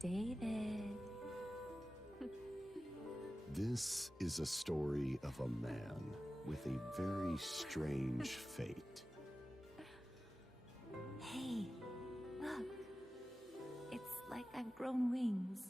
David. This is a story of a man with a very strange fate. Hey, look. It's like I've grown wings.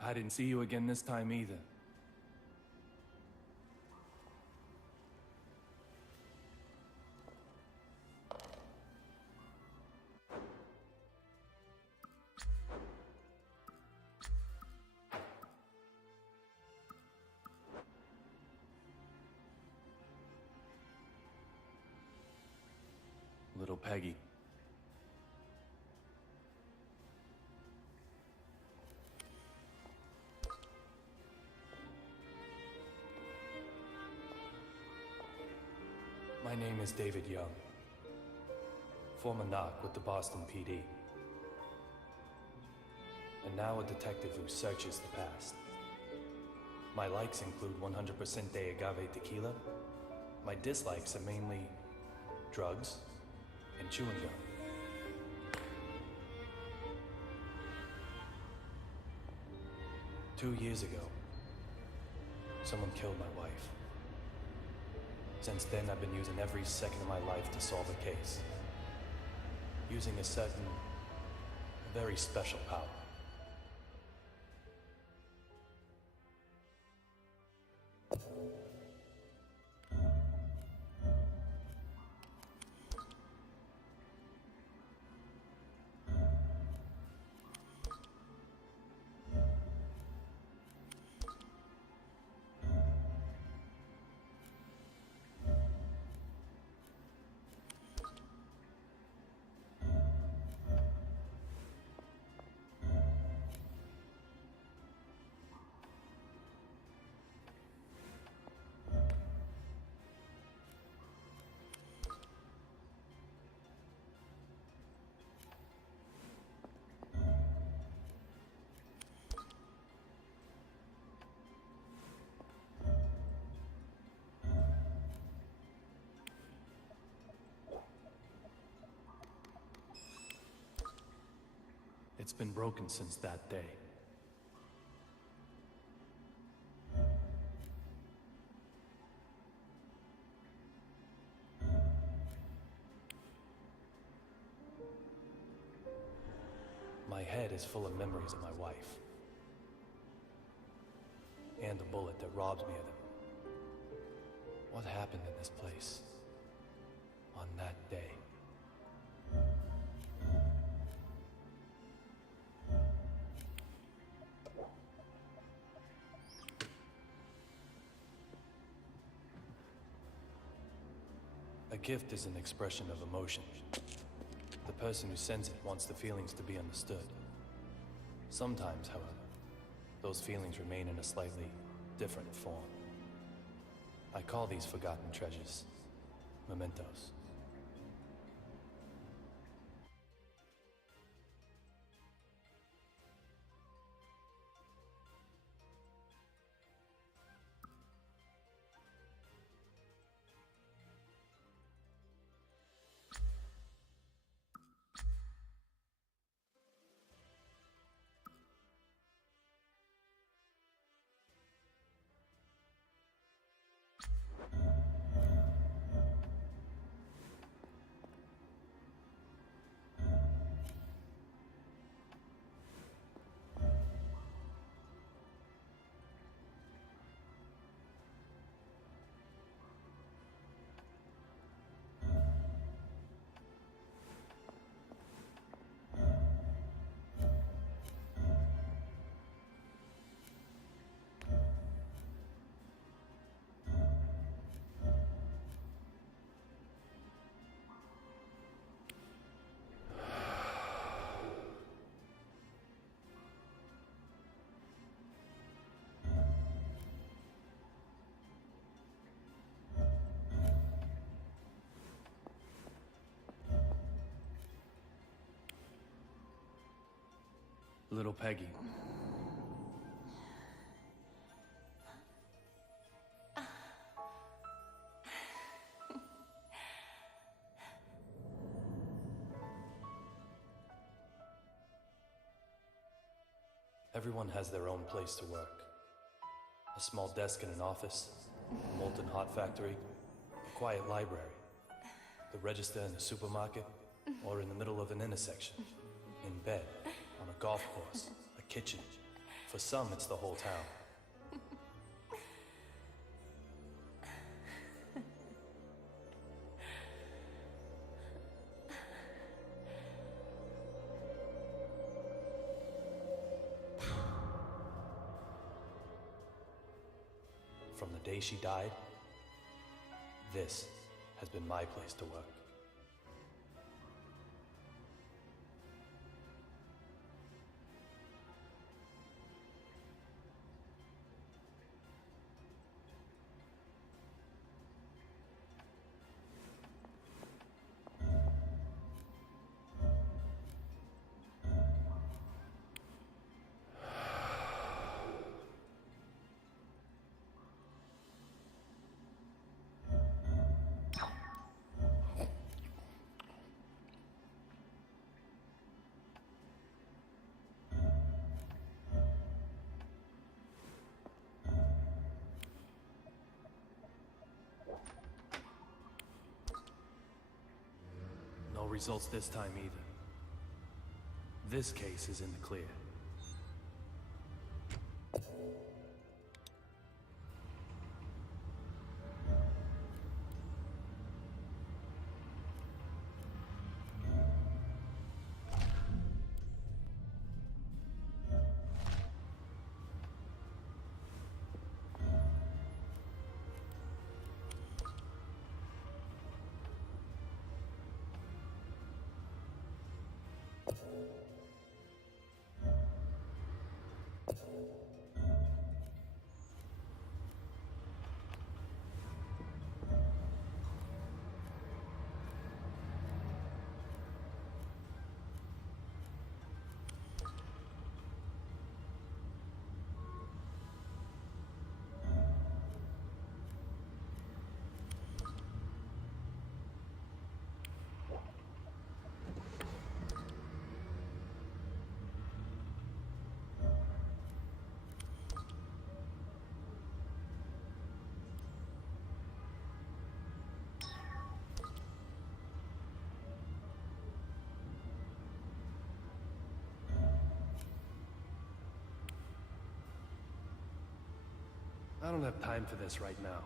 I didn't see you again this time either. Little Peggy. My name is David Young, former knock with the Boston PD, and now a detective who searches the past. My likes include 100% de agave tequila. My dislikes are mainly drugs and chewing gum. 2 years ago, someone killed my wife. Since then, I've been using every second of my life to solve a case. Using a certain, very special power. It's been broken since that day. My head is full of memories of my wife. And the bullet that robs me of them. What happened in this place? On that day? A gift is an expression of emotion. The person who sends it wants the feelings to be understood. Sometimes, however, those feelings remain in a slightly different form. I call these forgotten treasures mementos. Little Peggy. Everyone has their own place to work. A small desk in an office, a molten hot factory, quiet library, the register in the supermarket, or in the middle of an intersection, in bed, on a golf course, a kitchen. For some, it's the whole town. From the day she died, this has been my place to work. No results this time either. This case is in the clear. I don't have time for this right now.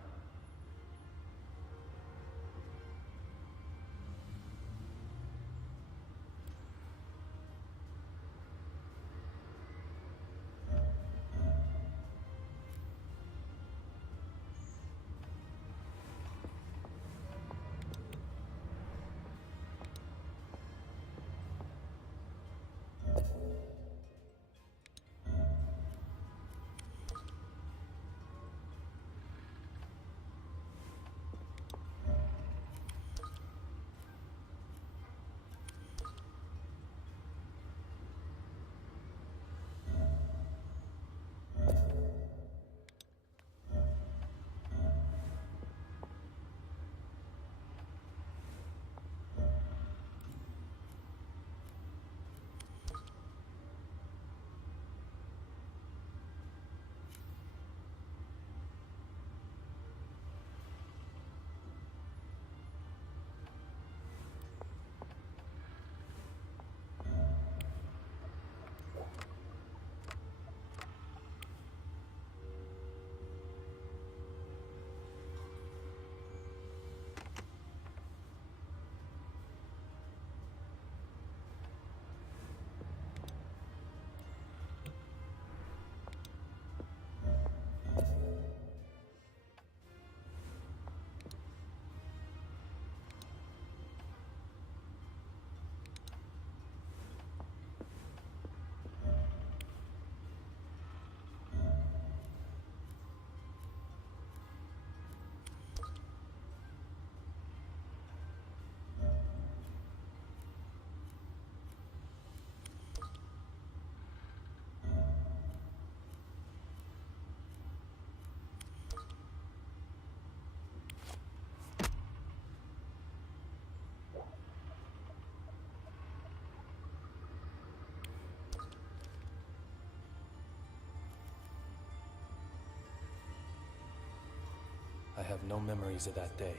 I have no memories of that day.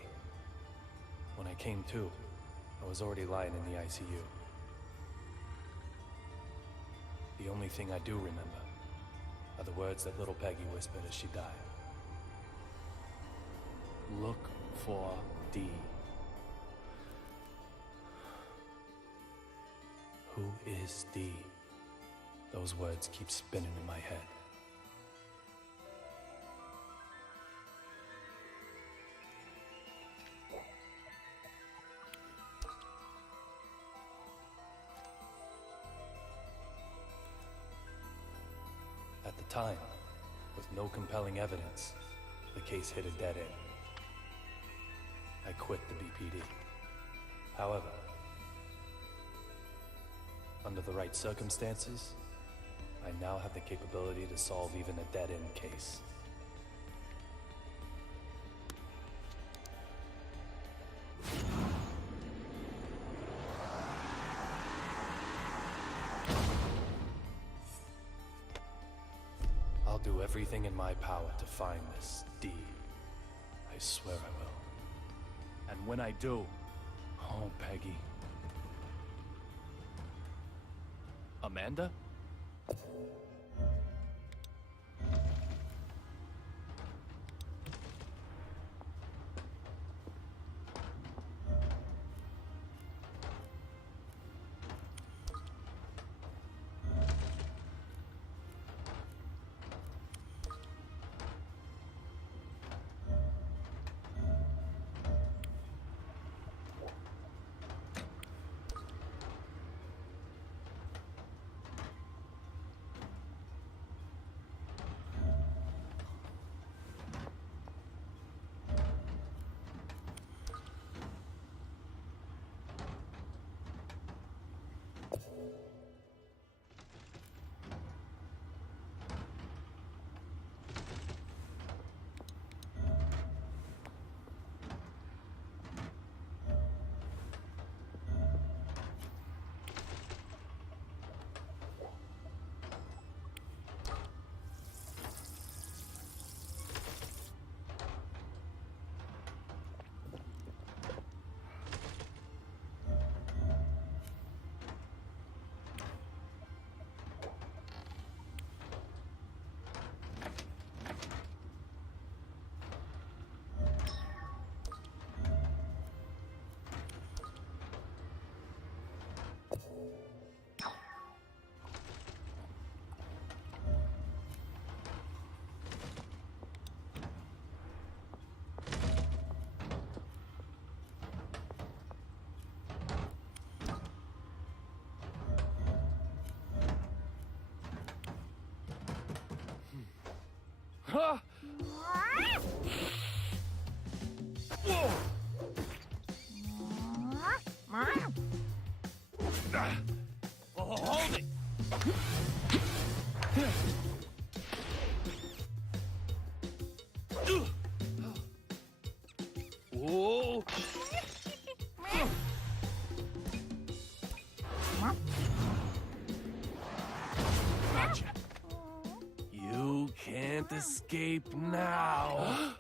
When I came to, I was already lying in the ICU. The only thing I do remember are the words that little Peggy whispered as she died. Look for D. Who is D? Those words keep spinning in my head. At the time, with no compelling evidence, the case hit a dead end. I quit the BPD. However, under the right circumstances, I now have the capability to solve even a dead-end case. I'll do everything in my power to find this D. I swear I will. And when I do, oh, Peggy. Amanda? Huh? Whoa! Oh, hold it! Whoa! Gotcha. You can't escape now.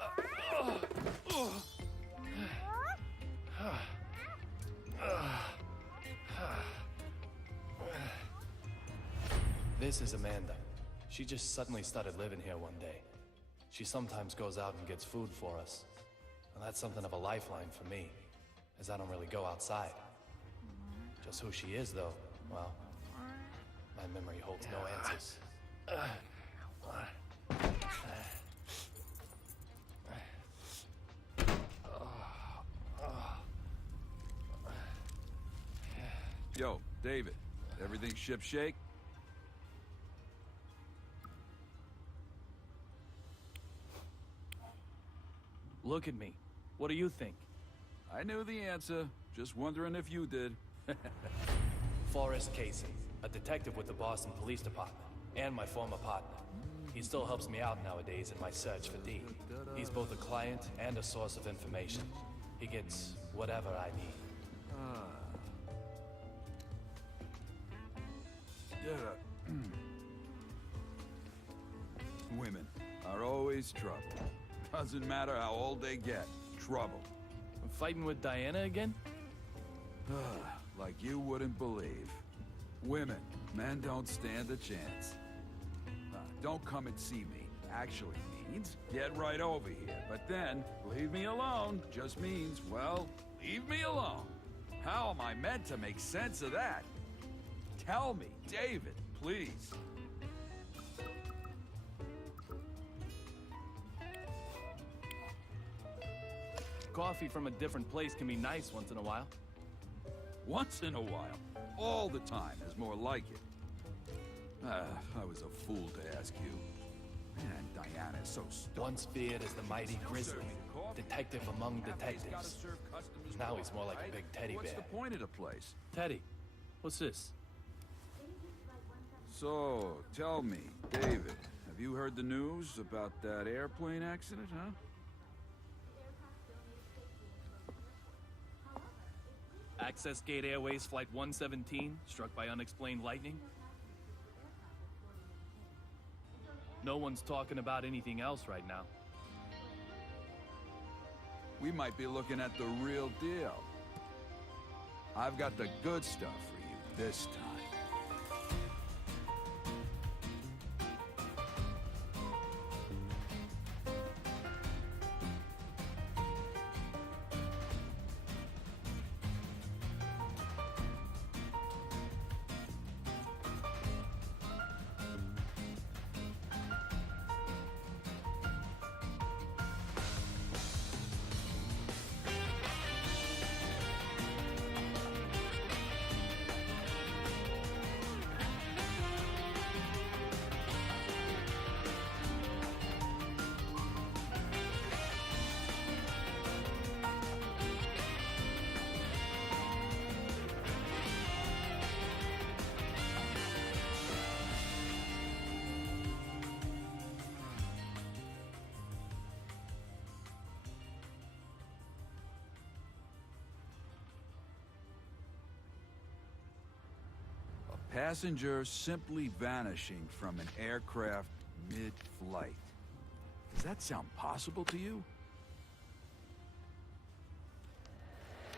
This is Amanda. She just suddenly started living here one day. She sometimes goes out and gets food for us. And that's something of a lifeline for me, as I don't really go outside. Just who she is, though, well, my memory holds no answers. Yo, David, everything shipshape? Look at me. What do you think? I knew the answer. Just wondering if you did. Forrest Casey, a detective with the Boston Police Department, and my former partner. He still helps me out nowadays in my search for Dee. He's both a client and a source of information. He gets whatever I need. Women are always trouble. Doesn't matter how old they get. Trouble. Fighting with Diana again? Like you wouldn't believe. Women, men don't stand a chance. Don't come and see me actually means get right over here. But then, leave me alone just means, well, leave me alone. How am I meant to make sense of that? Tell me, David, please. Coffee from a different place can be nice once in a while. Once in a while. All the time is more like it. I was a fool to ask you. Man, Diana's so stupid. Once feared as the mighty Grizzly, detective among detectives. Now he's more like a big teddy bear. What's the point of the place? Teddy, what's this? So, tell me, David, have you heard the news about that airplane accident, huh? Access Gate Airways Flight 117, struck by unexplained lightning? No one's talking about anything else right now. We might be looking at the real deal. I've got the good stuff for you this time. Passenger simply vanishing from an aircraft mid-flight. Does that sound possible to you?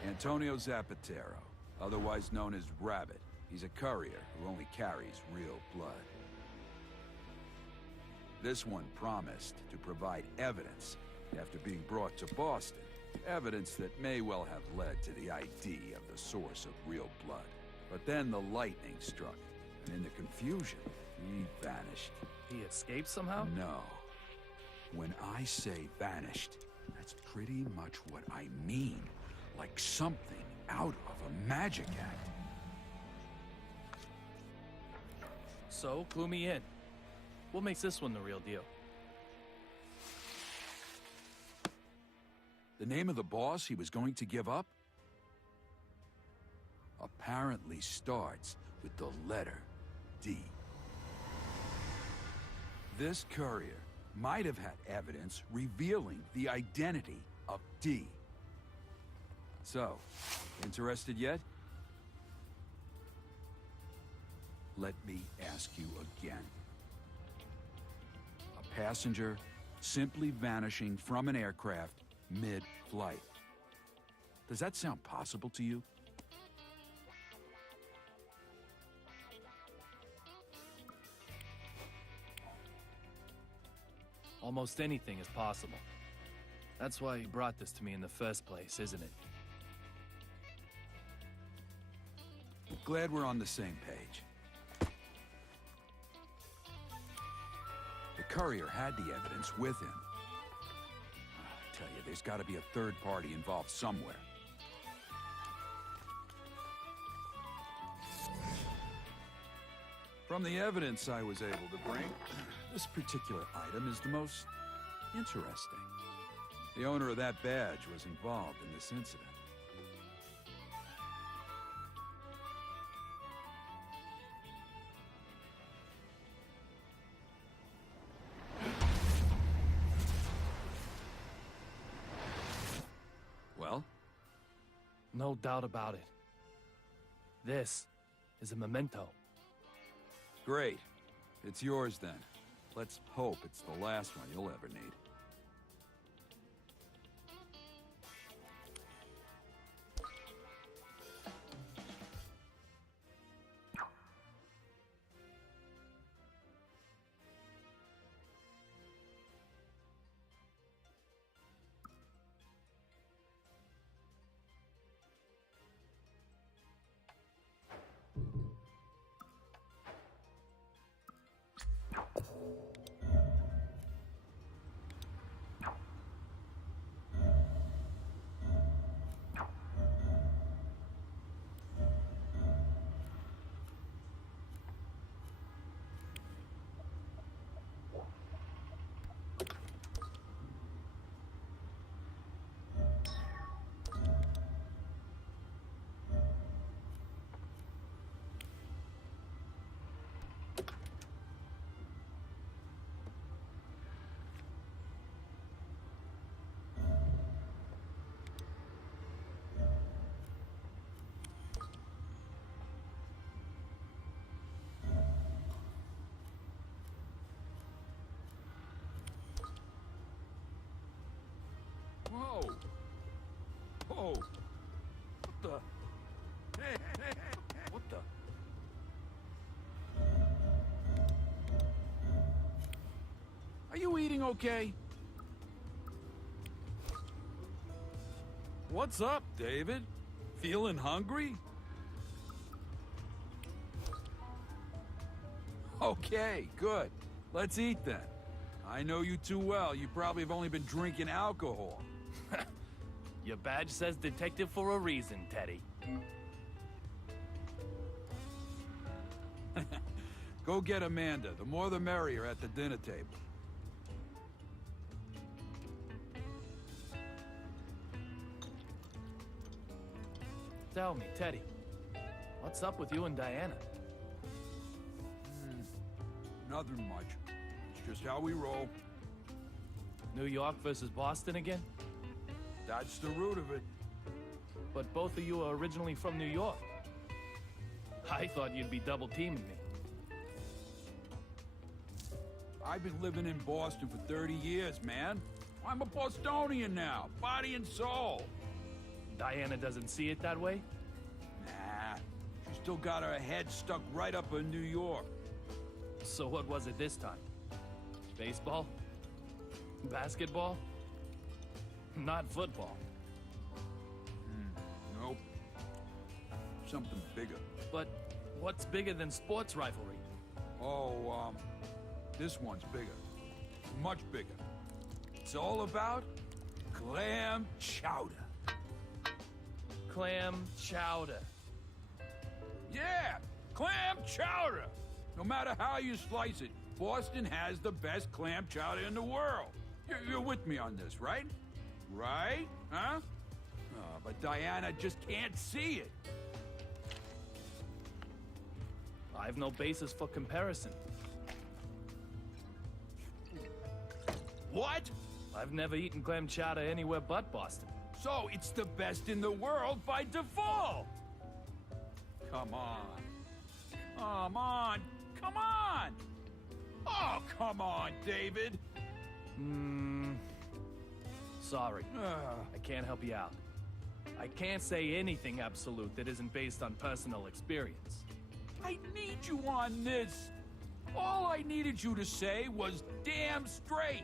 Antonio Zapatero, otherwise known as Rabbit. He's a courier who only carries real blood. This one promised to provide evidence after being brought to Boston. Evidence that may well have led to the ID of the source of real blood. But then the lightning struck, and in the confusion, he vanished. He escaped somehow? No. When I say vanished, that's pretty much what I mean. Like something out of a magic act. So, clue me in. What makes this one the real deal? The name of the boss he was going to give up? Apparently starts with the letter D. This courier might have had evidence revealing the identity of D. So, interested yet? Let me ask you again. A passenger simply vanishing from an aircraft mid-flight. Does that sound possible to you? Almost anything is possible. That's why you brought this to me in the first place, isn't it? Glad we're on the same page. The courier had the evidence with him. I tell you, there's got to be a third party involved somewhere. From the evidence I was able to bring, this particular item is the most interesting. The owner of that badge was involved in this incident. Well? No doubt about it. This is a memento. Great. It's yours then. Let's hope it's the last one you'll ever need. you eating okay? What's up, David? Feeling hungry? Okay, good. Let's eat then. I know you too well. You probably have only been drinking alcohol. Your badge says detective for a reason, Teddy. Go get Amanda. The more the merrier at the dinner table. Tell me, Teddy, what's up with you and Diana? Nothing much. It's just how we roll. New York versus Boston again? That's the root of it. But both of you are originally from New York. I thought you'd be double teaming me. I've been living in Boston for 30 years, man. I'm a Bostonian now, body and soul. Diana doesn't see it that way? Nah, she still got her head stuck right up in New York. So what was it this time? Baseball? Basketball? Not football. Nope. Something bigger. But what's bigger than sports rivalry? Oh, this one's bigger. Much bigger. It's all about clam chowder. Clam chowder. Yeah, clam chowder! No matter how you slice it, Boston has the best clam chowder in the world. You're with me on this, right? Right? Huh? But Diana just can't see it. I've no basis for comparison. What? I've never eaten clam chowder anywhere but Boston. So it's the best in the world by default! Come on. Come on. Come on! Oh, come on, David! Sorry. I can't help you out. I can't say anything absolute that isn't based on personal experience. I need you on this. All I needed you to say was damn straight.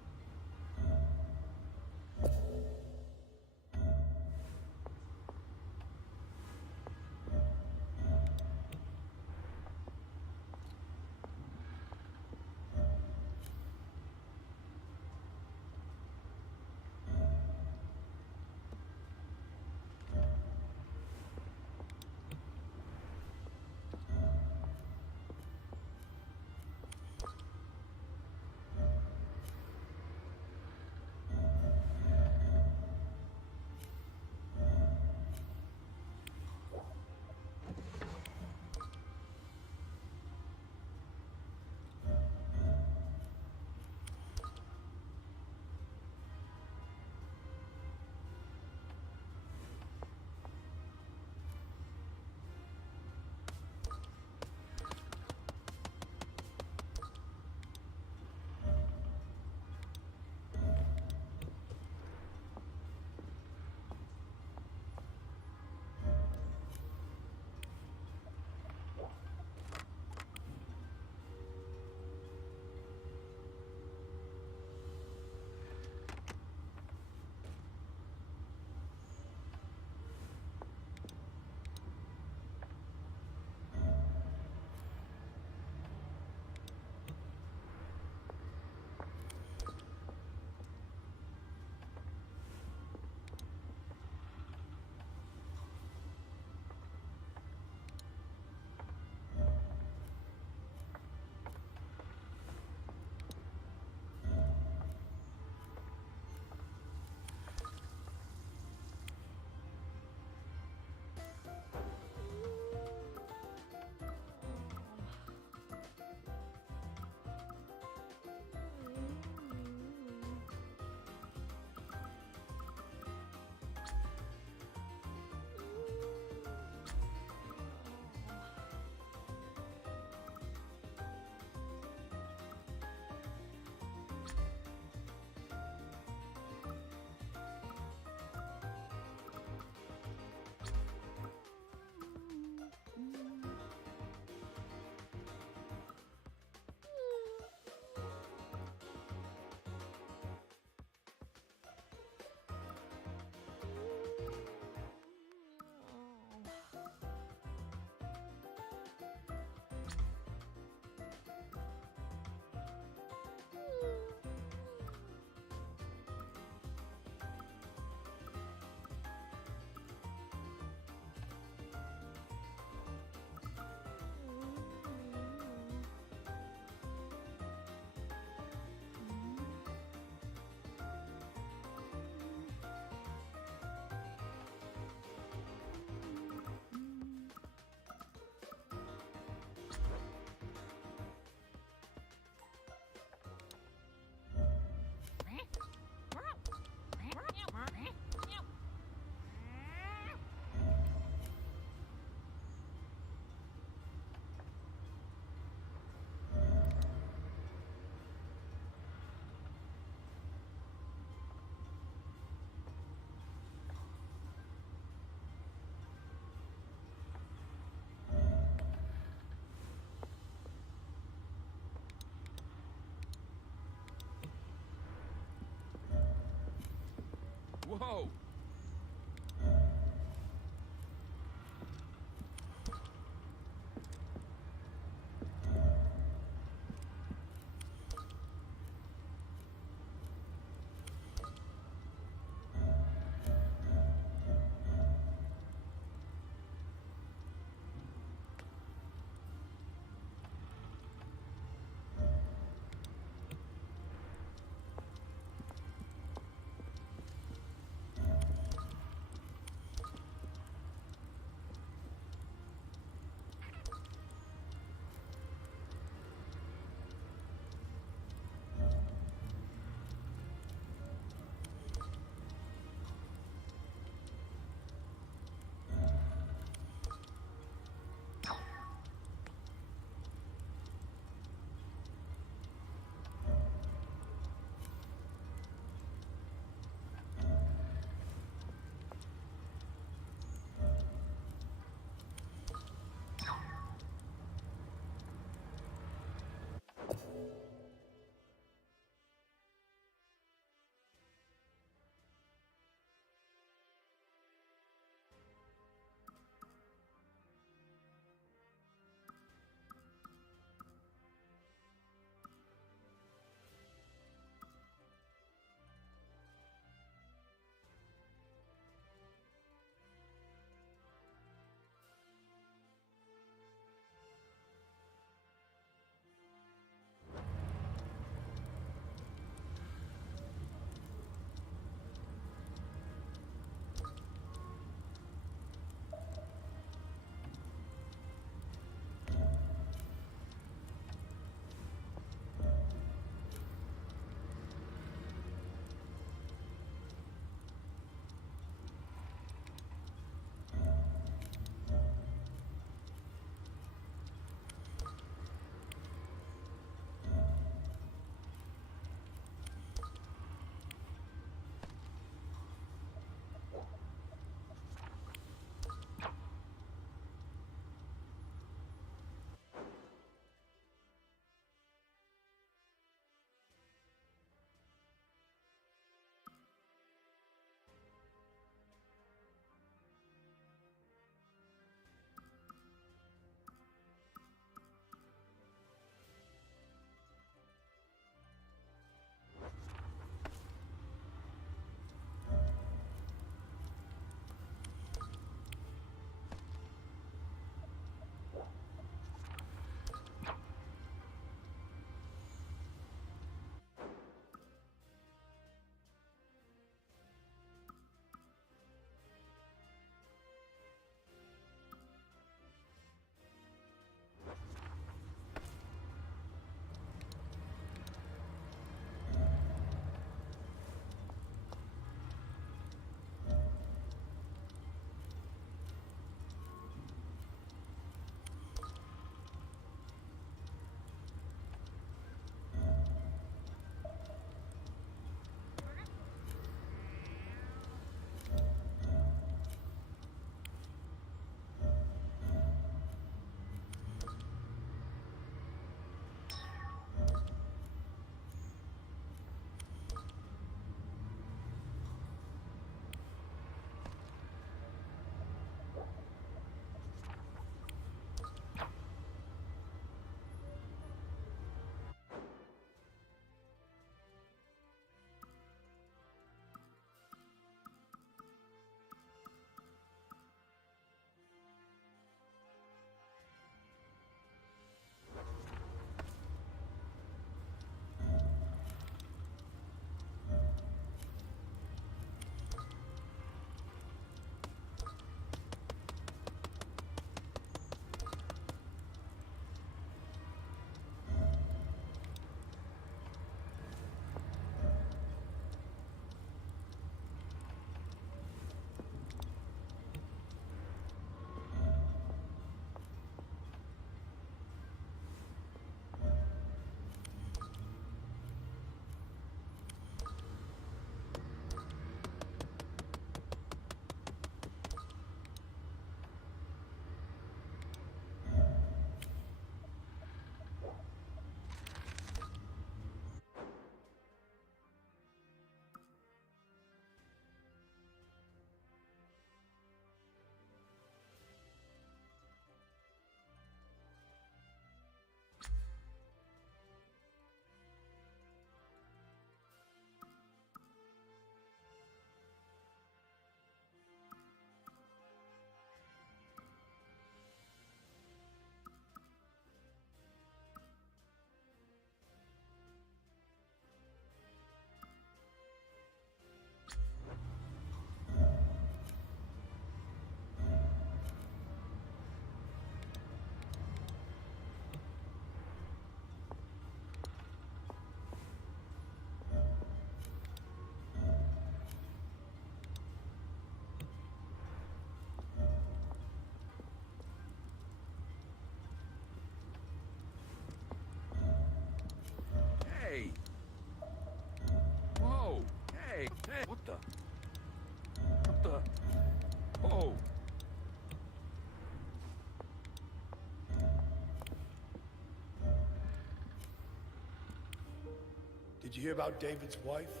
Did you hear about David's wife?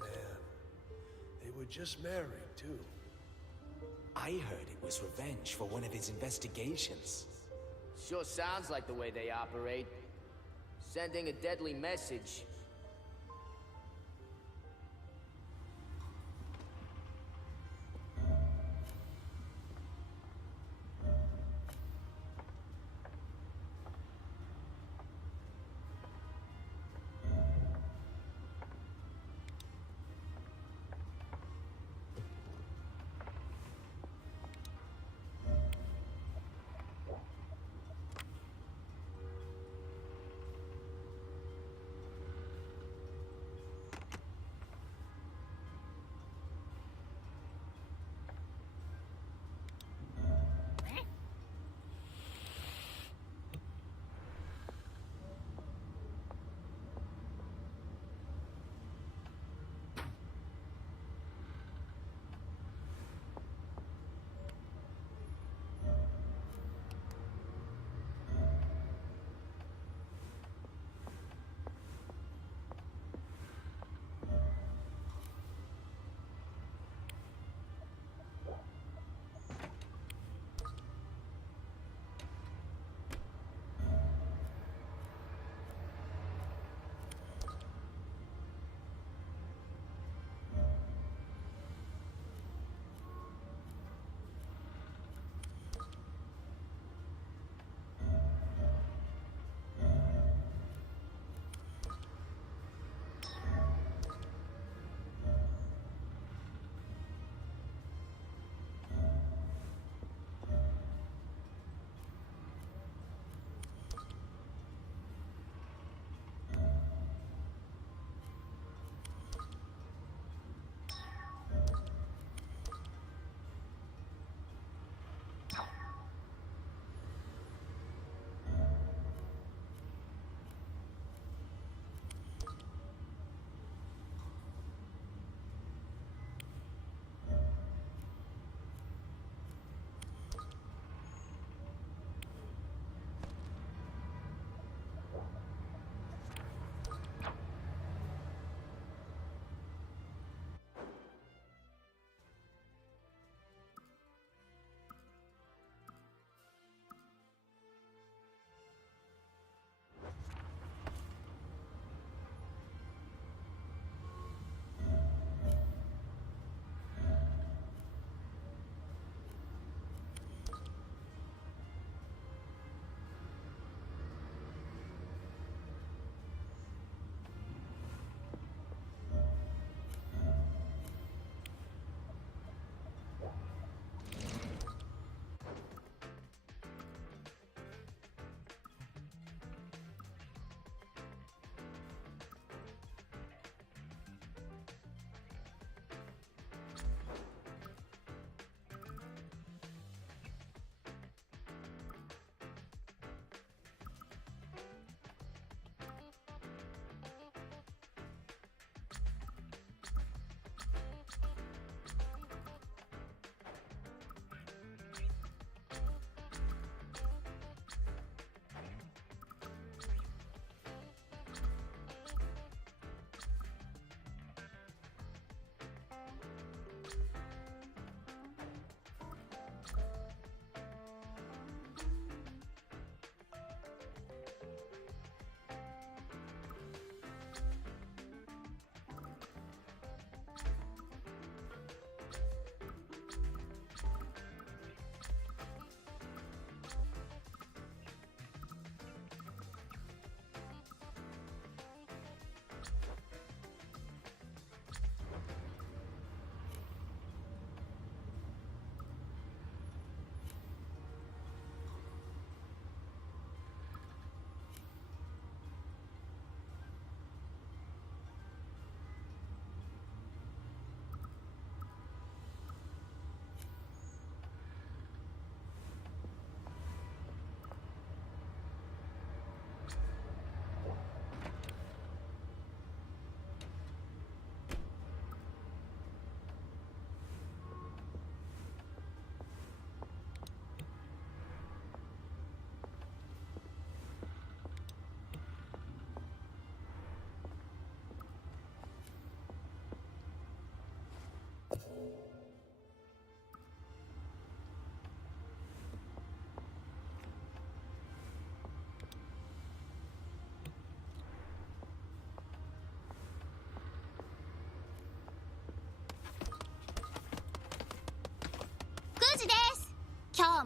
Man, they were just married, too. I heard it was revenge for one of his investigations. Sure sounds like the way they operate. Sending a deadly message.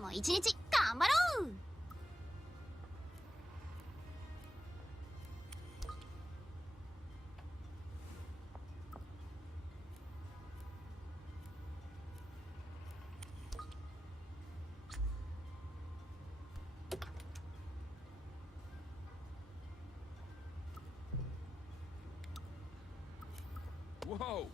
も一日頑張ろう。Whoa!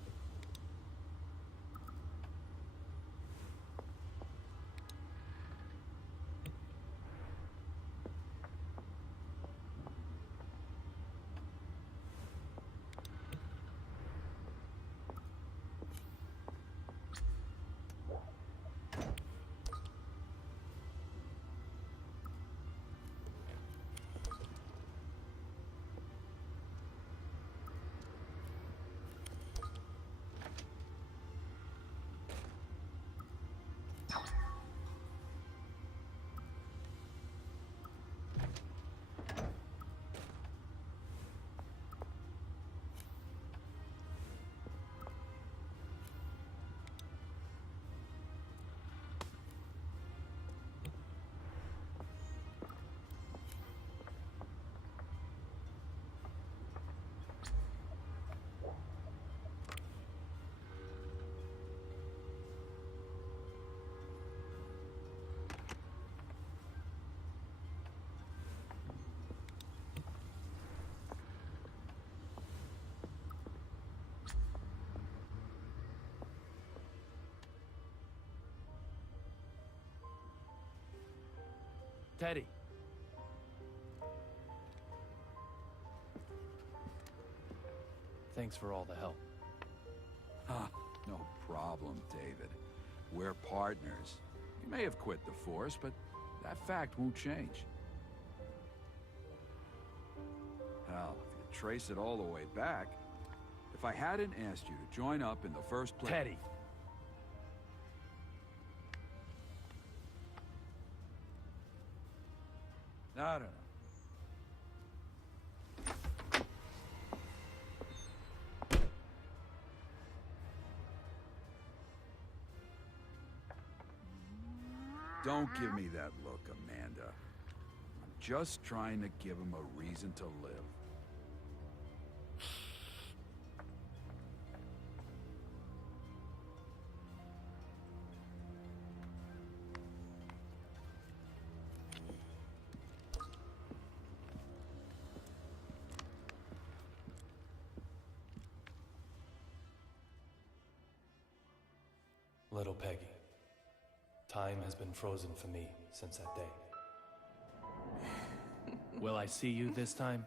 Teddy. Thanks for all the help. No problem, David. We're partners. You may have quit the Force, but that fact won't change. Hell, if you trace it all the way back, if I hadn't asked you to join up in the first place... Teddy. I don't know. Don't give me that look, Amanda. I'm just trying to give him a reason to live. Little Peggy. Time has been frozen for me since that day. Will I see you this time?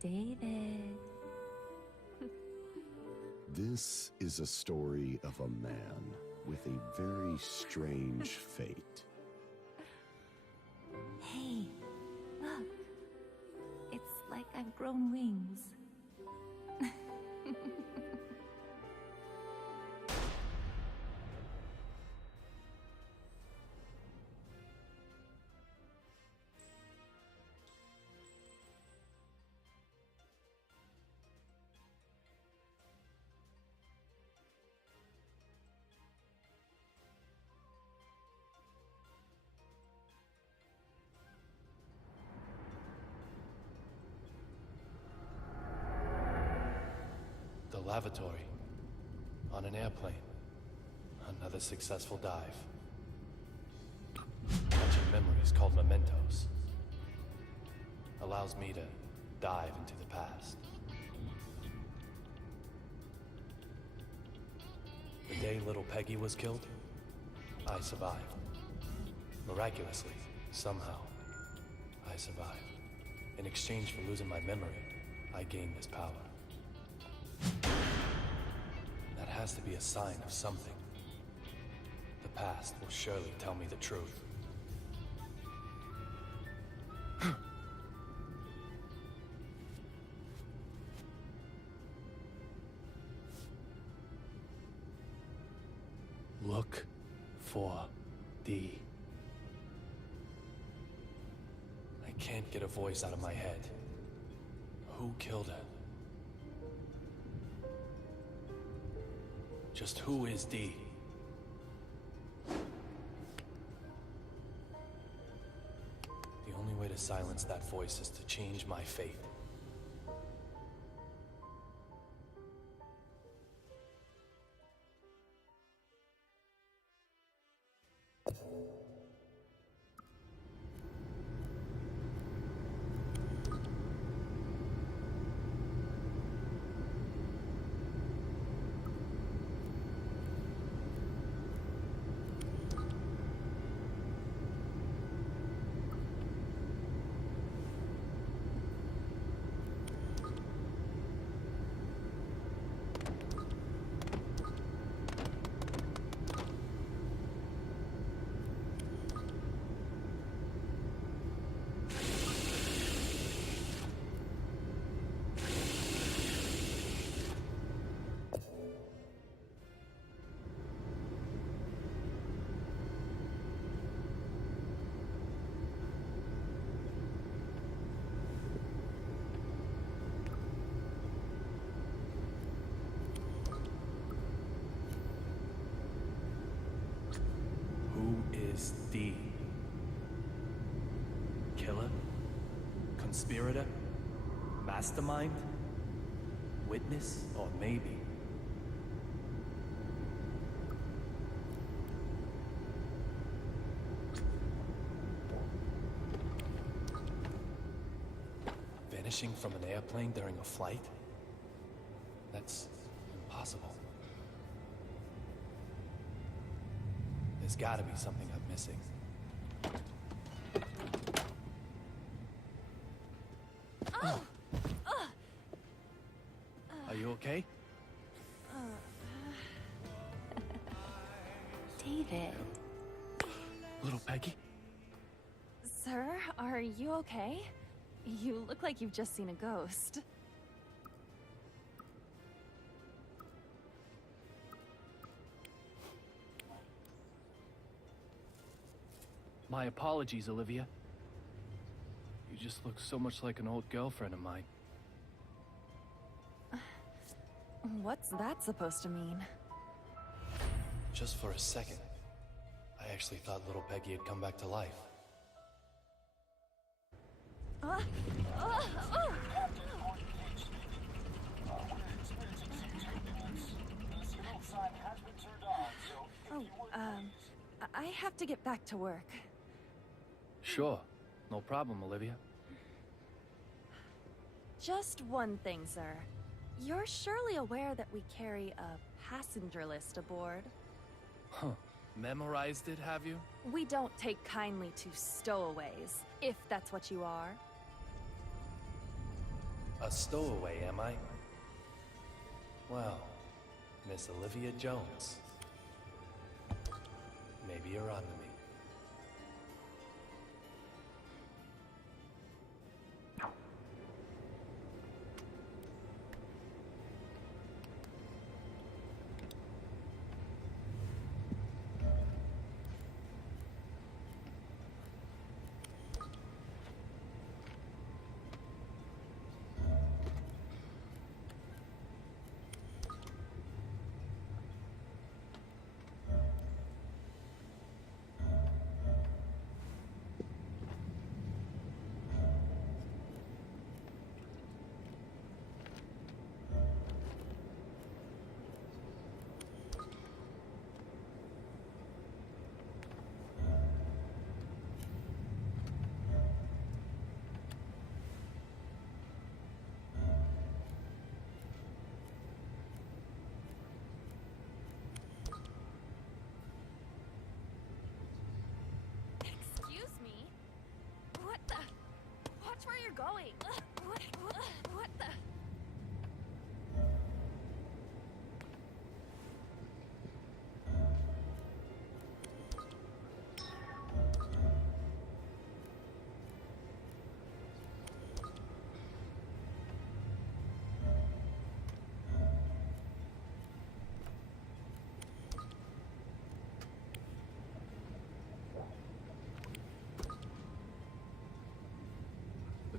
David. This is a story of a man with a very strange fate. Hey, look. It's like I've grown wings. lavatory. On an airplane. Another successful dive. Bunch of memories called mementos. Allows me to dive into the past. The day little Peggy was killed, I survived. Miraculously, somehow, I survived. In exchange for losing my memory, I gained this power. That has to be a sign of something. The past will surely tell me the truth. Look for D. I can't get a voice out of my head. Who killed her? Just who is D? The only way to silence that voice is to change my fate. D. Killer? Conspirator? Mastermind? Witness? Or maybe... vanishing from an airplane during a flight? That's impossible. There's gotta be something I'm missing. Are you okay? David. Little Peggy? Sir, are you okay? You look like you've just seen a ghost. My apologies, Olivia. You just look so much like an old girlfriend of mine. What's that supposed to mean? Just for a second, I actually thought little Peggy had come back to life. I have to get back to work. Sure. No problem, Olivia. Just one thing, sir. You're surely aware that we carry a passenger list aboard. Huh. Memorized it, have you? We don't take kindly to stowaways, if that's what you are. A stowaway, am I? Well, Miss Olivia Jones. Maybe you're on to me.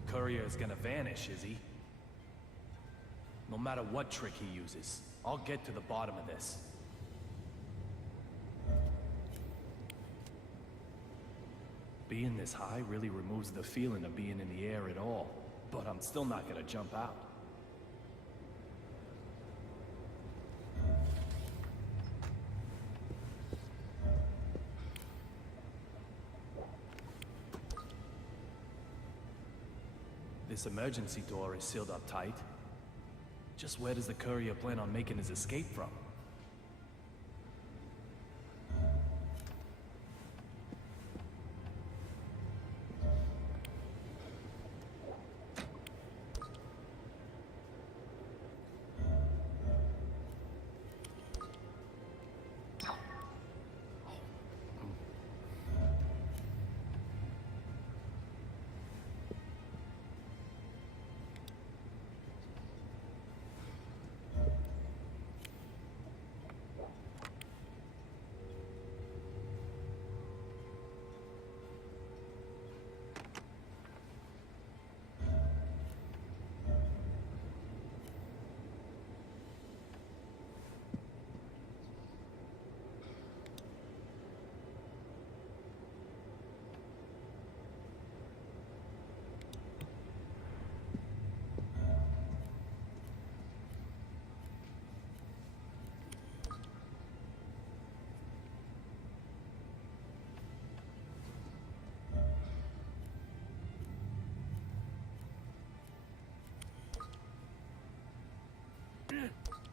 courier is gonna vanish, is he? No matter what trick he uses, I'll get to the bottom of this. Being this high really removes the feeling of being in the air at all, but I'm still not gonna jump out. This emergency door is sealed up tight. Just where does the courier plan on making his escape from?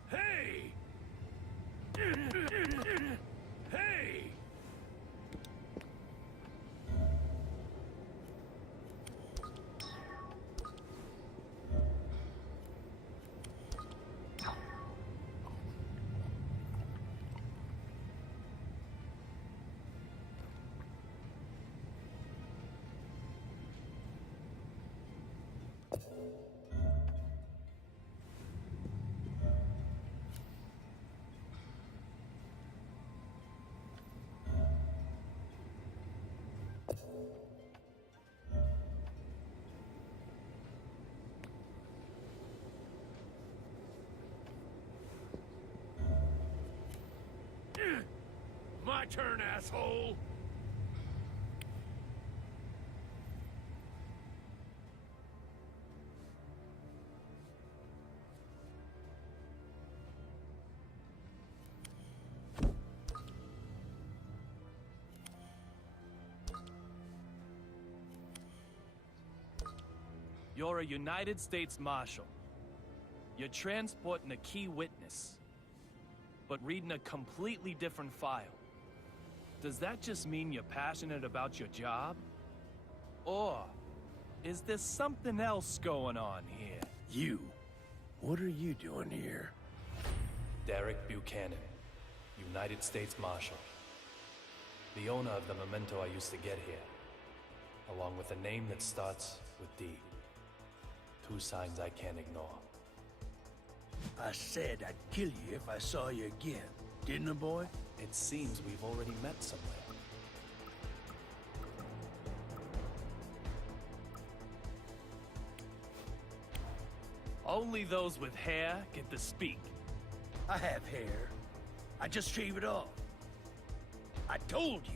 Hey! Hey! My turn, asshole! You're a United States Marshal. You're transporting a key witness, but reading a completely different file. Does that just mean you're passionate about your job? Or is there something else going on here? You. What are you doing here? Derek Buchanan, United States Marshal. The owner of the memento I used to get here, along with a name that starts with D. Two signs I can't ignore. I said I'd kill you if I saw you again, didn't I, boy? It seems we've already met somewhere. Only those with hair get to speak. I have hair. I just shave it off. I told you.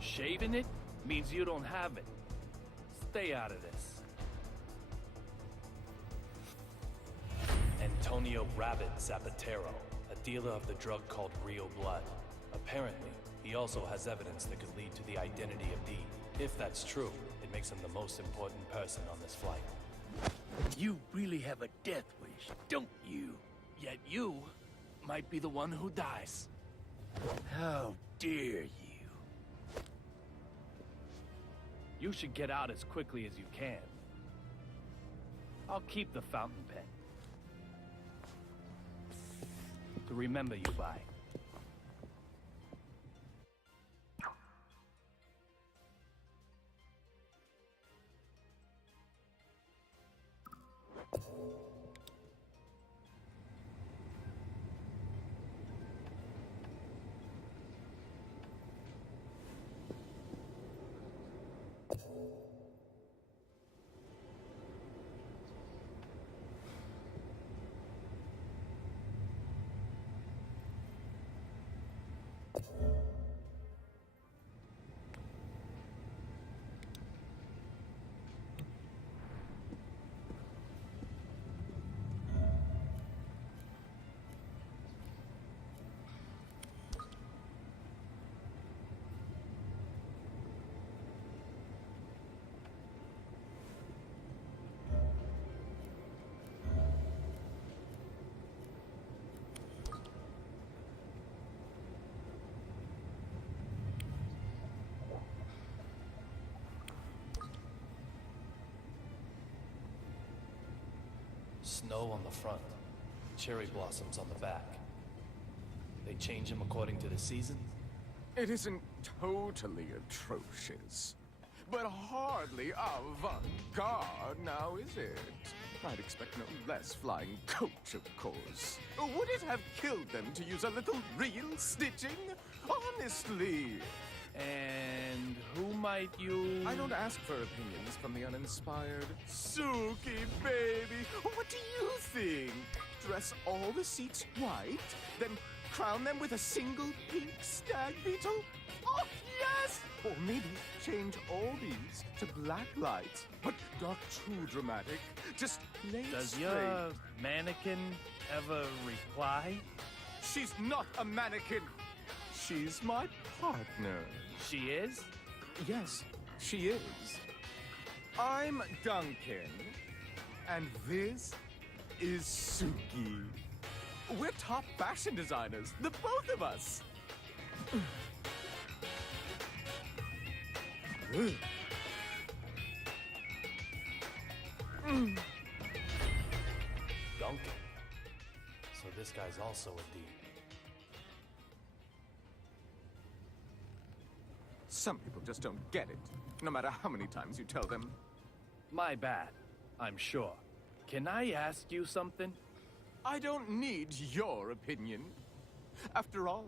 Shaving it means you don't have it. Stay out of this. Antonio Rabbit Zapatero, a dealer of the drug called Rio Blood. Apparently, he also has evidence that could lead to the identity of D. If that's true, it makes him the most important person on this flight. You really have a death wish, don't you? Yet you might be the one who dies. How dare you? You should get out as quickly as you can. I'll keep the fountain pen to remember you by. Snow on the front, cherry blossoms on the back. They change them according to the season? It isn't totally atrocious, but hardly avant-garde now, is it? I'd expect no less flying coach, of course. Would it have killed them to use a little real stitching? Honestly! And who might you... I don't ask for opinions from the uninspired. Suki, baby, what do you think? Dress all the seats white, then crown them with a single pink stag beetle? Oh, yes! Or maybe change all these to black lights, but not too dramatic. Just lay it Does straight. your mannequin ever reply? She's not a mannequin. She's my partner. She is? Yes, she is. I'm Duncan, and this is Suki. We're top fashion designers, the both of us. Duncan. So this guy's also a D. Some people just don't get it, no matter how many times you tell them. My bad, I'm sure. Can I ask you something? I don't need your opinion. After all,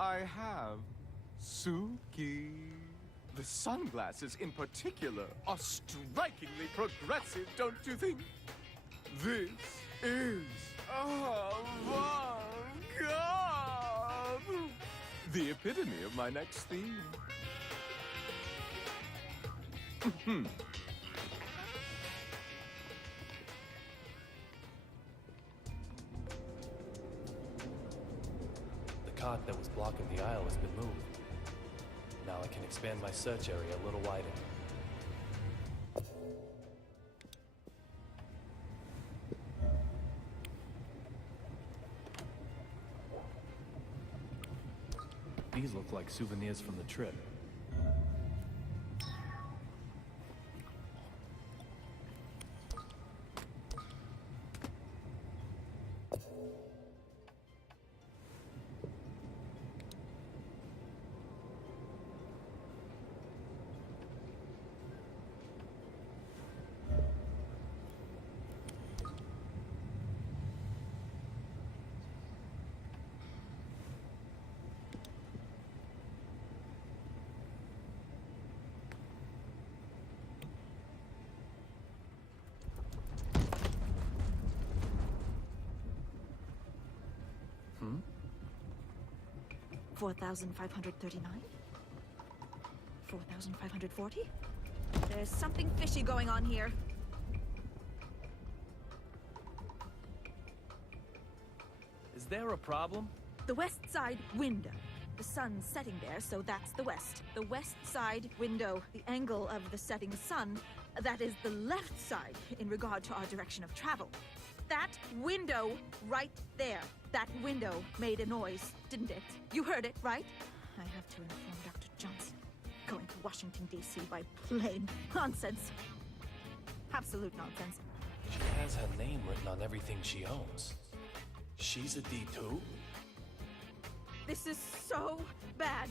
I have Suki. The sunglasses in particular are strikingly progressive, don't you think? This is avant-garde. The epitome of my next theme. The cot that was blocking the aisle has been moved. Now I can expand my search area a little wider. These look like souvenirs from the trip. Hmm? 4,539? 4,540? There's something fishy going on here. Is there a problem? The west side window. The sun's setting there, so that's the west. The west side window, the angle of the setting sun, that is the left side in regard to our direction of travel. That window right there, that window made a noise, didn't it? You heard it, right? I have to inform Dr. Johnson. Going to Washington, D.C. by plane. Nonsense. Absolute nonsense. She has her name written on everything she owns. She's a D too? This is so bad.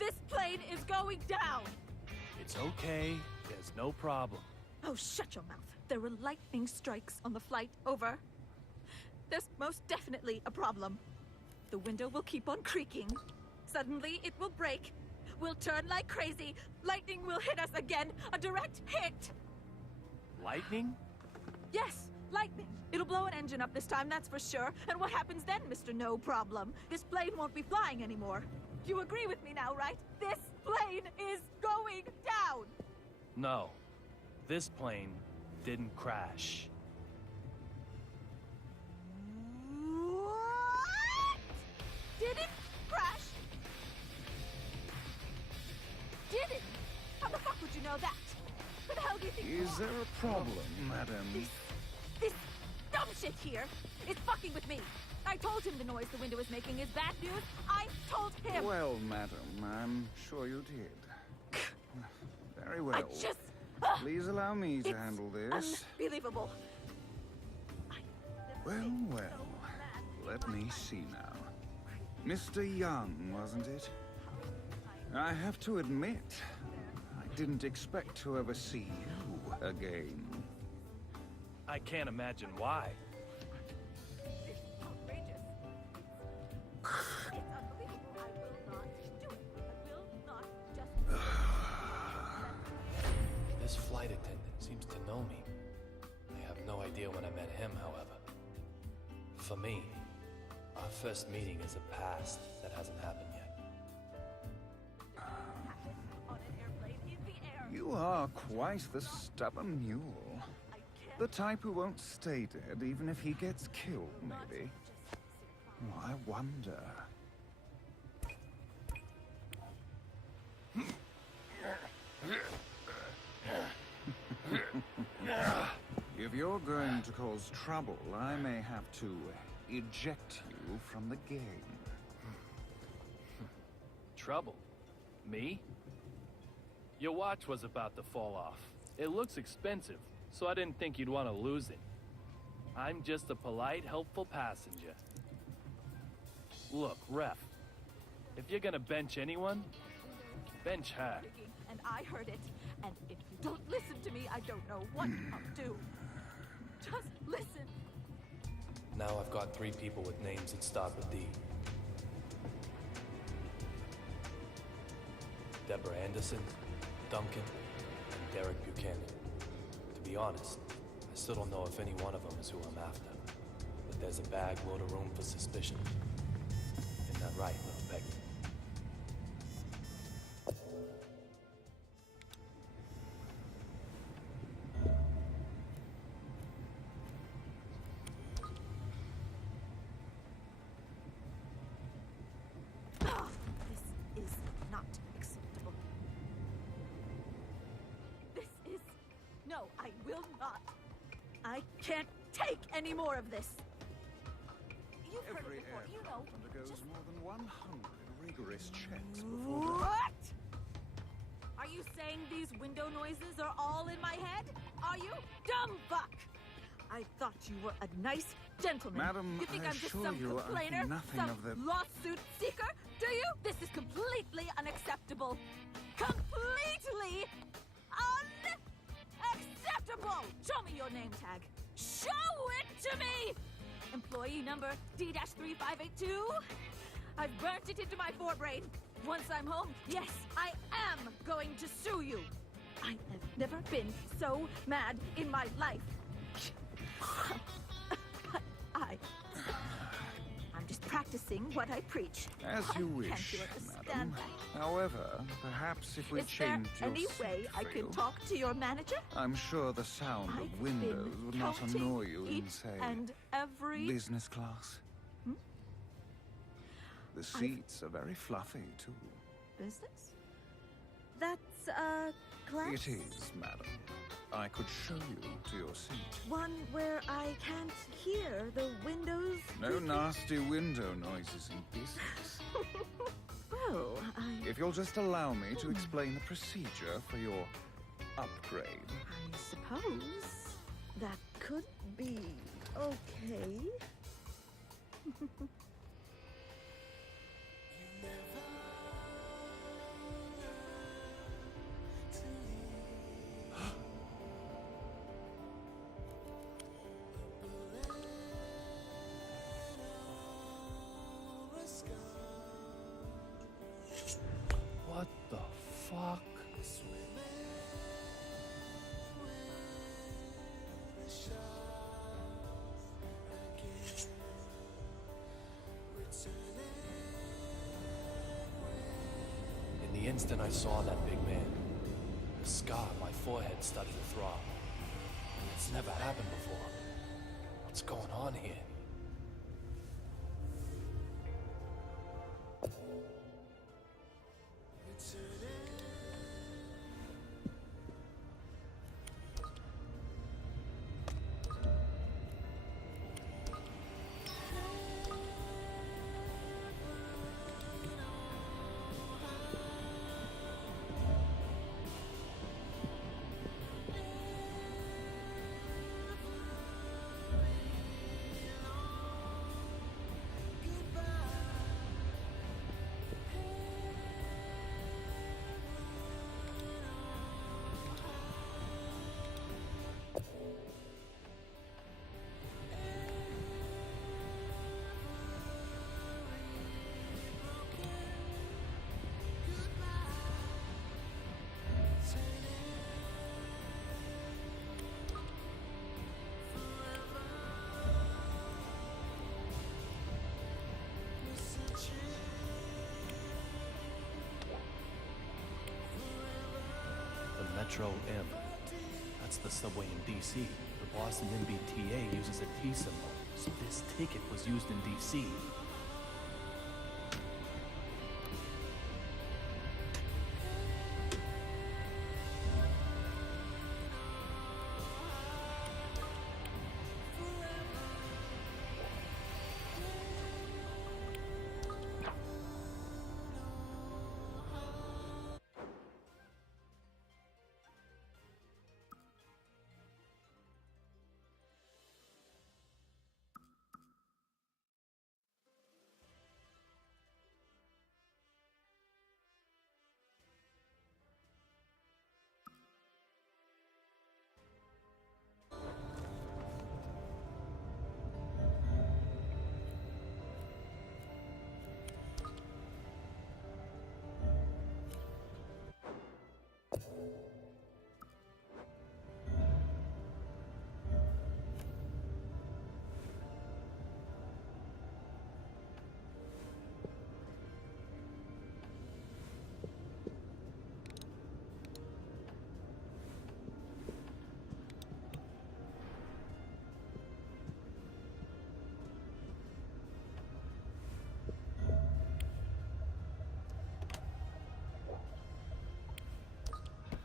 This plane is going down. It's okay. There's no problem. Oh, shut your mouth. There were lightning strikes on the flight over. There's most definitely a problem. The window will keep on creaking. Suddenly, it will break. We'll turn like crazy. Lightning will hit us again. A direct hit. Lightning? Yes, lightning. It'll blow an engine up this time, that's for sure. And what happens then, Mr. No Problem? This plane won't be flying anymore. You agree with me now, right? This plane is going down. No. This plane didn't crash. What? Did it crash? Did it? How the fuck would you know that? Who the hell do you think you Is are? there a problem, madam? This dumb shit here is fucking with me. I told him the noise the window is making is bad news. I told him. Well, madam, I'm sure you did. Very well. I just... Please allow me to It's handle this. Unbelievable. I Well, well. Let me see now. Mr. Young, wasn't it? I have to admit, I didn't expect to ever see you again. I can't imagine why. This flight attendant seems to know me. I have no idea when I met him, however. For me, our first meeting is a past that hasn't happened yet. You are quite the stubborn mule. The type who won't stay dead even if he gets killed, maybe. Oh, I wonder. If you're going to cause trouble, I may have to eject you from the game. Trouble? Me? Your watch was about to fall off. It looks expensive, so I didn't think you'd want to lose it. I'm just a polite, helpful passenger. Look, Ref, if you're gonna bench anyone, bench her. And I heard it, and if you don't listen to me, I don't know what I'll do. Just listen. Now I've got 3 people with names that start with D. Deborah Anderson, Duncan, and Derek Buchanan. To be honest, I still don't know if any one of them is who I'm after. But there's a bag load of room for suspicion. Isn't that right, little Peggy? This is not acceptable. This is... No, I will not. I can't take any more of this. You've heard Every it before, you aircraft know. undergoes more than 100 rigorous checks before... What? Are you saying these window noises are all in my head? Are you? Dumb fuck! I thought you were a nice gentleman. Madam, you think I I'm just assure some you I complainer? think nothing some of the... lawsuit seeker? Do you? This is completely unacceptable. Completely unacceptable! Show me your name tag. Show it to me! Employee number D-3582? I've burnt it into my forebrain. Once I'm home, yes, I am going to sue you. I have never been so mad in my life. But I'm just practicing what I preach. As you Can't wish, you understand madam. that? However, perhaps if we Is there change your any way I seat can for talk to your manager? you, I'm sure the sound I've of windows been would not counting annoy you in, each say, and every... business class. Hmm? The seats are very fluffy, too. Business? That's, class? It is, madam. I could show you to your seat. One where I can't hear the windows? No nasty window noises in business. Well, If you'll just allow me to explain the procedure for your upgrade. I suppose that could be okay. What the fuck? In the instant I saw that big man, the scar on my forehead started to throb. It's never happened before. What's going on here? Metro M. That's the subway in DC. The Boston MBTA uses a T symbol, so this ticket was used in DC.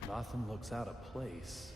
Nothing looks out of place.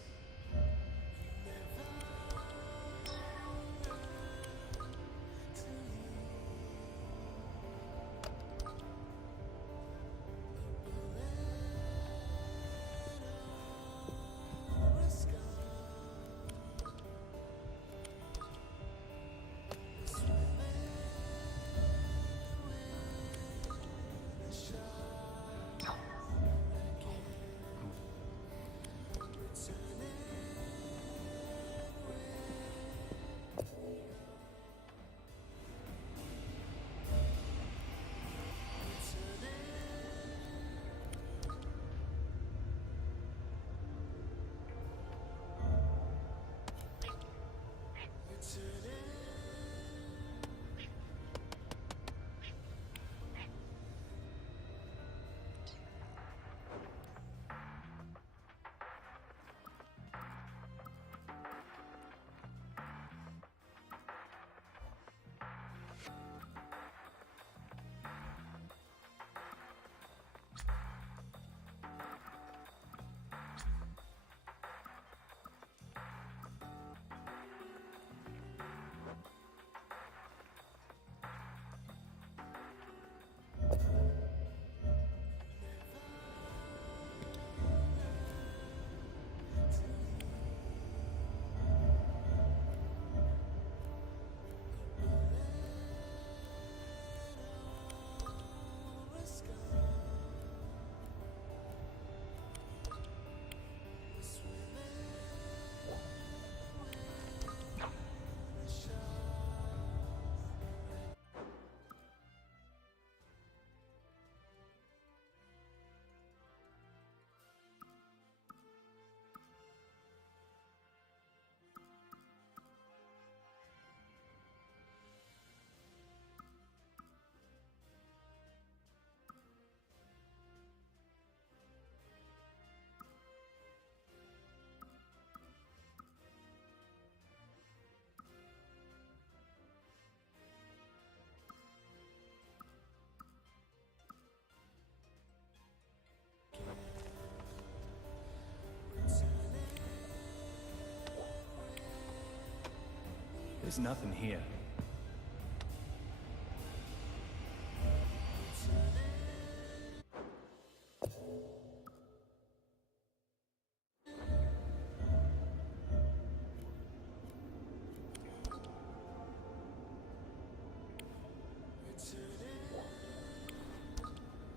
There's nothing here.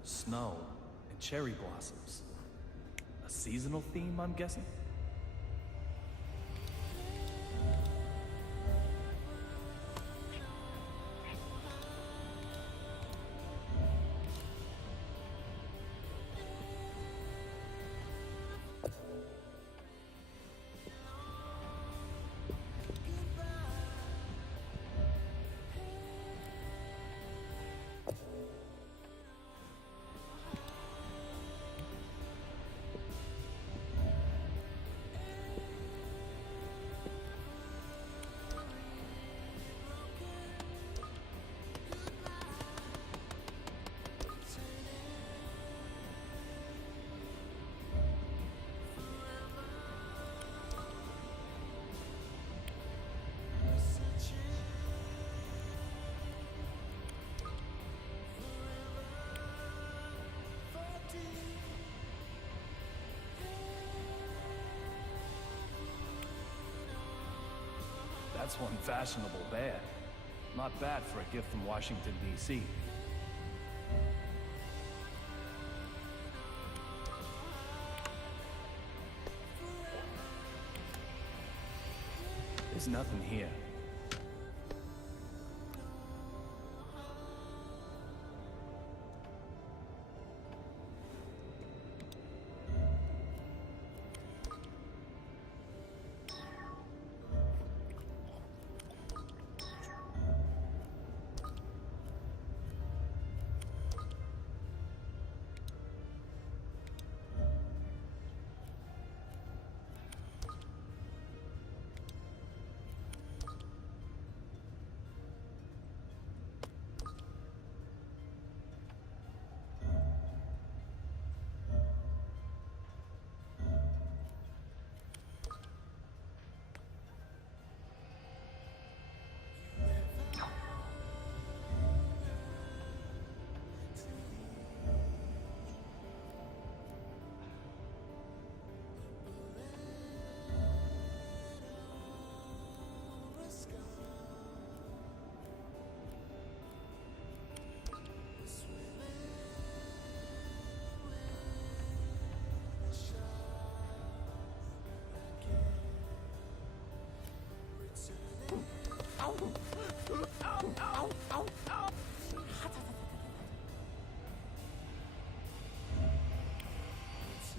Snow and cherry blossoms. A seasonal theme, I'm guessing? That's one fashionable bear. Not bad for a gift from Washington, D.C. There's nothing here.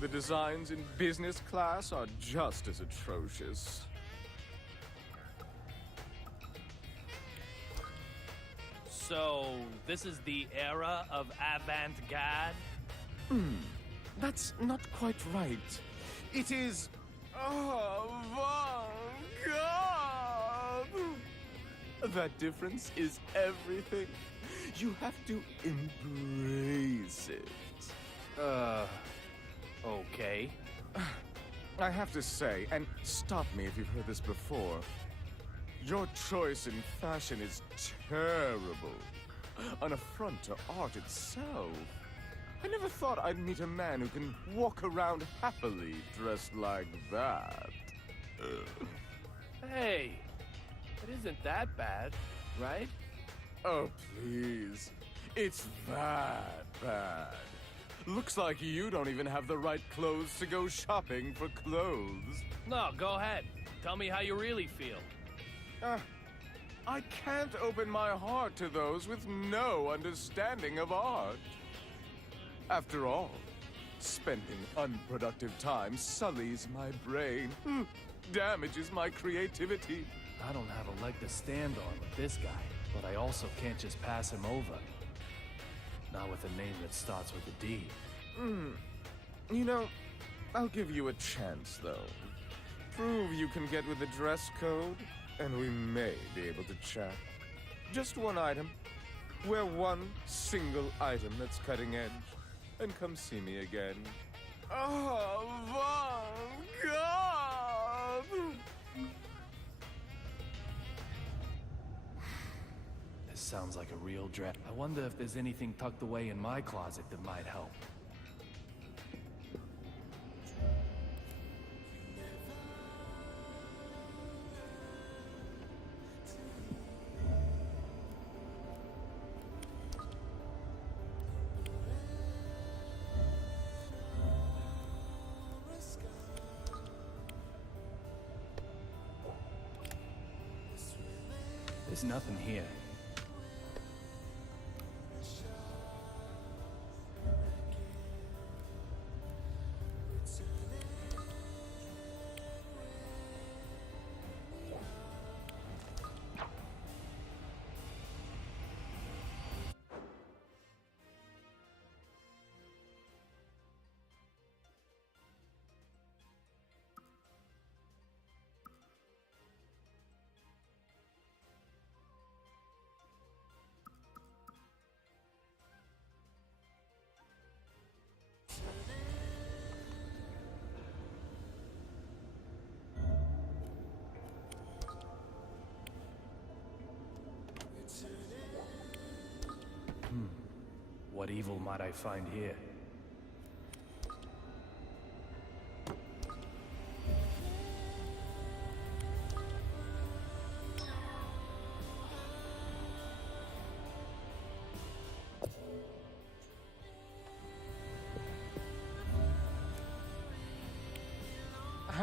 The designs in business class are just as atrocious. So, this is the era of avant-garde? That's not quite right. It is avant-garde. That difference is everything. You have to embrace it. Okay. I have to say, and stop me if you've heard this before, your choice in fashion is terrible. An affront to art itself. I never thought I'd meet a man who can walk around happily dressed like that. Hey, it isn't that bad, right? Oh, please. It's that bad. Looks like you don't even have the right clothes to go shopping for clothes. No, go ahead. Tell me how you really feel. I can't open my heart to those with no understanding of art. After all, spending unproductive time sullies my brain, damages my creativity. I don't have a leg to stand on with this guy, but I also can't just pass him over. Not with a name that starts with a D. You know, I'll give you a chance, though. Prove you can get with the dress code, and we may be able to chat. Just one item. Wear one single item that's cutting edge, and come see me again. Oh, God! This sounds like a real dress. I wonder if there's anything tucked away in my closet that might help. There's nothing here. What evil might I find here?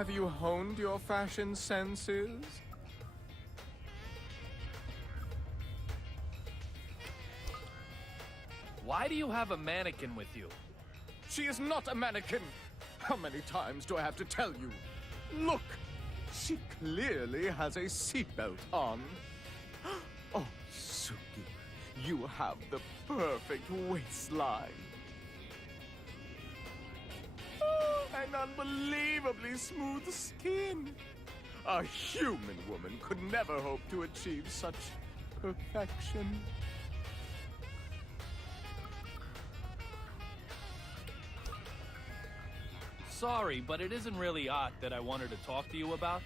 Have you honed your fashion senses? Why do you have a mannequin with you? She is not a mannequin! How many times do I have to tell you? Look! She clearly has a seatbelt on. Oh, Suki, you have the perfect waistline. Oh, and unbelievably smooth skin. A human woman could never hope to achieve such perfection. Sorry, but it isn't really art that I wanted to talk to you about.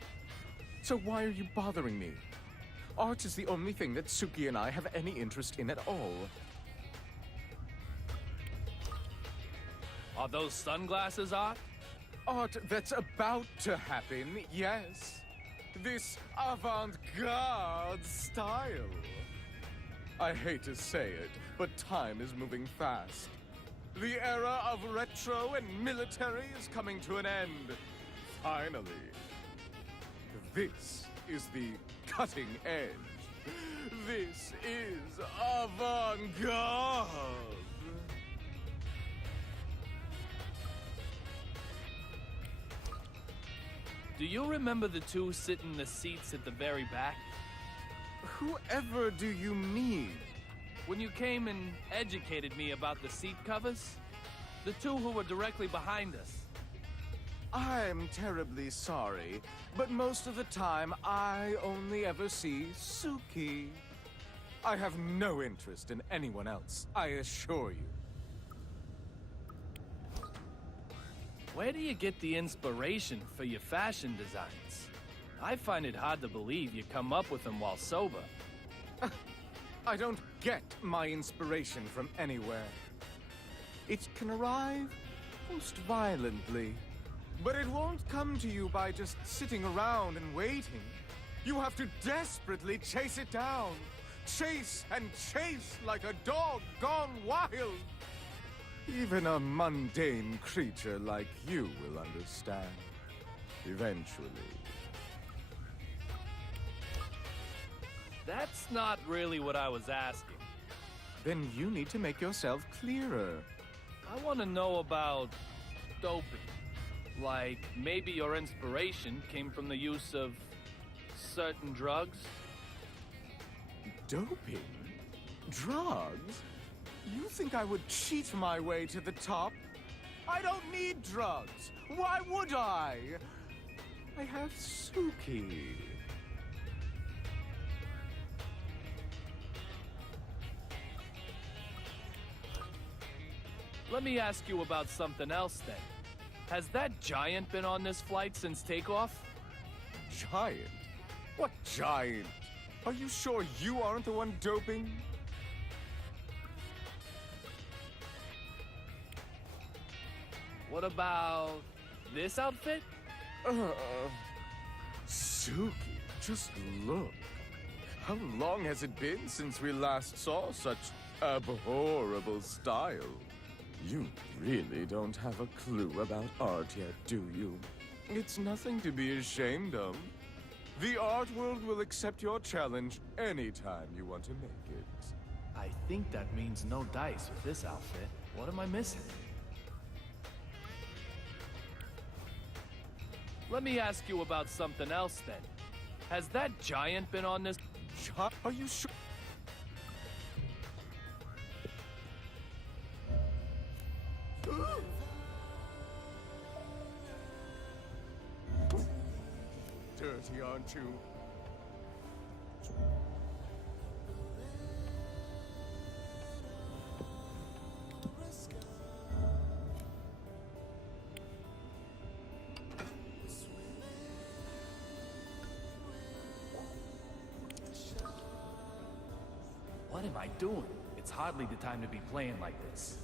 So why are you bothering me? Art is the only thing that Suki and I have any interest in at all. Are those sunglasses art? Art that's about to happen, yes. This avant-garde style. I hate to say it, but time is moving fast. The era of retro and military is coming to an end. Finally. This is the cutting edge. This is avant-garde. Do you remember the two sitting in the seats at the very back? Whoever do you mean? When you came and educated me about the seat covers? The two who were directly behind us. I'm terribly sorry, but most of the time I only ever see Suki. I have no interest in anyone else, I assure you. Where do you get the inspiration for your fashion designs? I find it hard to believe you come up with them while sober. I don't get my inspiration from anywhere. It can arrive most violently, but it won't come to you by just sitting around and waiting. You have to desperately chase it down. Chase and chase like a dog gone wild. Even a mundane creature like you will understand. Eventually. That's not really what I was asking. Then you need to make yourself clearer. I want to know about doping. Like, maybe your inspiration came from the use of certain drugs? Doping? Drugs? You think I would cheat my way to the top? I don't need drugs. Why would I? I have Suki. Let me ask you about something else then. Has that giant been on this flight since takeoff? Giant? What giant? Are you sure you aren't the one doping? What about this outfit? Suki, just look. How long has it been since we last saw such abhorrible style? You really don't have a clue about art yet, do you? It's nothing to be ashamed of. The art world will accept your challenge anytime you want to make it. I think that means no dice with this outfit. What am I missing? Let me ask you about something else then. Has that giant been on this? Are you sure? Dirty, aren't you? What am I doing? It's hardly the time to be playing like this.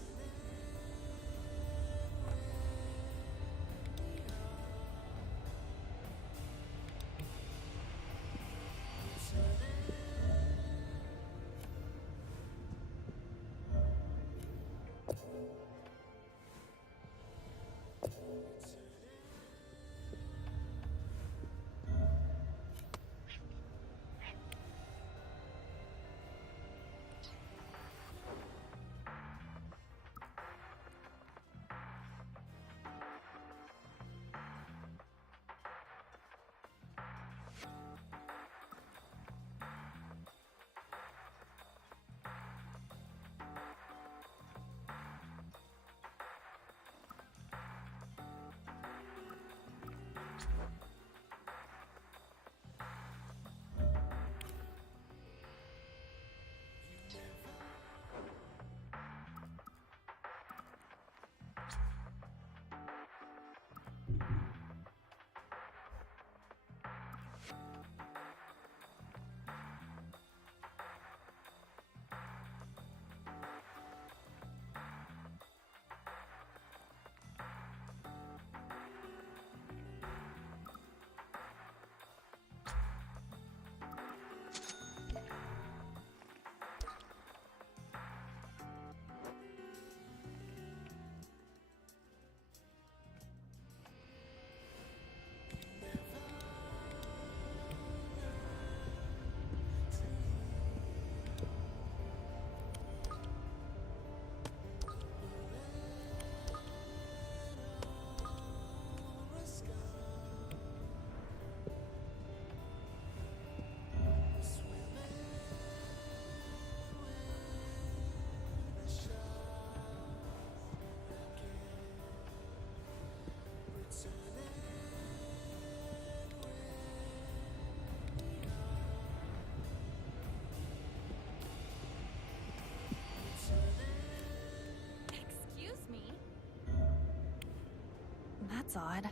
That's odd.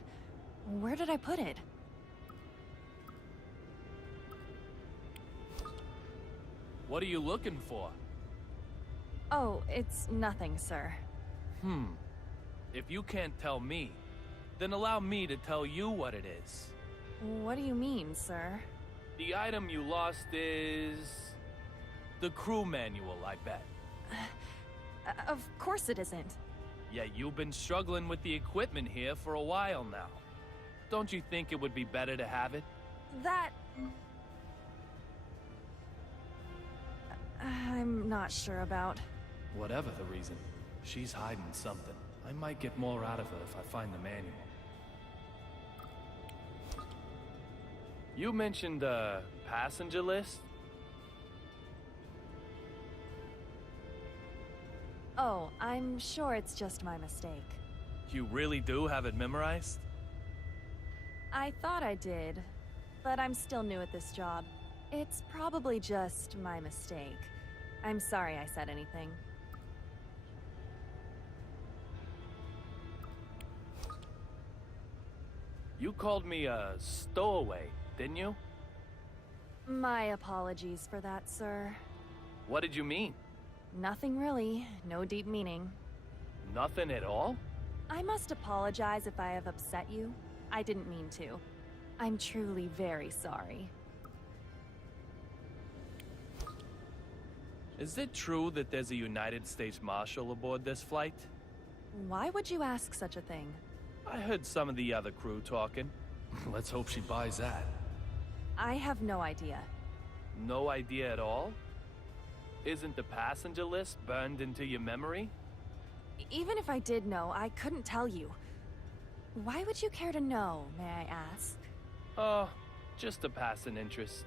Where did I put it? What are you looking for? Oh, it's nothing, sir. If you can't tell me, then allow me to tell you what it is. What do you mean, sir? The item you lost is... the crew manual, I bet. Of course it isn't. Yeah, you've been struggling with the equipment here for a while now. Don't you think it would be better to have it? That... I'm not sure about. Whatever the reason, she's hiding something. I might get more out of her if I find the manual. You mentioned a passenger list? Oh, I'm sure it's just my mistake. You really do have it memorized? I thought I did, but I'm still new at this job. It's probably just my mistake. I'm sorry I said anything. You called me a stowaway, didn't you? My apologies for that, sir. What did you mean? Nothing really. No deep meaning. Nothing at all? I must apologize if I have upset you. I didn't mean to. I'm truly very sorry. Is it true that there's a United States Marshal aboard this flight? Why would you ask such a thing? I heard some of the other crew talking. Let's hope she buys that. I have no idea. No idea at all? Isn't the passenger list burned into your memory? Even if I did know, I couldn't tell you. Why would you care to know, may I ask? Oh, just a passing interest.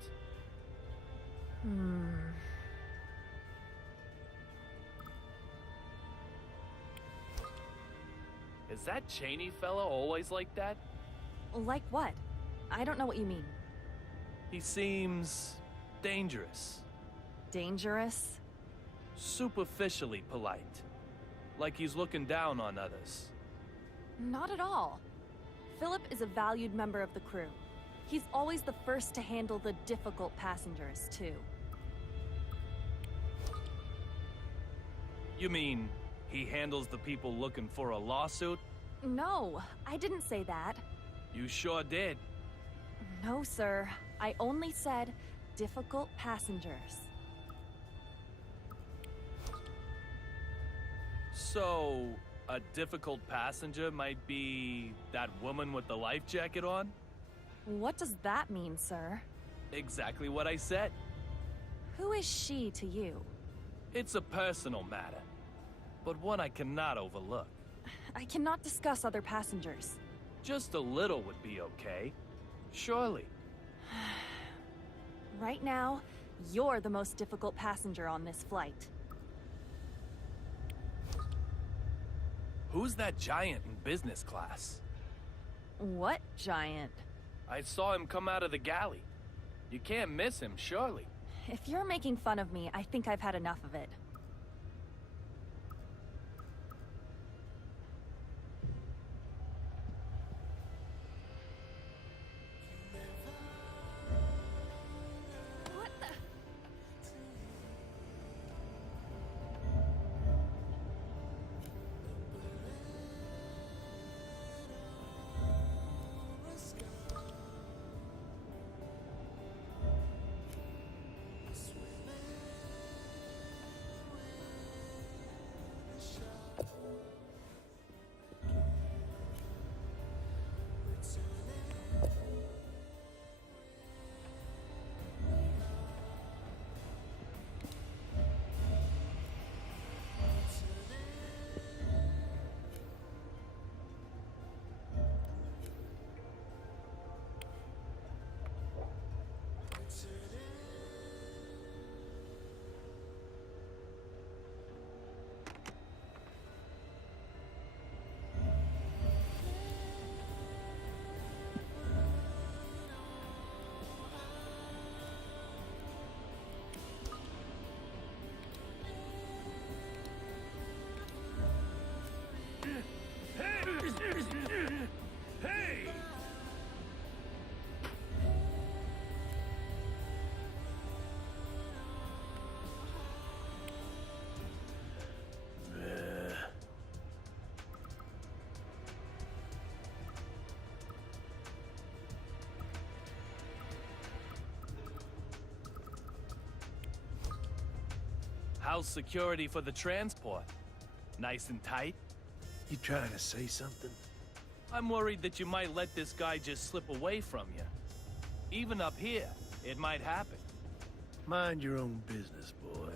Is that Cheney fella always like that? Like what? I don't know what you mean. He seems... dangerous. Dangerous? Superficially polite. Like he's looking down on others. Not at all. Philip is a valued member of the crew. He's always the first to handle the difficult passengers, too. You mean, he handles the people looking for a lawsuit? No, I didn't say that. You sure did. No, sir. I only said difficult passengers. So, a difficult passenger might be that woman with the life jacket on? What does that mean, sir? Exactly what I said. Who is she to you? It's a personal matter, but one I cannot overlook. I cannot discuss other passengers. Just a little would be okay. Surely. Right now, you're the most difficult passenger on this flight. Who's that giant in business class? What giant? I saw him come out of the galley. You can't miss him, surely. If you're making fun of me, I think I've had enough of it. What the? How's security for the transport? Nice and tight? You trying to say something? I'm worried that you might let this guy just slip away from you. Even up here, it might happen. Mind your own business, boy.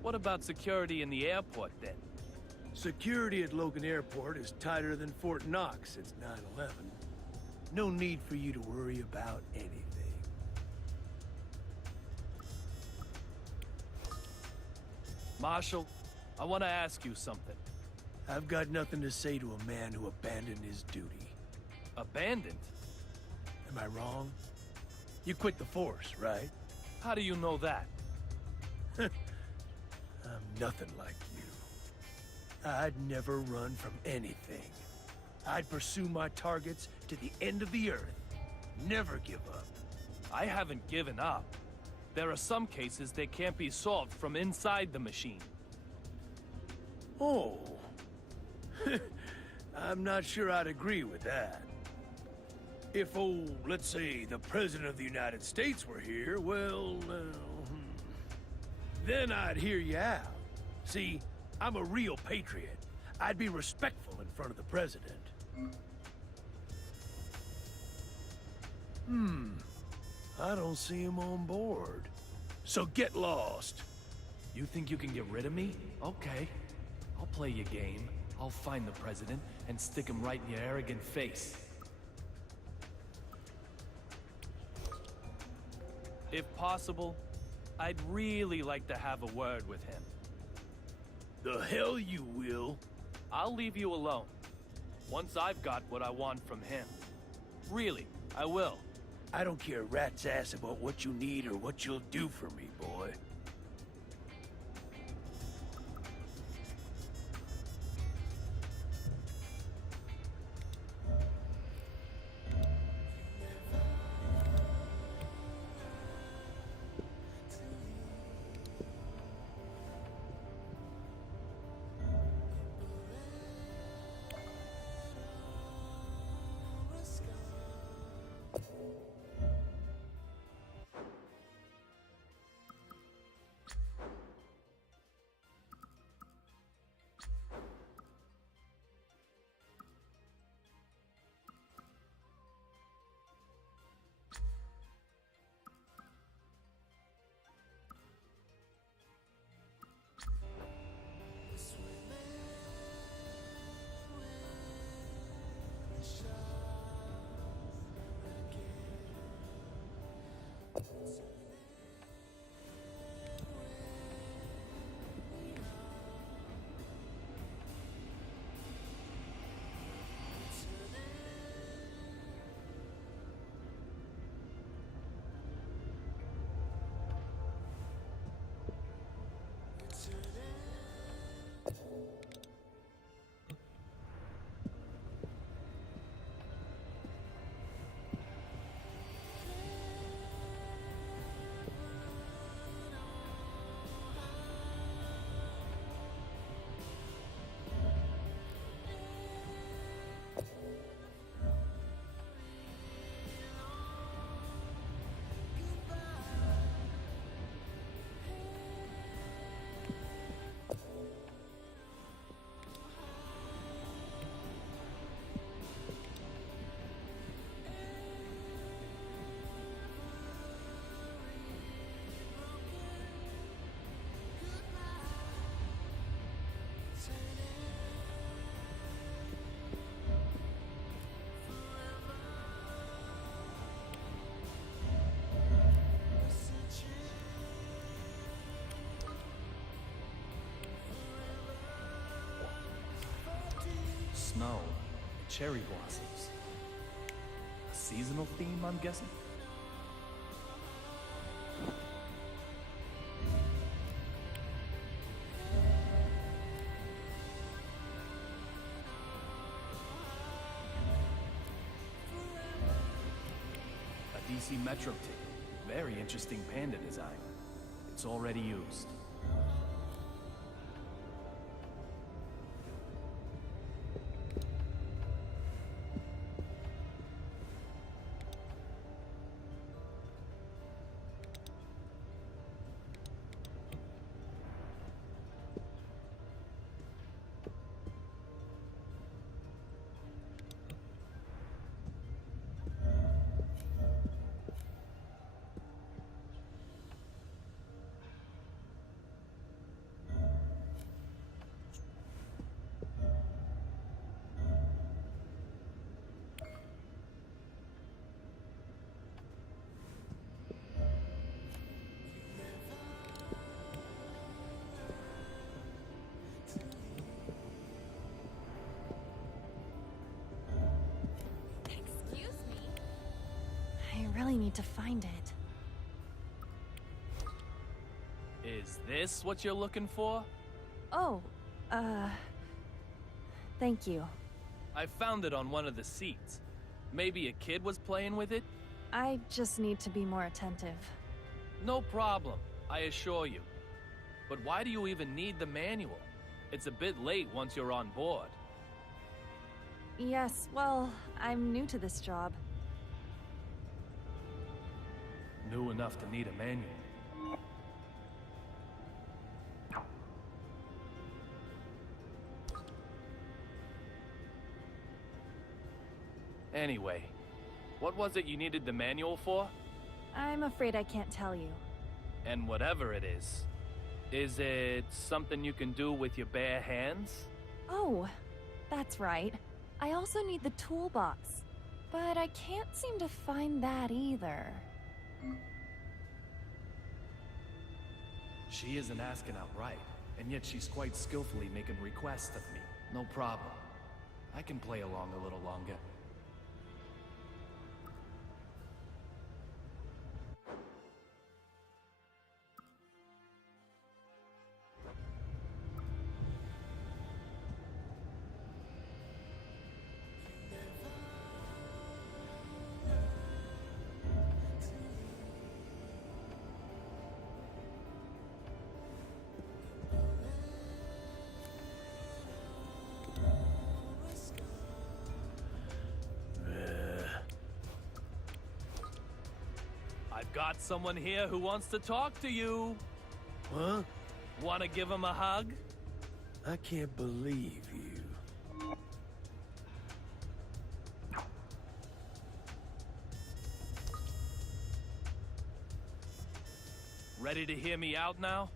What about security in the airport, then? Security at Logan Airport is tighter than Fort Knox since 9/11. No need for you to worry about anything. Marshal, I want to ask you something. I've got nothing to say to a man who abandoned his duty. Abandoned? Am I wrong? You quit the force, right? How do you know that? I'm nothing like you. I'd never run from anything. I'd pursue my targets to the end of the earth. Never give up. I haven't given up. There are some cases that can't be solved from inside the machine. Oh. I'm not sure I'd agree with that. If, let's say, the President of the United States were here, well, then I'd hear you out. See, I'm a real patriot. I'd be respectful in front of the President. I don't see him on board. So get lost. You think you can get rid of me? Okay. I'll play your game. I'll find the President and stick him right in your arrogant face. If possible, I'd really like to have a word with him. The hell you will. I'll leave you alone. Once I've got what I want from him. Really, I will. I don't care a rat's ass about what you need or what you'll do for me, boy. Snow, cherry blossoms. A seasonal theme, I'm guessing? A DC Metro ticket. Very interesting panda design. It's already used. need to find it. Is this what you're looking for? Oh, thank you. I found it on one of the seats. Maybe a kid was playing with it? I just need to be more attentive. No problem, I assure you. But why do you even need the manual? It's a bit late once you're on board. Yes, well, I'm new to this job. New enough to need a manual. Anyway, what was it you needed the manual for? I'm afraid I can't tell you. And whatever it is it something you can do with your bare hands? Oh, that's right. I also need the toolbox, but I can't seem to find that either. She isn't asking outright, and yet she's quite skillfully making requests of me. No problem. I can play along a little longer. I've got someone here who wants to talk to you. Huh? Want to give him a hug? I can't believe you. Ready to hear me out now?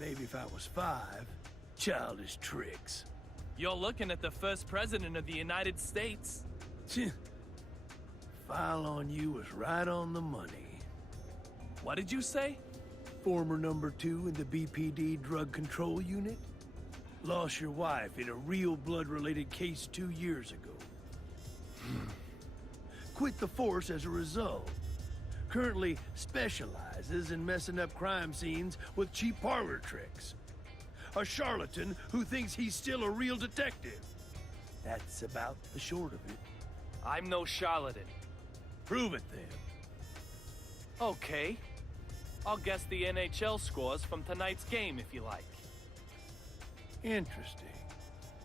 Maybe if I was 5. Childish tricks. You're looking at the first president of the United States. File on you was right on the money. What did you say? Former number 2 in the BPD drug control unit. Lost your wife in a real blood-related case 2 years ago. Quit the force as a result. Currently specializes in messing up crime scenes with cheap parlor tricks. A charlatan who thinks he's still a real detective. That's about the short of it. I'm no charlatan. Prove it then. Okay. I'll guess the NHL scores from tonight's game if you like. Interesting.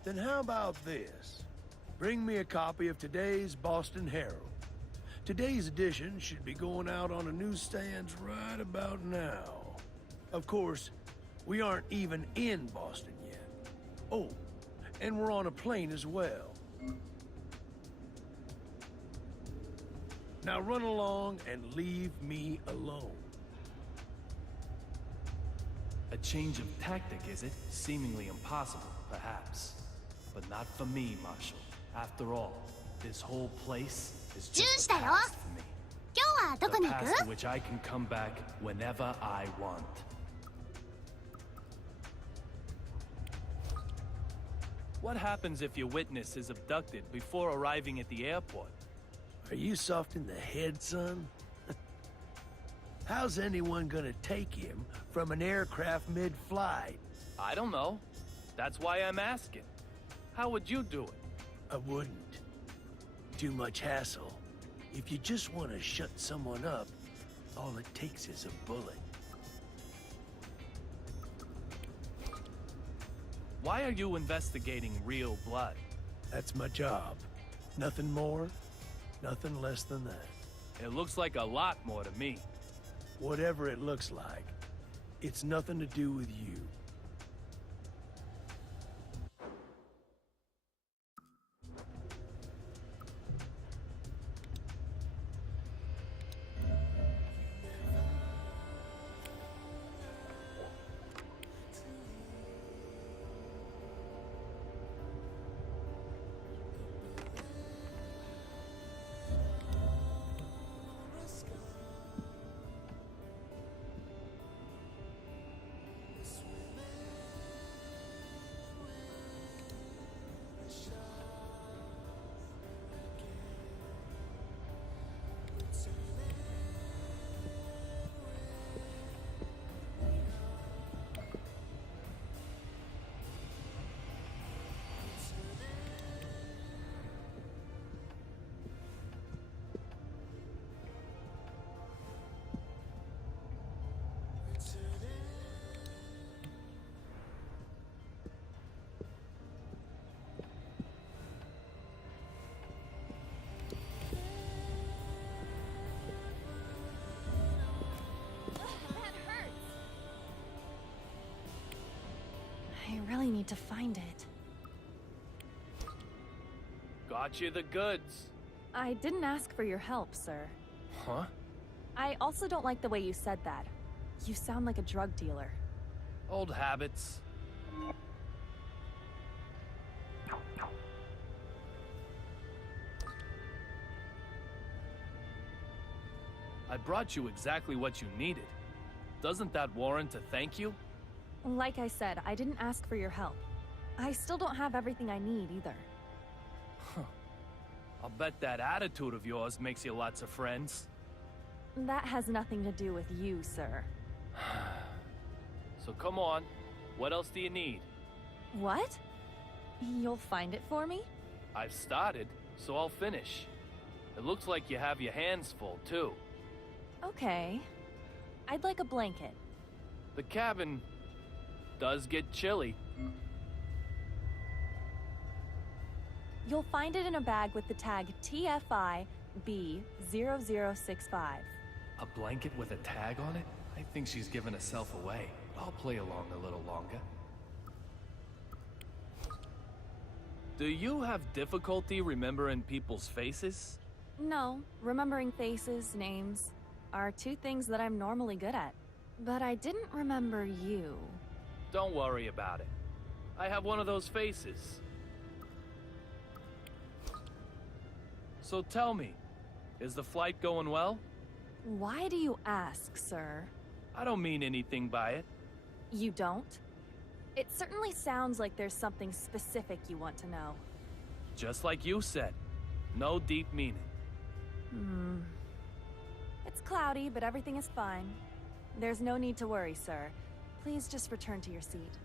Then how about this? Bring me a copy of today's Boston Herald. Today's edition should be going out on the newsstands right about now. Of course, we aren't even in Boston yet. Oh, and we're on a plane as well. Now run along and leave me alone. A change of tactic, is it? Seemingly impossible, perhaps. But not for me, Marshall. After all, this whole place is just a past for me. 今日はどこに A 行 past く to which I can come back whenever I want. What happens if your witness is abducted before arriving at the airport? Are you soft in the head, son? How's anyone gonna take him from an aircraft mid-flight? I don't know. That's why I'm asking. How would you do it? I wouldn't. Too much hassle. If you just want to shut someone up, all it takes is a bullet. Why are you investigating real blood? That's my job. Nothing more, nothing less than that. It looks like a lot more to me. Whatever it looks like, it's nothing to do with you. I really need to find it. Got you the goods. I didn't ask for your help, sir. Huh? I also don't like the way you said that. You sound like a drug dealer. Old habits. I brought you exactly what you needed. Doesn't that warrant a thank you? Like I said, I didn't ask for your help. I still don't have everything I need either. I'll bet that attitude of yours makes you lots of friends. That has nothing to do with you, sir. So come on, what else do you need? What? You'll find it for me? I've started, so I'll finish. It looks like you have your hands full, too. Okay. I'd like a blanket. The cabin does get chilly. You'll find it in a bag with the tag TFI B0065. A blanket with a tag on it? I think she's giving herself away. I'll play along a little longer. Do you have difficulty remembering people's faces? No, remembering faces, names, are two things that I'm normally good at. But I didn't remember you. Don't worry about it. I have one of those faces. So tell me, is the flight going well? Why do you ask, sir? I don't mean anything by it. You don't? It certainly sounds like there's something specific you want to know. Just like you said. No deep meaning. It's cloudy, but everything is fine. There's no need to worry, sir. Please just return to your seat.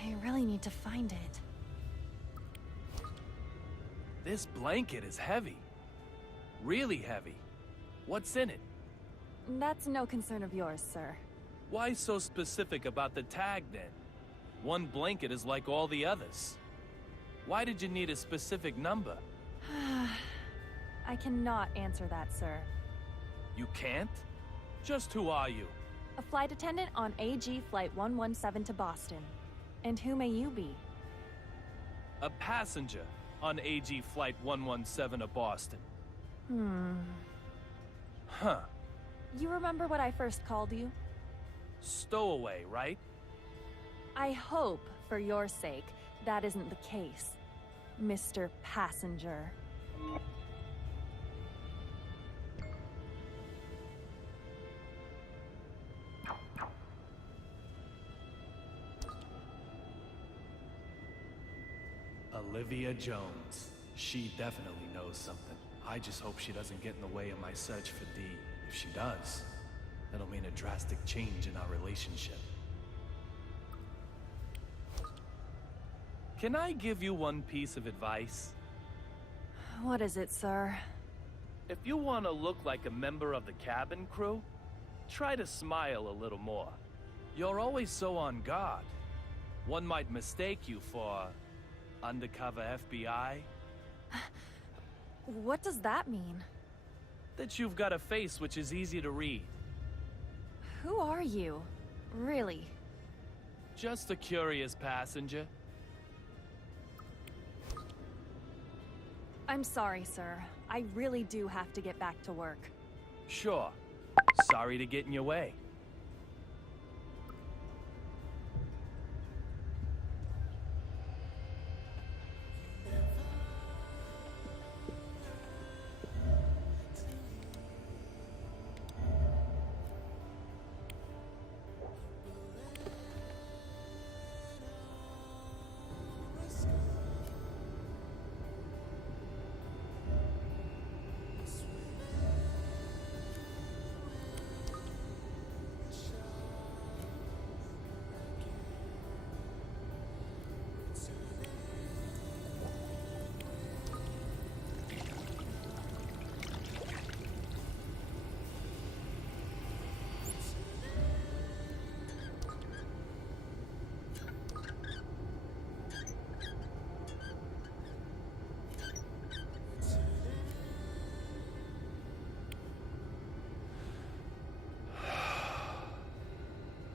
I really need to find it. This blanket is heavy. Really heavy. What's in it? That's no concern of yours, sir. Why so specific about the tag, then? One blanket is like all the others. Why did you need a specific number? I cannot answer that, sir. You can't? Just who are you? A flight attendant on AG Flight 117 to Boston. And who may you be? A passenger on AG Flight 117 to Boston. Huh. You remember what I first called you? Stowaway, right? I hope, for your sake, that isn't the case, Mr. Passenger. Olivia Jones. She definitely knows something. I just hope she doesn't get in the way of my search for Dee. If she does, that'll mean a drastic change in our relationship. Can I give you one piece of advice? What is it, sir? If you want to look like a member of the cabin crew, try to smile a little more. You're always so on guard. One might mistake you for undercover FBI. What does that mean? That you've got a face which is easy to read. Who are you? Really? Just a curious passenger. I'm sorry, sir. I really do have to get back to work. Sure. Sorry to get in your way.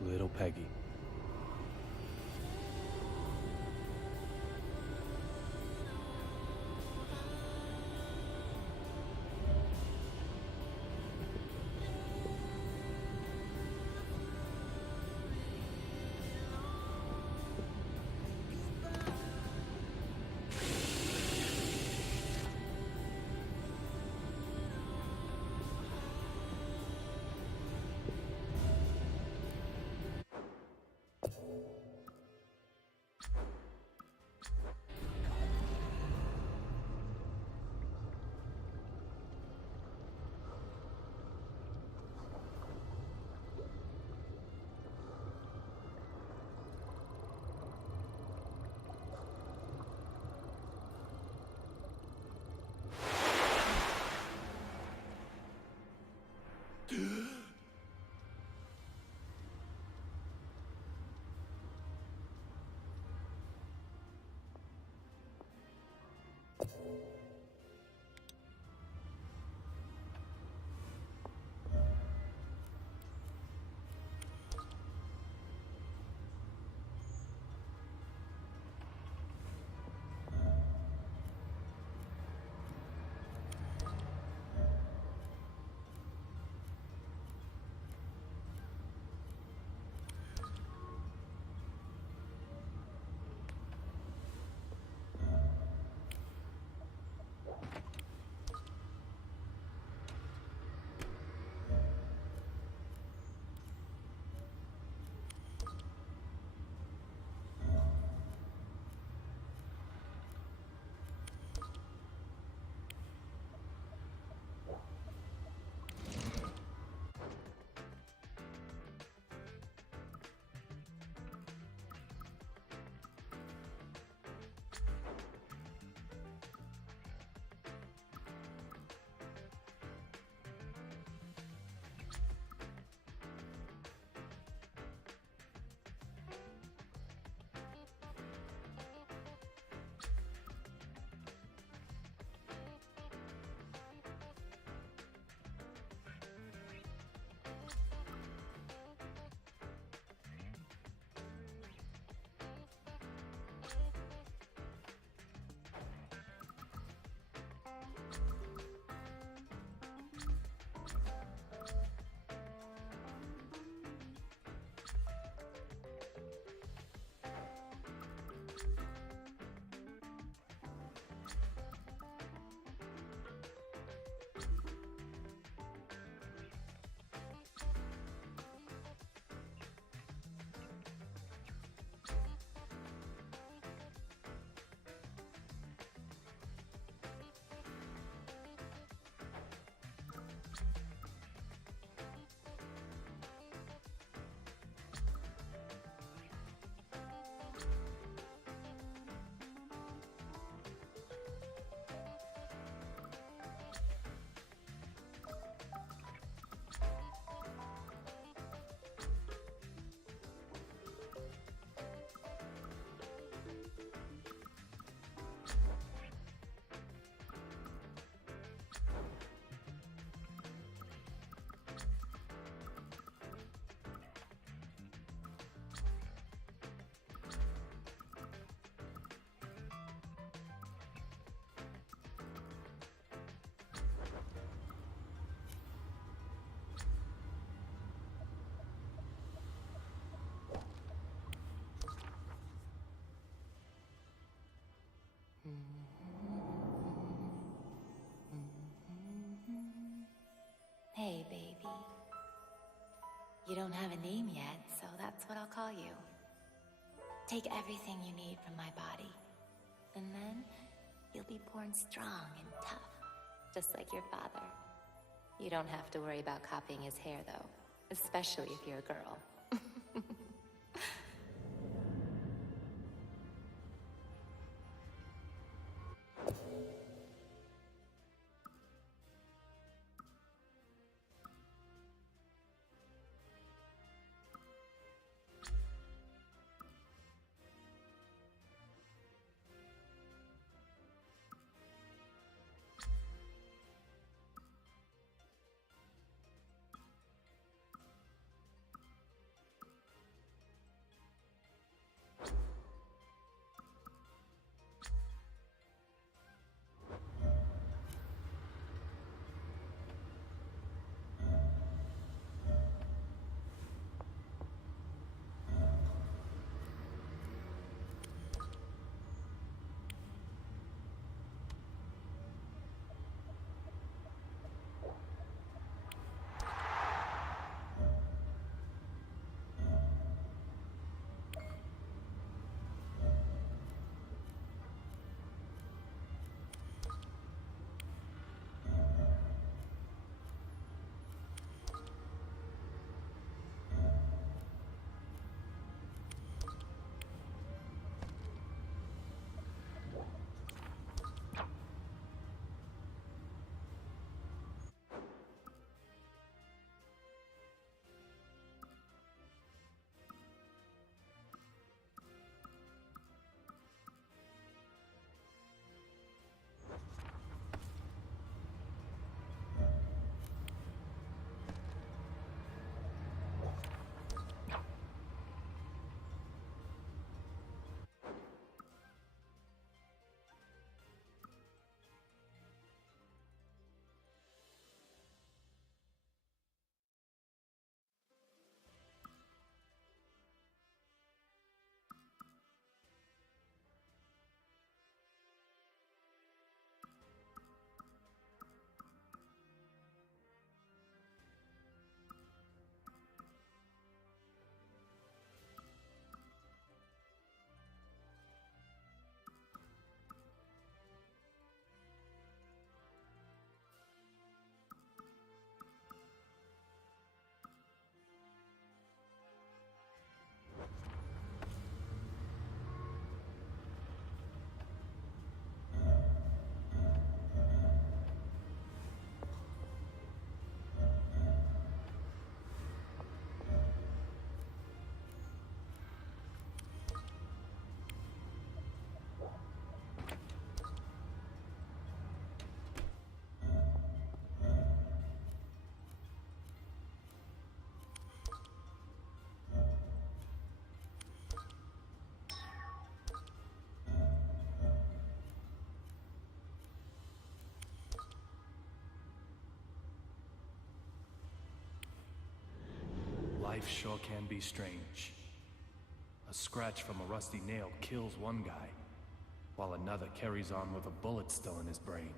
Little Peggy. You don't have a name yet, so that's what I'll call you. Take everything you need from my body, and then you'll be born strong and tough, just like your father. You don't have to worry about copying his hair, though, especially if you're a girl. Life sure can be strange. A scratch from a rusty nail kills one guy, while another carries on with a bullet still in his brain.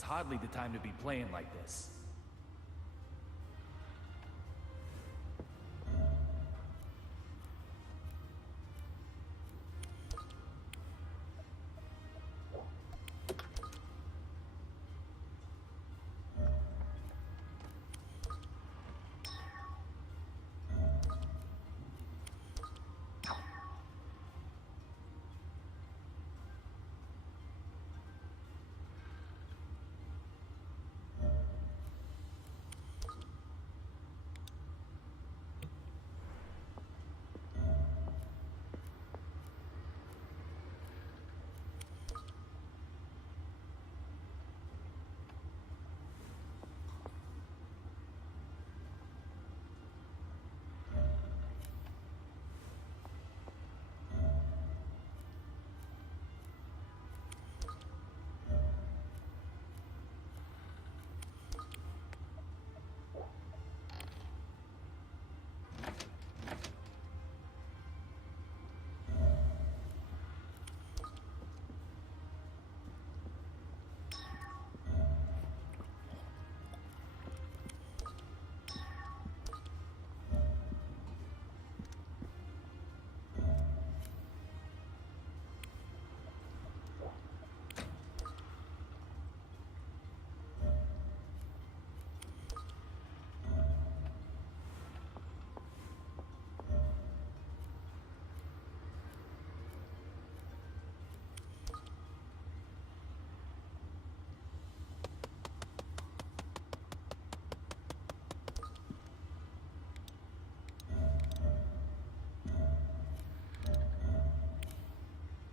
It's hardly the time to be playing like this.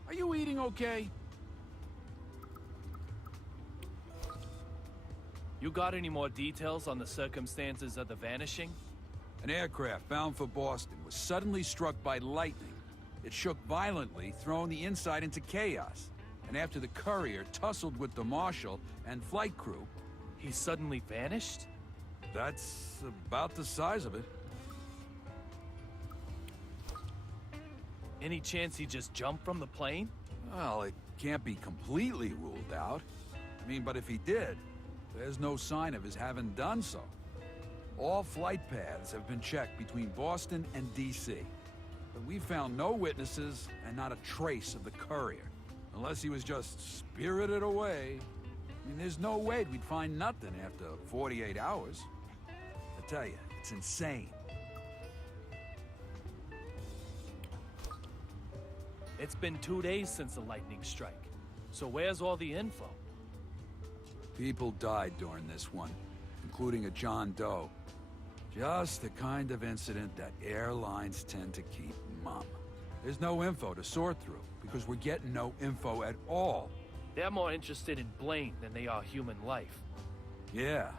Are you eating okay? You got any more details on the circumstances of the vanishing? An aircraft bound for Boston was suddenly struck by lightning. It shook violently, throwing the inside into chaos. And after the courier tussled with the marshal and flight crew... He suddenly vanished? That's about the size of it. Any chance he just jumped from the plane? Well, it can't be completely ruled out. I mean, but if he did, there's no sign of his having done so. All flight paths have been checked between Boston and D.C. But we found no witnesses and not a trace of the courier. Unless he was just spirited away. I mean, there's no way we'd find nothing after 48 hours. I tell you, it's insane. It's been 2 days since the lightning strike. So where's all the info? People died during this one, including a John Doe. Just the kind of incident that airlines tend to keep mum. There's no info to sort through, because we're getting no info at all. They're more interested in Blaine than they are human life. Yeah,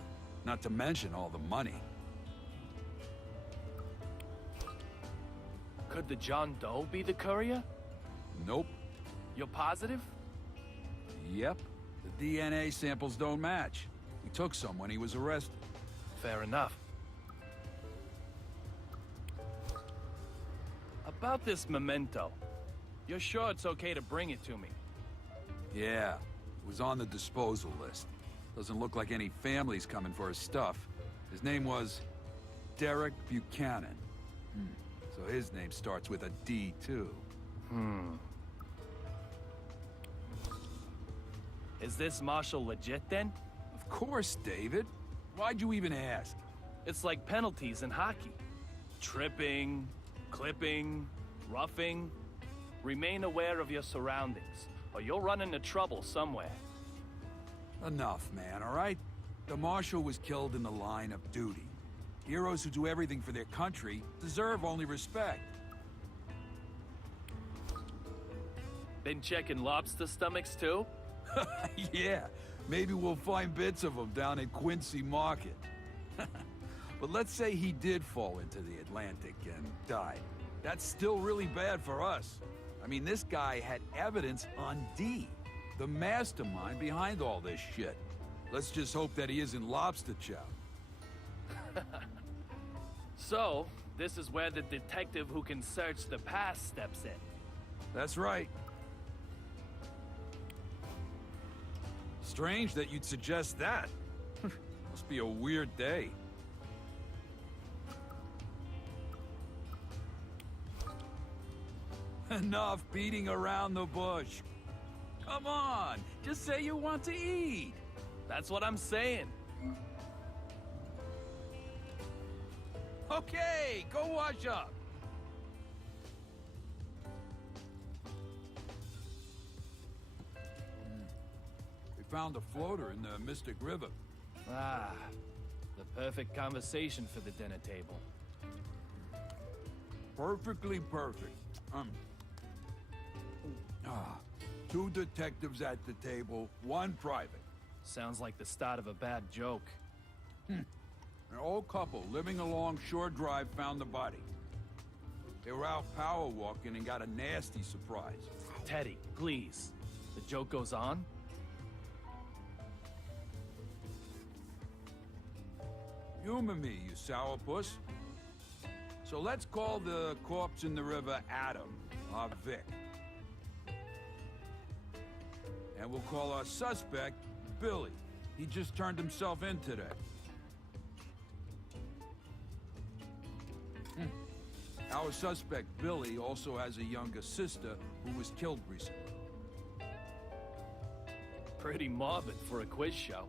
not to mention all the money. Could the John Doe be the courier? Nope. You're positive? Yep. The DNA samples don't match. We took some when he was arrested. Fair enough. About this memento. You're sure it's okay to bring it to me? Yeah, it was on the disposal list. Doesn't look like any family's coming for his stuff. His name was Derek Buchanan. So his name starts with a D, too. Is this Marshall legit, then? Of course, David. Why'd you even ask? It's like penalties in hockey. Tripping, clipping, roughing. Remain aware of your surroundings, or you'll run into trouble somewhere. Enough, man, all right? The Marshal was killed in the line of duty. Heroes who do everything for their country deserve only respect. Been checking lobster stomachs, too? Yeah, maybe we'll find bits of them down at Quincy Market. But let's say he did fall into the Atlantic and died. That's still really bad for us. I mean, this guy had evidence on D, the mastermind behind all this shit. Let's just hope that he isn't lobster chow. So, this is where the detective who can search the past steps in. That's right. Strange that you'd suggest that. Must be a weird day. Enough beating around the bush. Come on, just say you want to eat. That's what I'm saying. Okay, go wash up. We found a floater in the Mystic River. Ah, the perfect conversation for the dinner table. Perfectly perfect. Two detectives at the table, one private. Sounds like the start of a bad joke. An old couple living along Shore Drive found the body. They were out power walking and got a nasty surprise. Teddy, please. The joke goes on? Humor me, you sourpuss. So let's call the corpse in the river Adam, our Vic. And we'll call our suspect Billy. He just turned himself in today. Our suspect, Billy, also has a younger sister who was killed recently. Pretty morbid for a quiz show.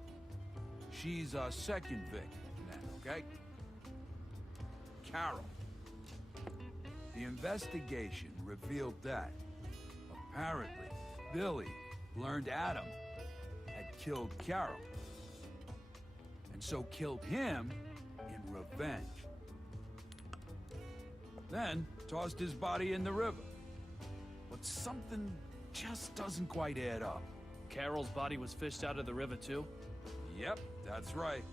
She's our second Vic, then, okay? Carol. The investigation revealed that, apparently, Billy learned Adam had killed Carol. And so killed him in revenge. Then tossed his body in the river. But something just doesn't quite add up. Carol's body was fished out of the river too? Yep, that's right.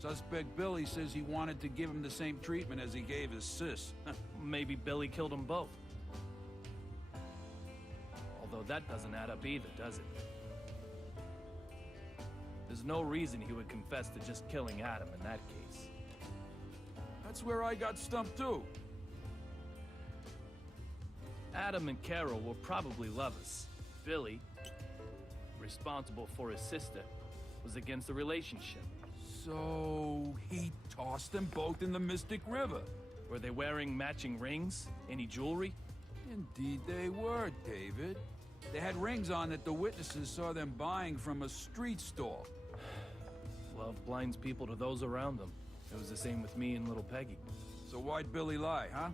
Suspect Billy says he wanted to give him the same treatment as he gave his sis. Maybe Billy killed them both. Although that doesn't add up either, does it? There's no reason he would confess to just killing Adam in that case. That's where I got stumped too. Adam and Carol were probably lovers. Billy, responsible for his sister, was against the relationship. So he tossed them both in the Mystic River. Were they wearing matching rings? Any jewelry? Indeed they were, David. They had rings on that the witnesses saw them buying from a street stall. Love blinds people to those around them. It was the same with me and little Peggy. So why'd Billy lie, huh?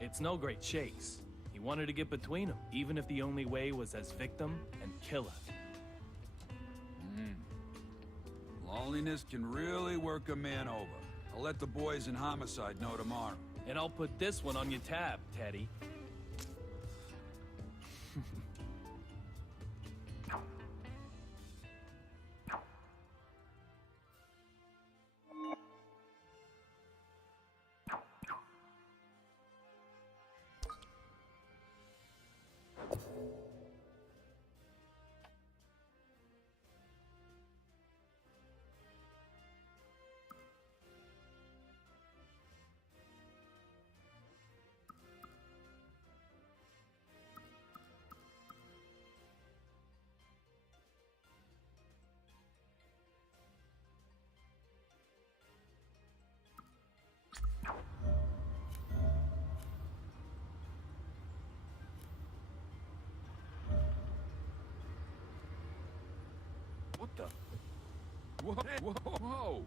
It's no great shakes. He wanted to get between them, even if the only way was as victim and killer. Loneliness can really work a man over. I'll let the boys in Homicide know tomorrow. And I'll put this one on your tab, Teddy. What the? Whoa, whoa, whoa!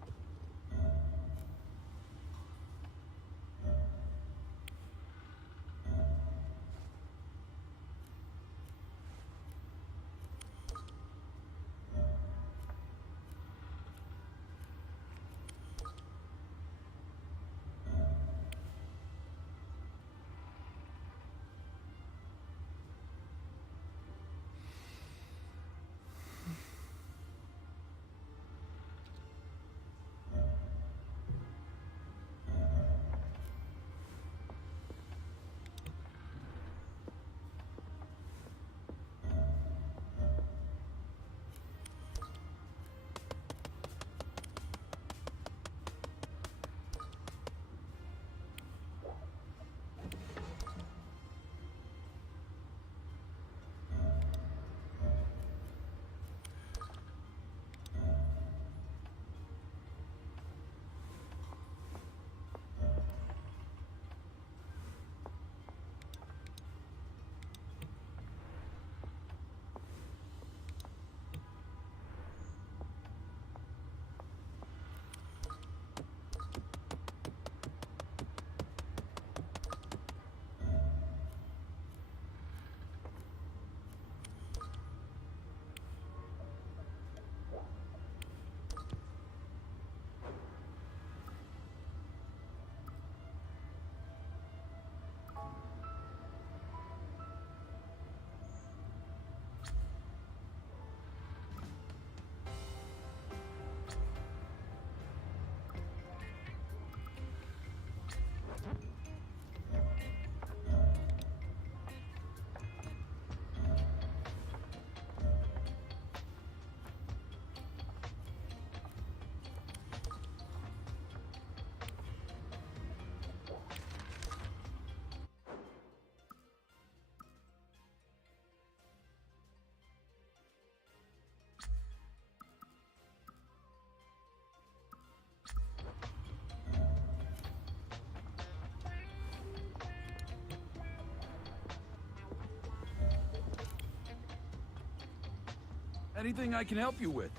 Anything I can help you with?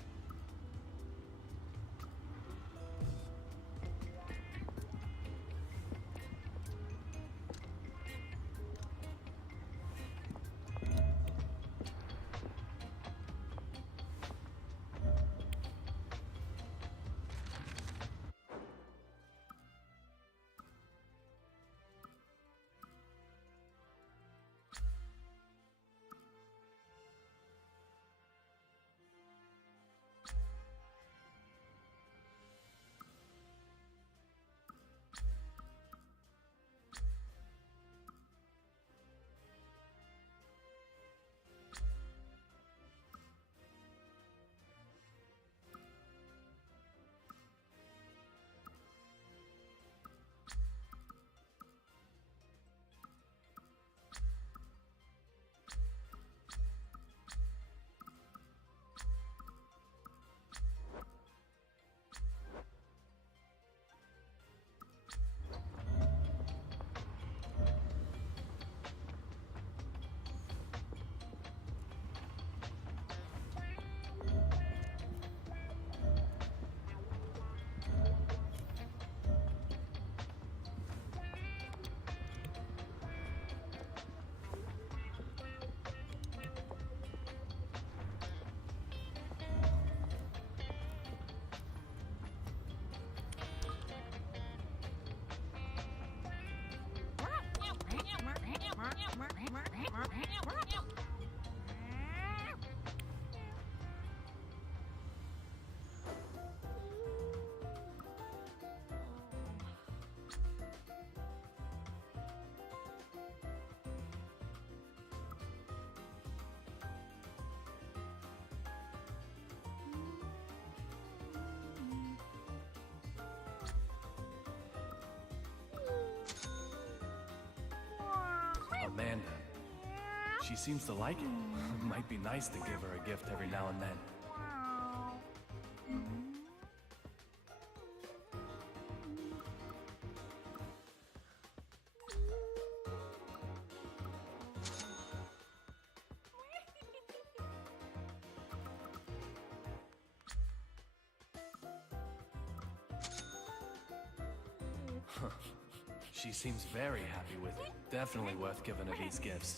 Amanda. She seems to like it. Might be nice to give her a gift every now and then. She seems very happy with it. Definitely worth giving her these gifts.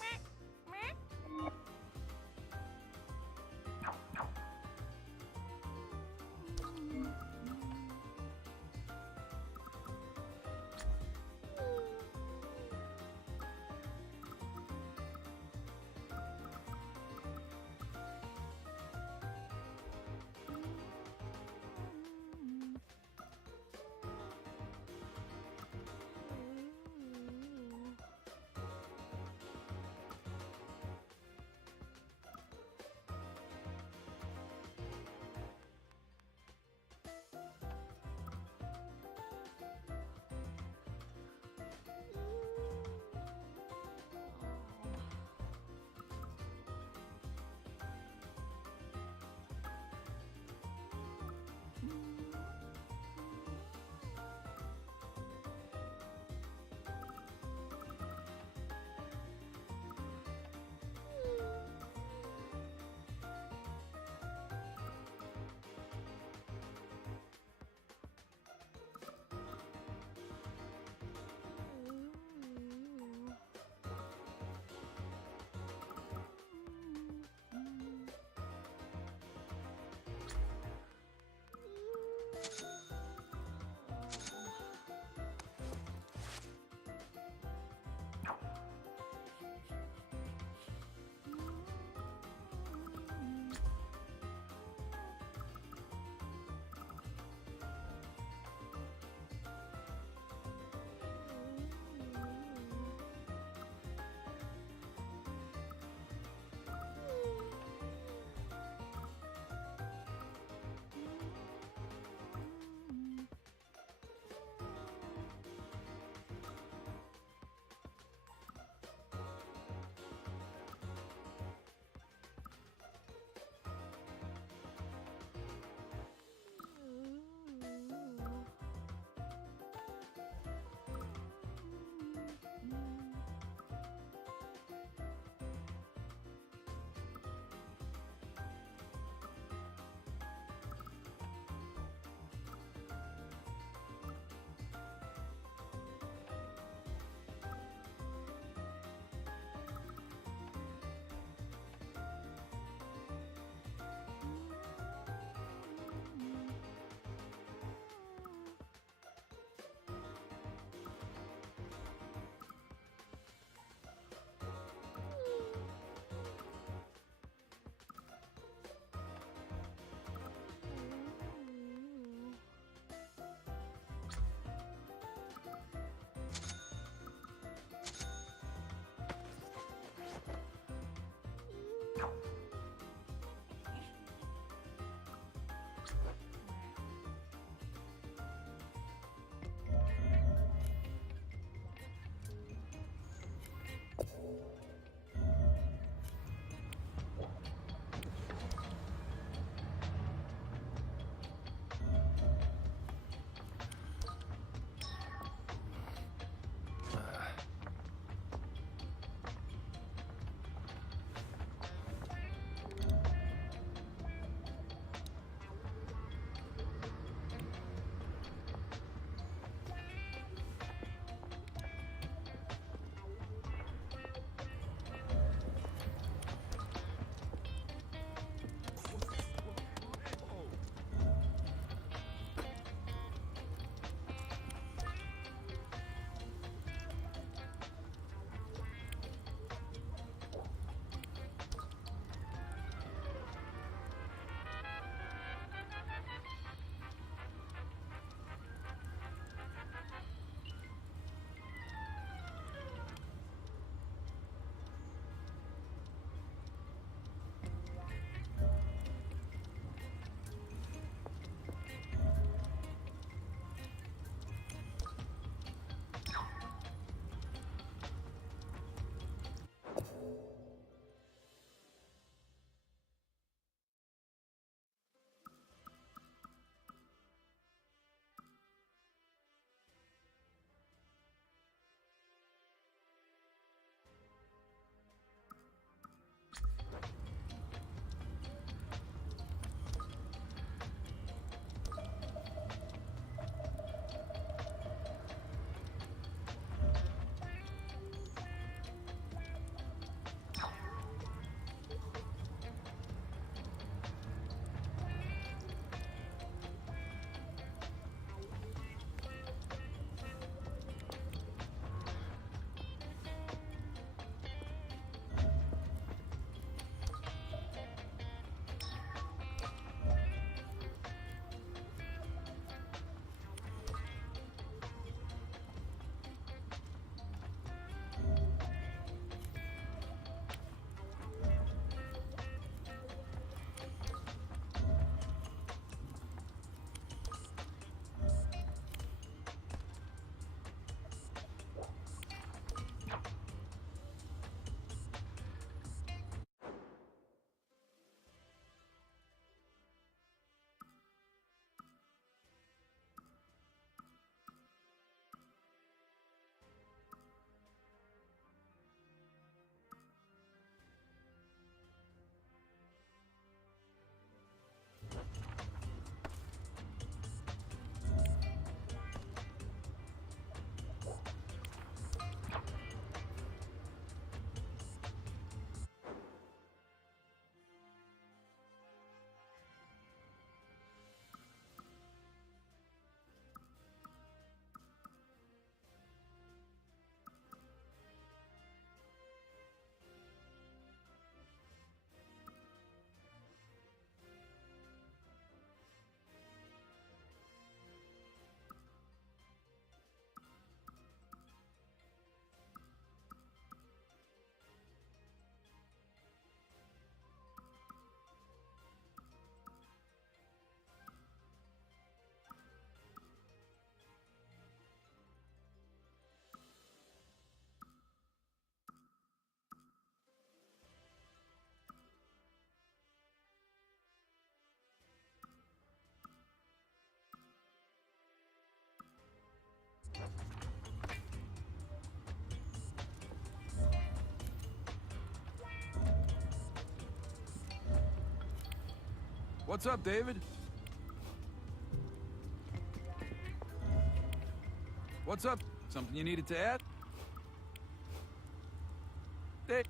What's up, David? What's up? Something you needed to add? Dave.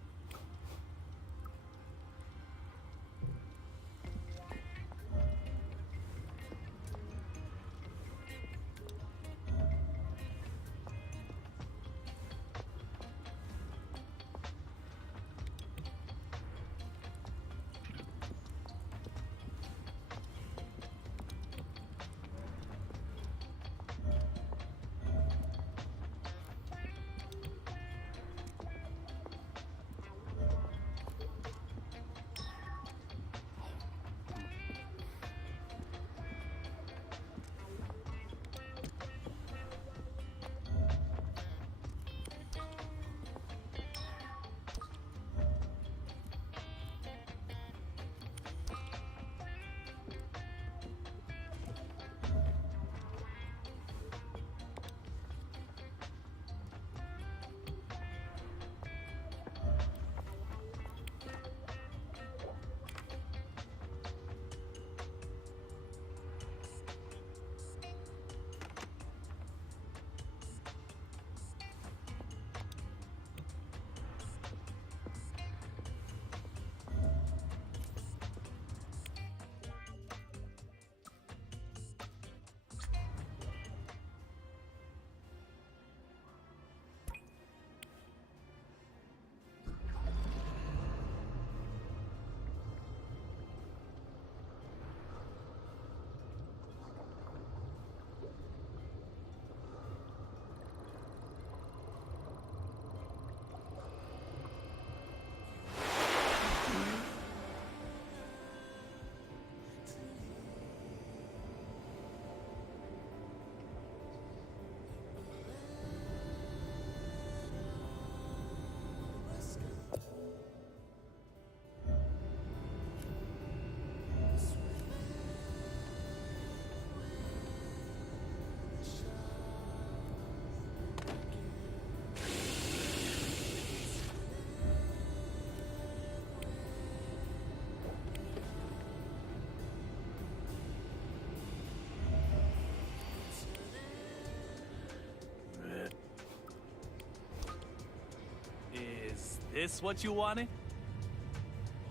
Is this what you wanted?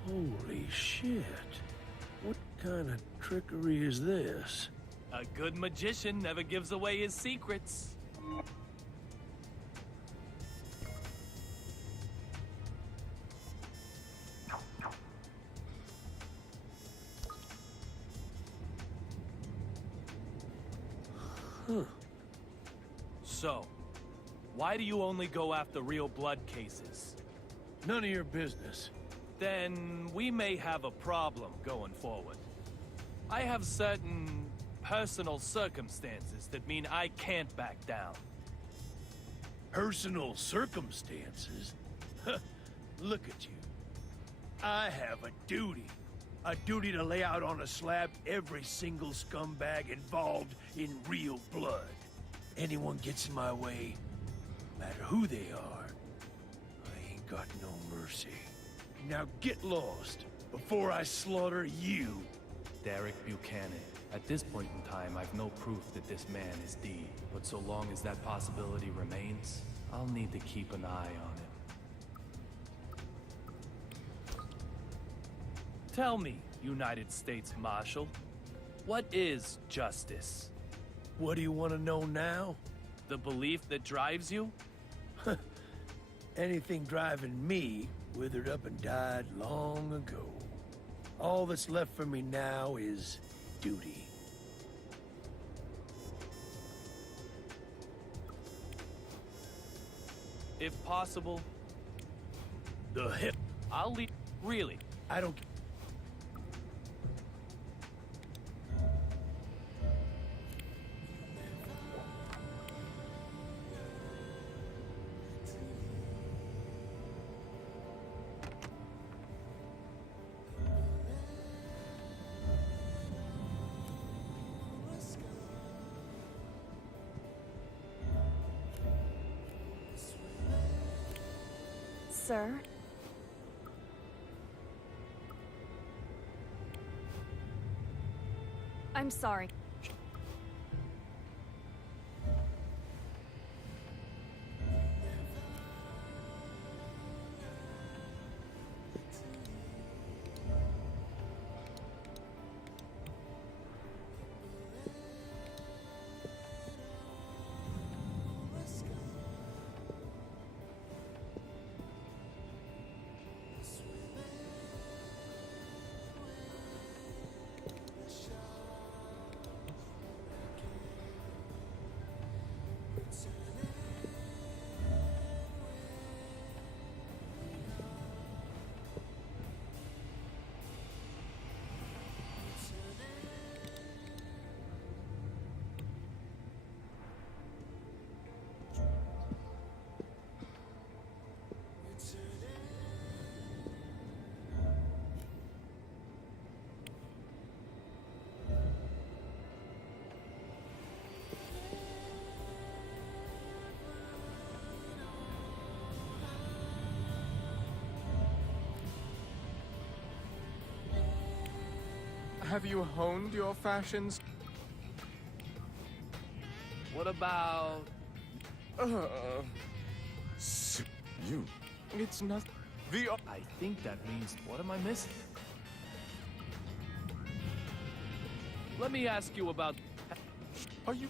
Holy shit. What kind of trickery is this? A good magician never gives away his secrets. Huh. So, why do you only go after real blood cases? None of your business. Then we may have a problem going forward. I have certain personal circumstances that mean I can't back down. Personal circumstances? Look at you. I have a duty. A duty to lay out on a slab every single scumbag involved in real blood. Anyone gets in my way, no matter who they are, I ain't got no mercy. Now get lost before I slaughter you. Derek Buchanan. At this point in time, I've no proof that this man is Dee. But so long as that possibility remains, I'll need to keep an eye on him. Tell me, United States Marshal, what is justice? What do you want to know now? The belief that drives you? Anything driving me withered up and died long ago. All that's left for me now is duty. If possible, the hip. I'll leave. Really? I don't. Sir? I'm sorry. Have you honed your fashions? What about... You. It's not... I think that means, what am I missing? Let me ask you about... Are you...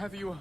Have you...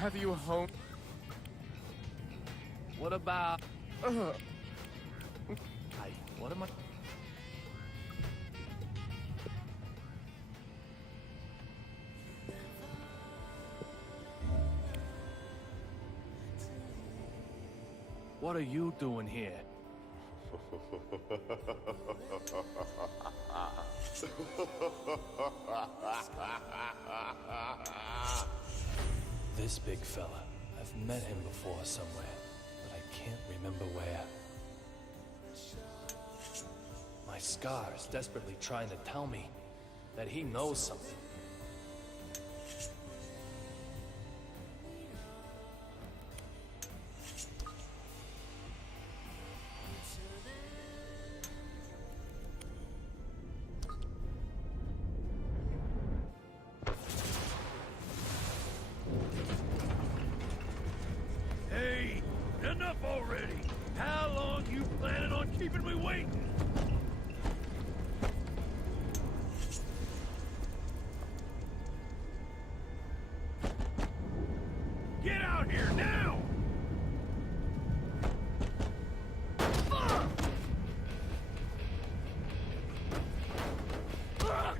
have you home? What about... what am I... What are you doing here? This big fella. I've met him before somewhere, but I can't remember where. My scar is desperately trying to tell me that he knows something. Hey, enough already! How long you planning on keeping me waiting? Get out here now! Fuck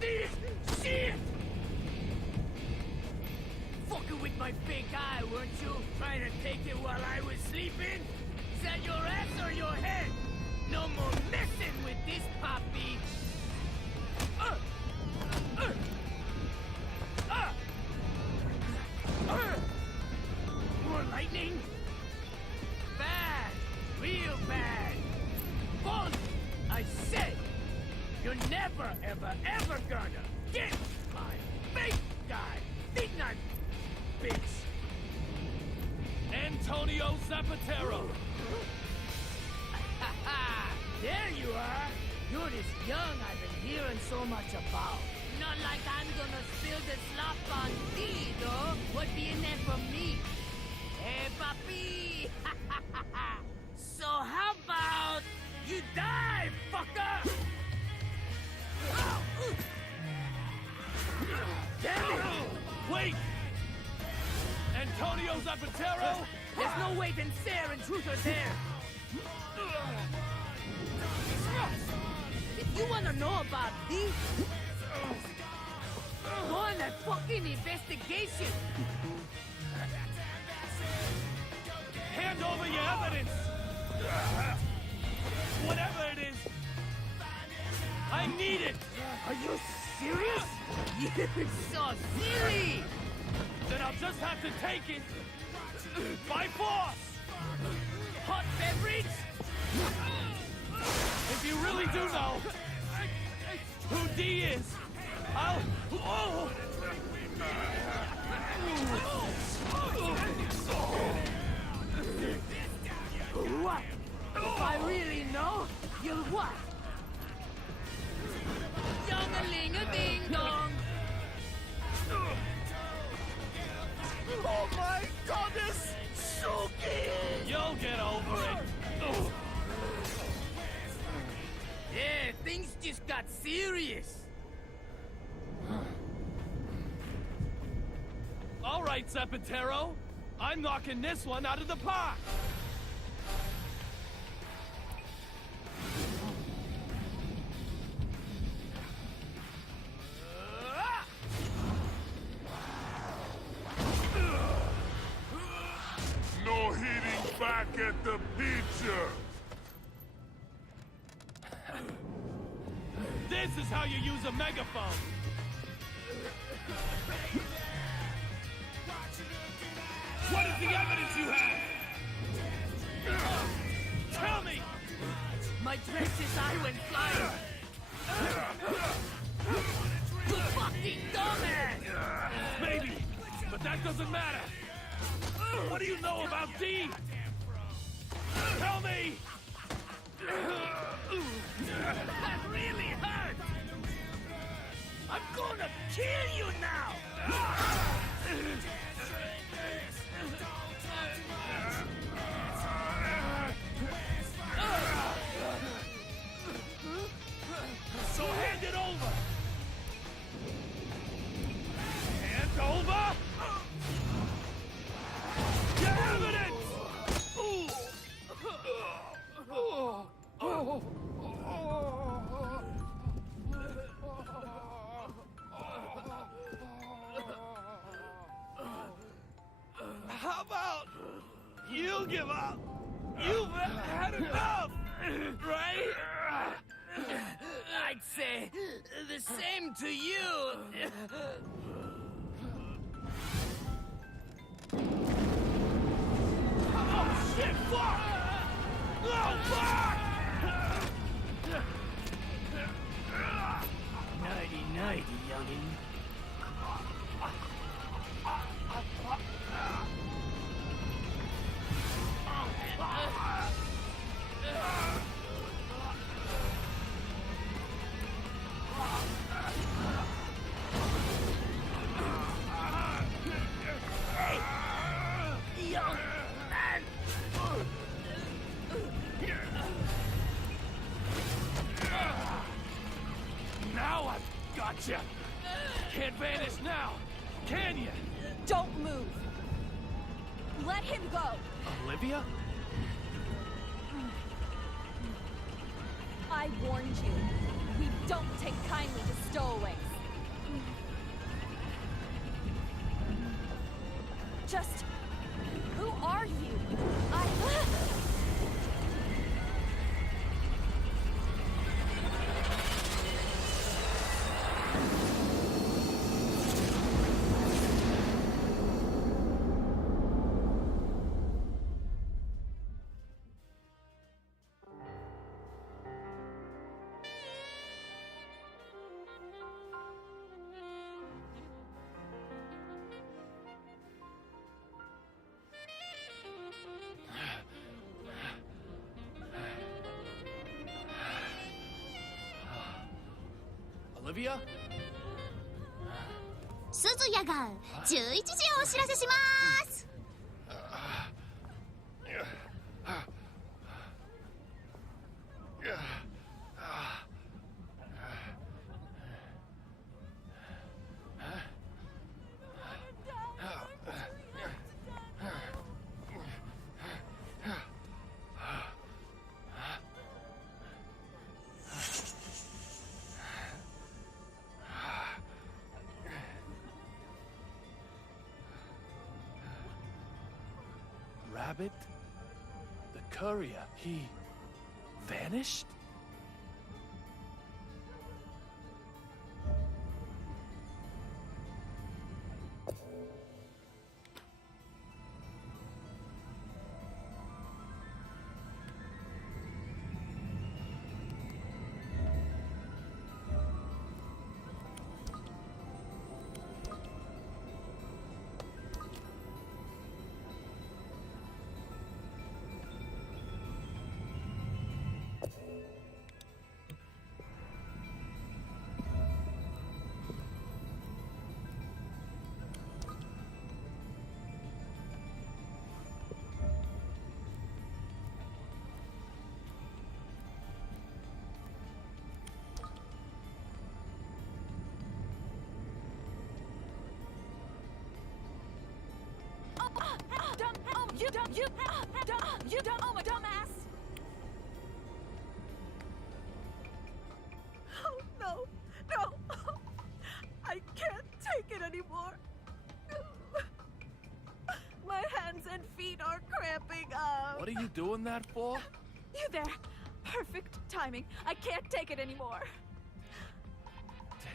this shit! Fucking with my big eye, weren't you? Trying to take it while I was sleeping? Is that your ass or your head? No more messing with this puppy! More lightning? Bad! Real bad! Bolt! I said! You're never, ever, ever gonna get my big guy! Big knife! Bitch! Antonio Zapatero! There you are! You're this young I've been hearing so much about. Not like I'm gonna spill the slop on thee, though. What be in there for me? Hey, papi! So how about you die, fucker? Damn it! Wait! Antonio Zapatero? There's no way then Sarah and Truth are there. If you wanna know about these, go on that fucking investigation. Hand over your evidence! Whatever it is, I need it! Are you serious? You're so silly! Then I'll just have to take it by force! Hot beverage? If you really do know who D is, I'll... Oh! What? If I really know, you'll what? Young-a-ling-a-ding-dong! Oh my goddess! Suki! You'll get over it! Yeah, things just got serious. All right, Zapatero. I'm knocking this one out of the park! No hitting back at the picture! This is how you use a megaphone! What is the evidence you have? Tell me! My precious eye went flying! You fucking dumbass! Maybe, but that doesn't matter! What do you know about D? Tell me! That really hurt! I'm gonna kill you now! So hand it over! Hand over? Right? I'd say the same to you. Oh, shit, fuck! Oh, fuck! Nighty-nighty, youngin'. Young man! Now I've gotcha! Can't vanish now, can you? Don't move! Let him go! Olivia? I warned you. We don't take kindly to stowaways. Just... who are you? Olivia? 鈴谷が11時をお知らせします。Rabbit? The courier, he vanished? You dumbass! Oh, no, no. I can't take it anymore. My hands and feet are cramping up. What are you doing that for? You there. Perfect timing. I can't take it anymore.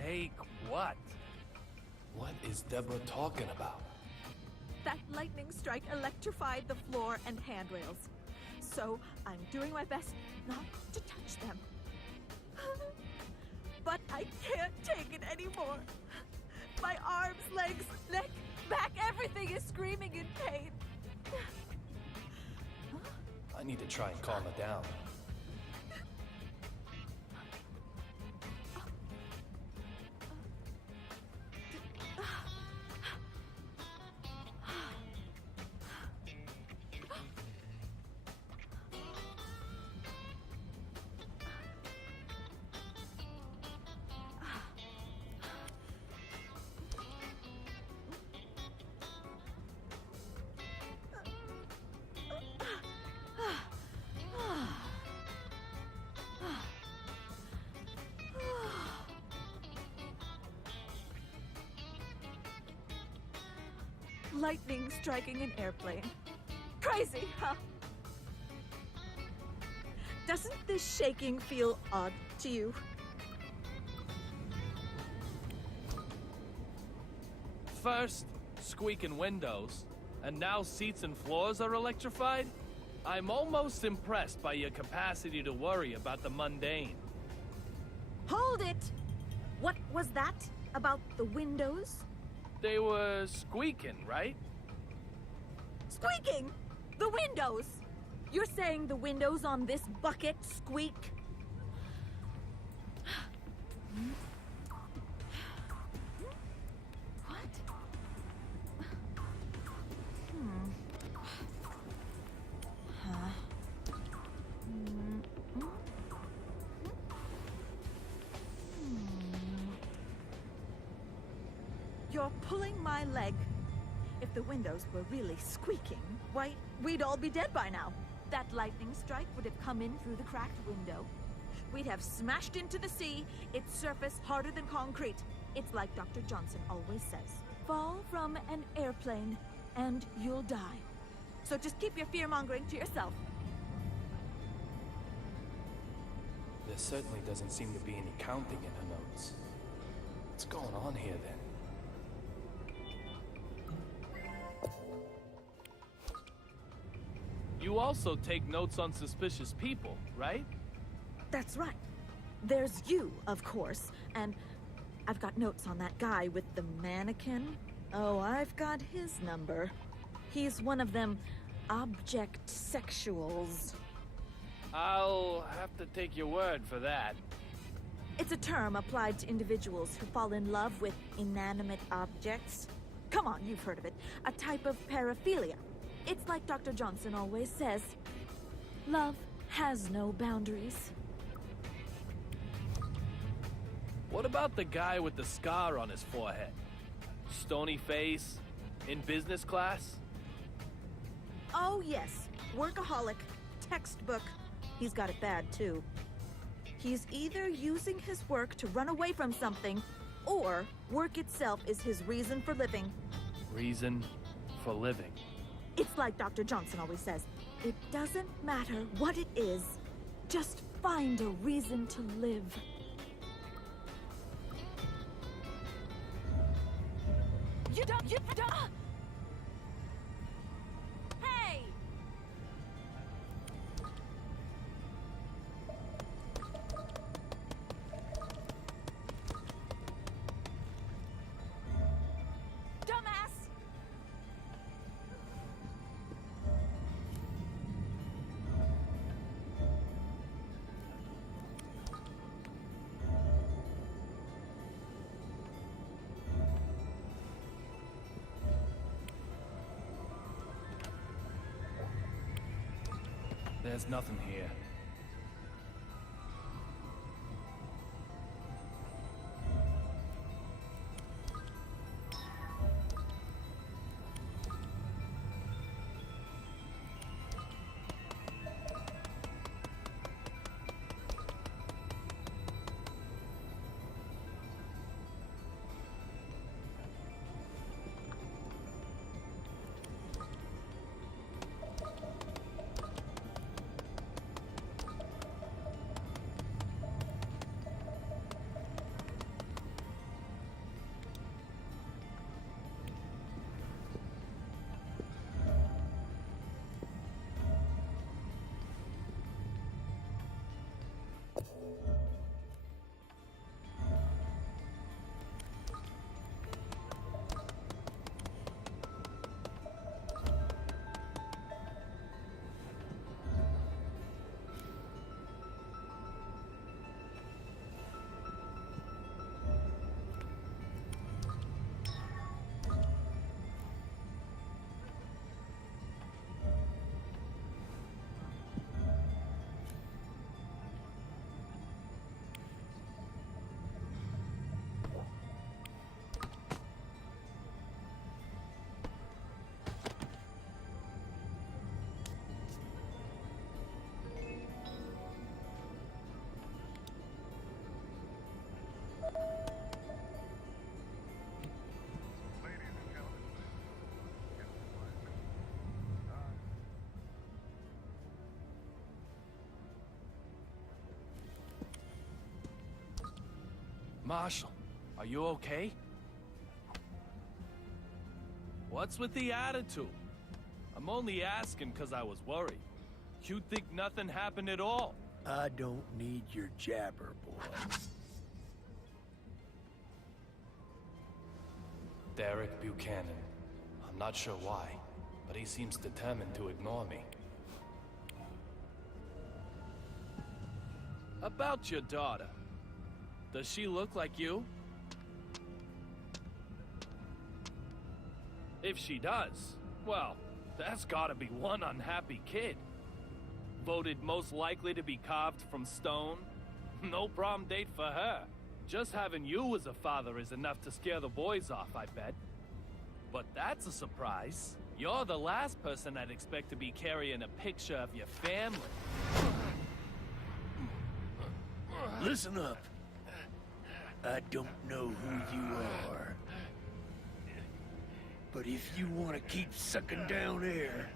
Take what? What is Deborah talking about? That lightning strike electrified the floor and handrails. So I'm doing my best not to touch them. But I can't take it anymore. My arms, legs, neck, back, everything is screaming in pain. I need to try and calm her down. Lightning striking an airplane. Crazy, huh? Doesn't this shaking feel odd to you? First, squeaking windows, and now seats and floors are electrified? I'm almost impressed by your capacity to worry about the mundane. Hold it! What was that about the windows? They were squeaking, right? Squeaking! The windows! You're saying the windows on this bucket squeak? What? Huh? You're pulling my leg. If the windows were really squeaking, why, we'd all be dead by now. That lightning strike would have come in through the cracked window. We'd have smashed into the sea, its surface harder than concrete. It's like Dr. Johnson always says. Fall from an airplane, and you'll die. So just keep your fear-mongering to yourself. There certainly doesn't seem to be any counting in her notes. What's going on here, then? You also take notes on suspicious people, right? That's right. There's you, of course, and I've got notes on that guy with the mannequin. Oh, I've got his number. He's one of them object sexuals. I'll have to take your word for that. It's a term applied to individuals who fall in love with inanimate objects. Come on, you've heard of it. A type of paraphilia. It's like Dr. Johnson always says, love has no boundaries. What about the guy with the scar on his forehead? Stony face? In business class? Oh, yes. Workaholic. Textbook. He's got it bad, too. He's either using his work to run away from something, or work itself is his reason for living. Reason for living. It's like Dr. Johnson always says, it doesn't matter what it is, just find a reason to live. You don't. Hey! Dumbass! There's nothing here. Marshall, are you okay? What's with the attitude? I'm only asking because I was worried. You think nothing happened at all? I don't need your jabber, boy. Derek Buchanan. I'm not sure why, but he seems determined to ignore me. About your daughter. Does she look like you? If she does, well, that's gotta be one unhappy kid. Voted most likely to be carved from stone. No prom date for her. Just having you as a father is enough to scare the boys off, I bet. But that's a surprise. You're the last person I'd expect to be carrying a picture of your family. Listen up. I don't know who you are. But if you want to keep sucking down air,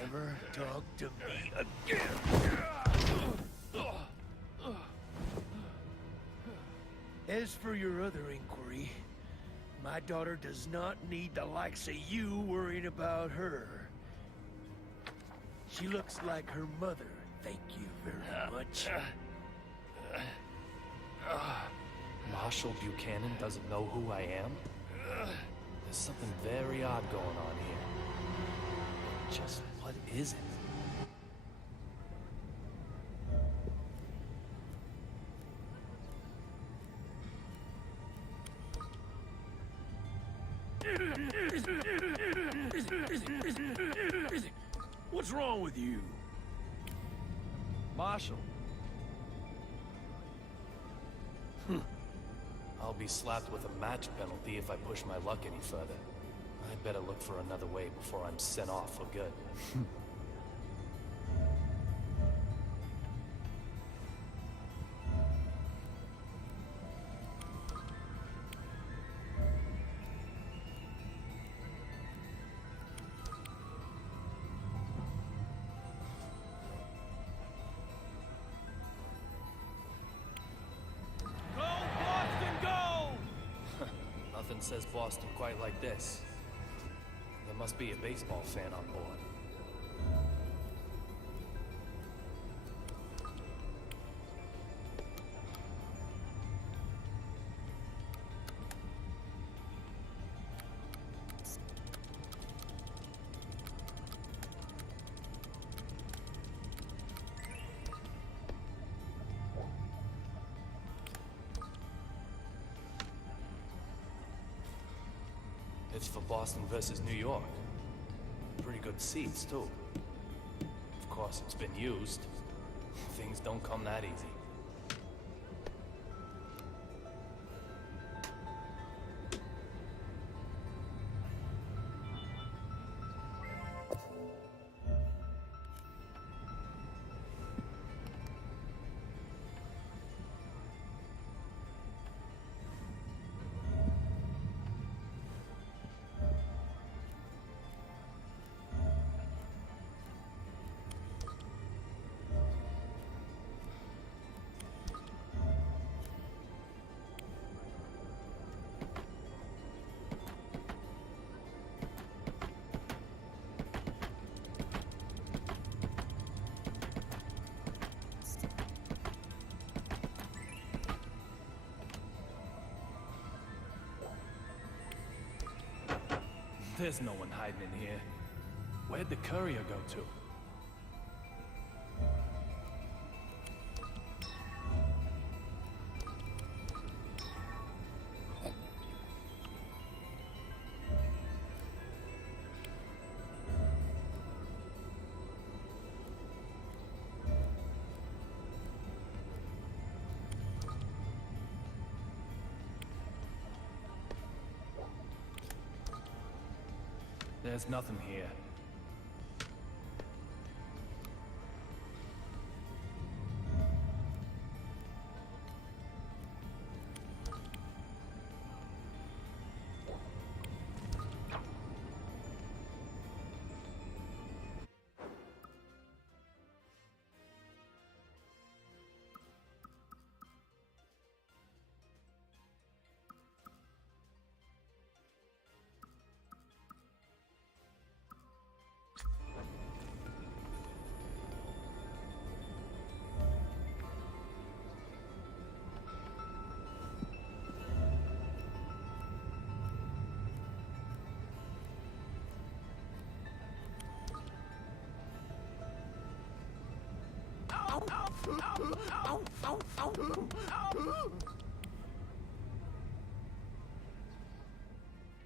never talk to me again. As for your other inquiry, my daughter does not need the likes of you worrying about her. She looks like her mother, thank you very much. Marshall Buchanan doesn't know who I am? There's something very odd going on here. Just what is it? What's wrong with you? Marshall. I'll be slapped with a match penalty if I push my luck any further. I'd better look for another way before I'm sent off for good. Nothing says Boston quite like this. There must be a baseball fan on board. It's for Boston versus New York. Pretty good seats, too. Of course, it's been used. Things don't come that easy. There's no one hiding in here. Where'd the courier go to? There's nothing here.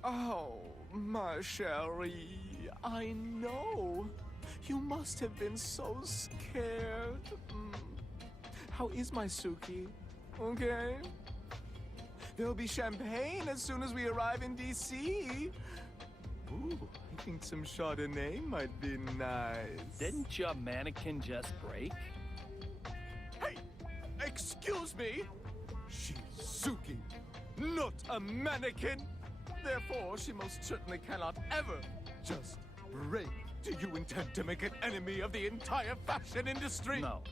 Oh, my Sherry, I know. You must have been so scared. How is my Suki? Okay? There'll be champagne as soon as we arrive in D.C. Ooh, I think some Chardonnay might be nice. Didn't your mannequin just break? Hey! Excuse me! She's Suki, not a mannequin! Therefore, she most certainly cannot ever just break. Do you intend to make an enemy of the entire fashion industry? No.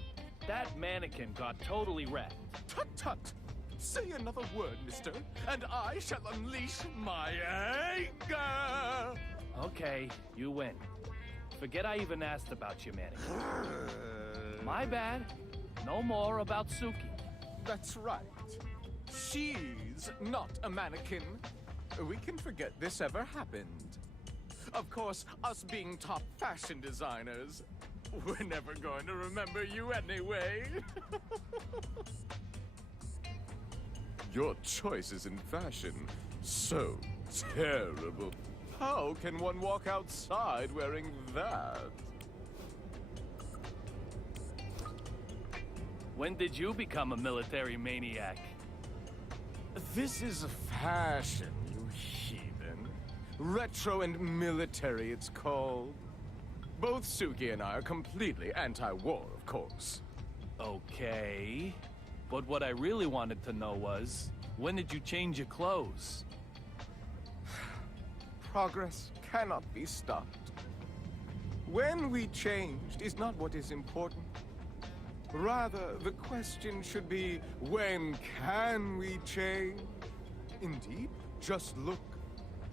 That mannequin got totally wrecked. Tut-tut! Say another word, mister, and I shall unleash my anger! Okay, you win. Forget I even asked about your mannequin. My bad. No more about Suki. That's right. She's not a mannequin. We can forget this ever happened. Of course, us being top fashion designers, we're never going to remember you anyway. Your choices in fashion, so terrible. How can one walk outside wearing that? When did you become a military maniac? This is fashion, you heathen. Retro and military, it's called. Both Suki and I are completely anti-war, of course. Okay. But what I really wanted to know was, when did you change your clothes? Progress cannot be stopped. When we changed is not what is important. Rather, the question should be, when can we change? Indeed, just look.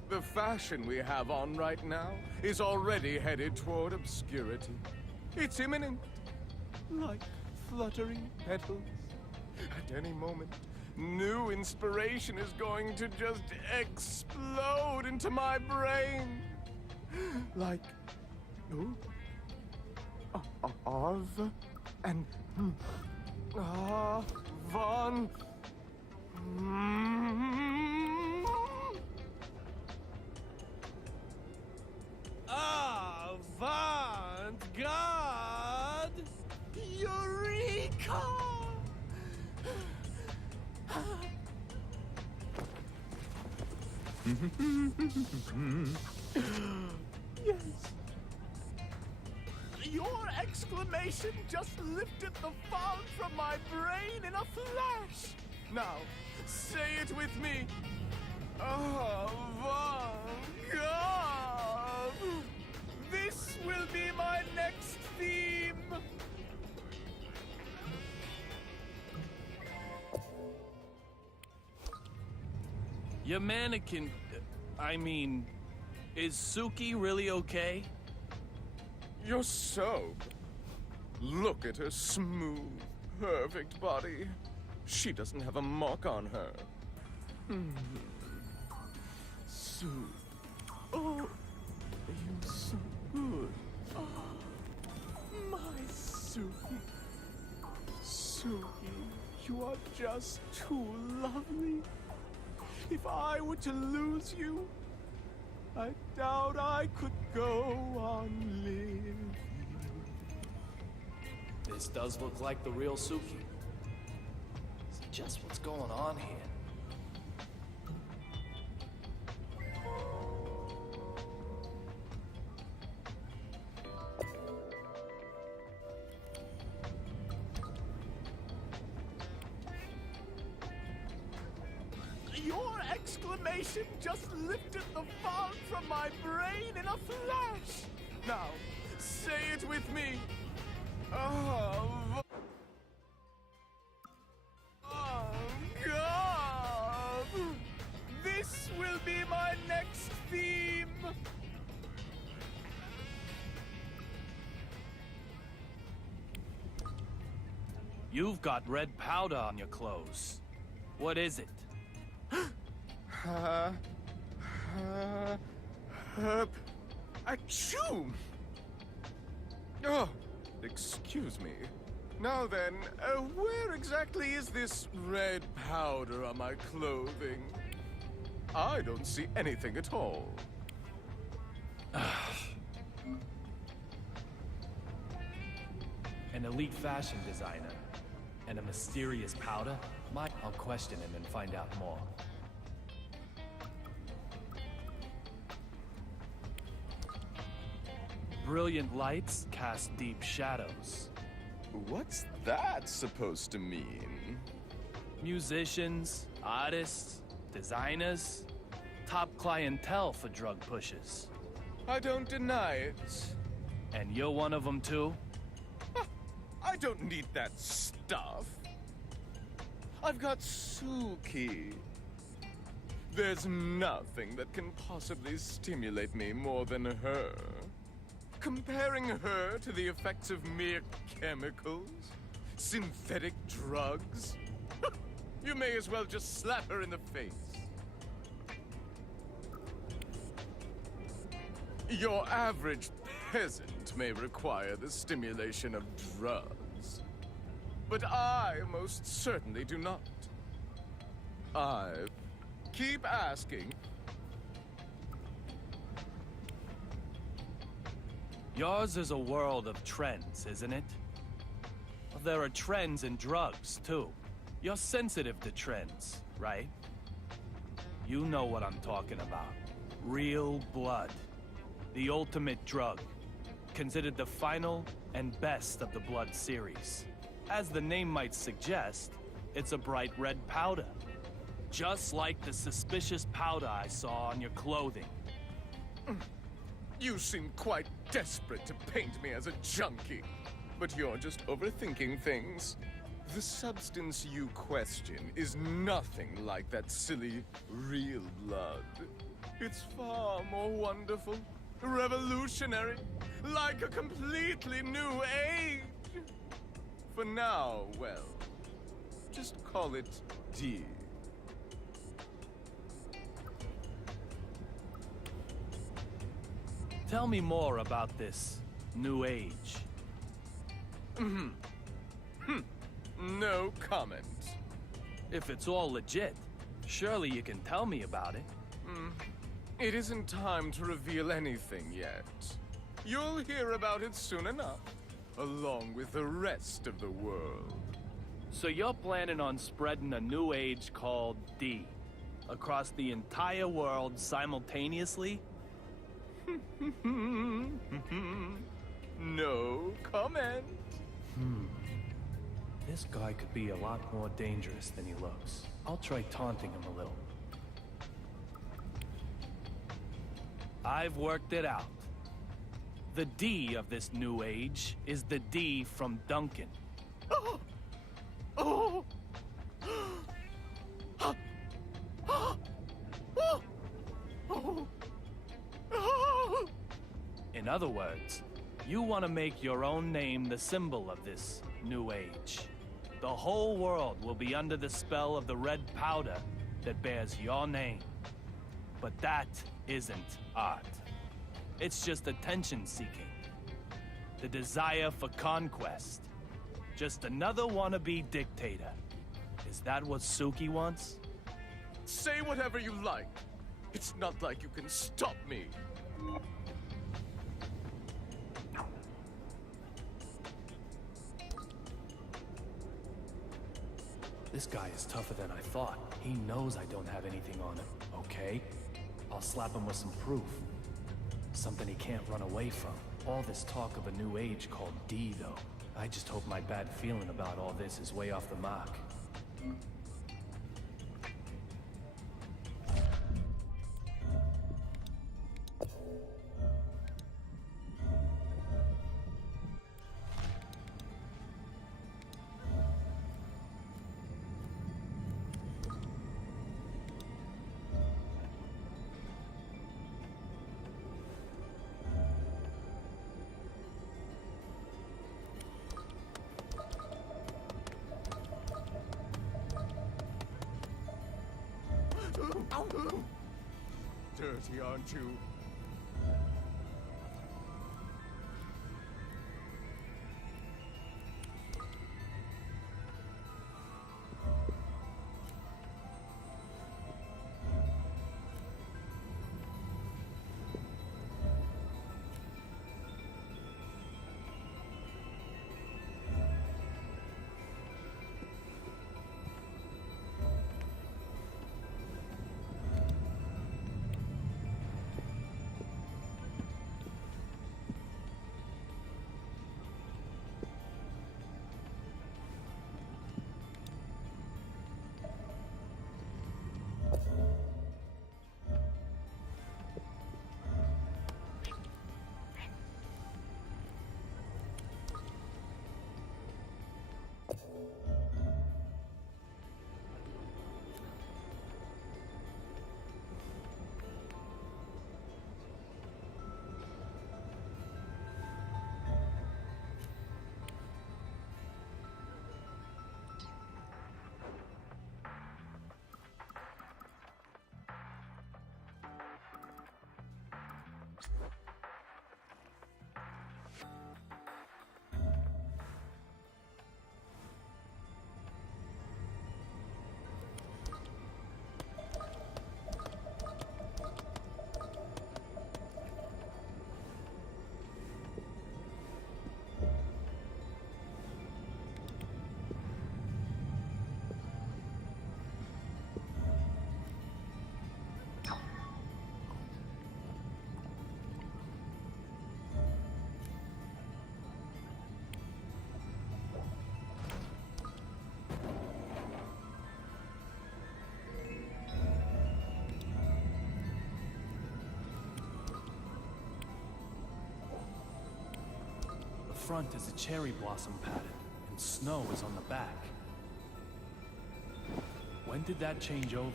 The fashion we have on right now is already headed toward obscurity. It's imminent, like fluttering petals. At any moment, new inspiration is going to just explode into my brain. Like, Arv and Von. Avant-garde! Eureka! Yes. Your exclamation just lifted the fog from my brain in a flash. Now, say it with me. Avant-garde! This will be my next theme. Your mannequin... I mean... Is Suki really okay? You're so... Look at her smooth, perfect body. She doesn't have a mark on her. Sue. Oh, you're so good. Oh, my Suki. Suki, you are just too lovely. If I were to lose you, I doubt I could go on living. This does look like the real Suki. So just what's going on here? Your exclamation just lifted the fog from my brain in a flash. Now, say it with me. Oh, God! This will be my next theme. You've got red powder on your clothes. What is it? Achoo! Oh, excuse me. Now then, where exactly is this red powder on my clothing? I don't see anything at all. An elite fashion designer and a mysterious powder? I'll question him and find out more. Brilliant lights cast deep shadows. What's that supposed to mean? Musicians, artists, designers, top clientele for drug pushers. I don't deny it. And you're one of them too? I don't need that stuff. I've got Suki. There's nothing that can possibly stimulate me more than her. Comparing her to the effects of mere chemicals, synthetic drugs, you may as well just slap her in the face. Your average peasant may require the stimulation of drugs, but I most certainly do not. I keep asking. Yours is a world of trends, isn't it? There are trends in drugs, too. You're sensitive to trends, right? You know what I'm talking about. Real blood. The ultimate drug. Considered the final and best of the blood series. As the name might suggest, it's a bright red powder. Just like the suspicious powder I saw on your clothing. You seem quite desperate to paint me as a junkie, but you're just overthinking things. The substance you question is nothing like that silly real blood. It's far more wonderful, revolutionary, like a completely new age. For now, well, just call it D. Tell me more about this new age. No comment. If it's all legit, surely you can tell me about it. It isn't time to reveal anything yet. You'll hear about it soon enough, along with the rest of the world. So you're planning on spreading a new age called D across the entire world simultaneously? No comment. This guy could be a lot more dangerous than he looks. I'll try taunting him a little. I've worked it out. The D of this new age is the D from Duncan. In other words, you want to make your own name the symbol of this new age. The whole world will be under the spell of the red powder that bears your name. But that isn't art. It's just attention-seeking. The desire for conquest. Just another wannabe dictator. Is that what Suki wants? Say whatever you like. It's not like you can stop me. This guy is tougher than I thought. He knows I don't have anything on him, okay? I'll slap him with some proof. Something he can't run away from. All this talk of a new age called D, though. I just hope my bad feeling about all this is way off the mark. Dirty, aren't you? The front is a cherry blossom pattern, and snow is on the back. When did that change over?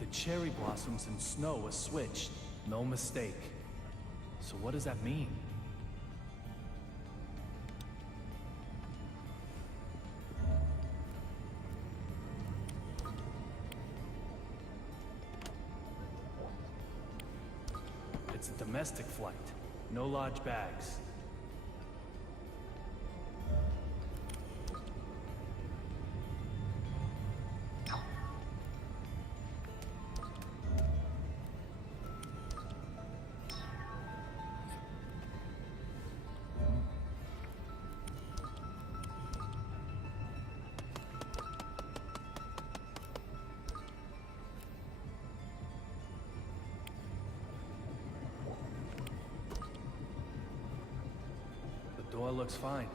The cherry blossoms and snow are switched. No mistake. So what does that mean? It's a domestic flight. No large bags. The door looks fine.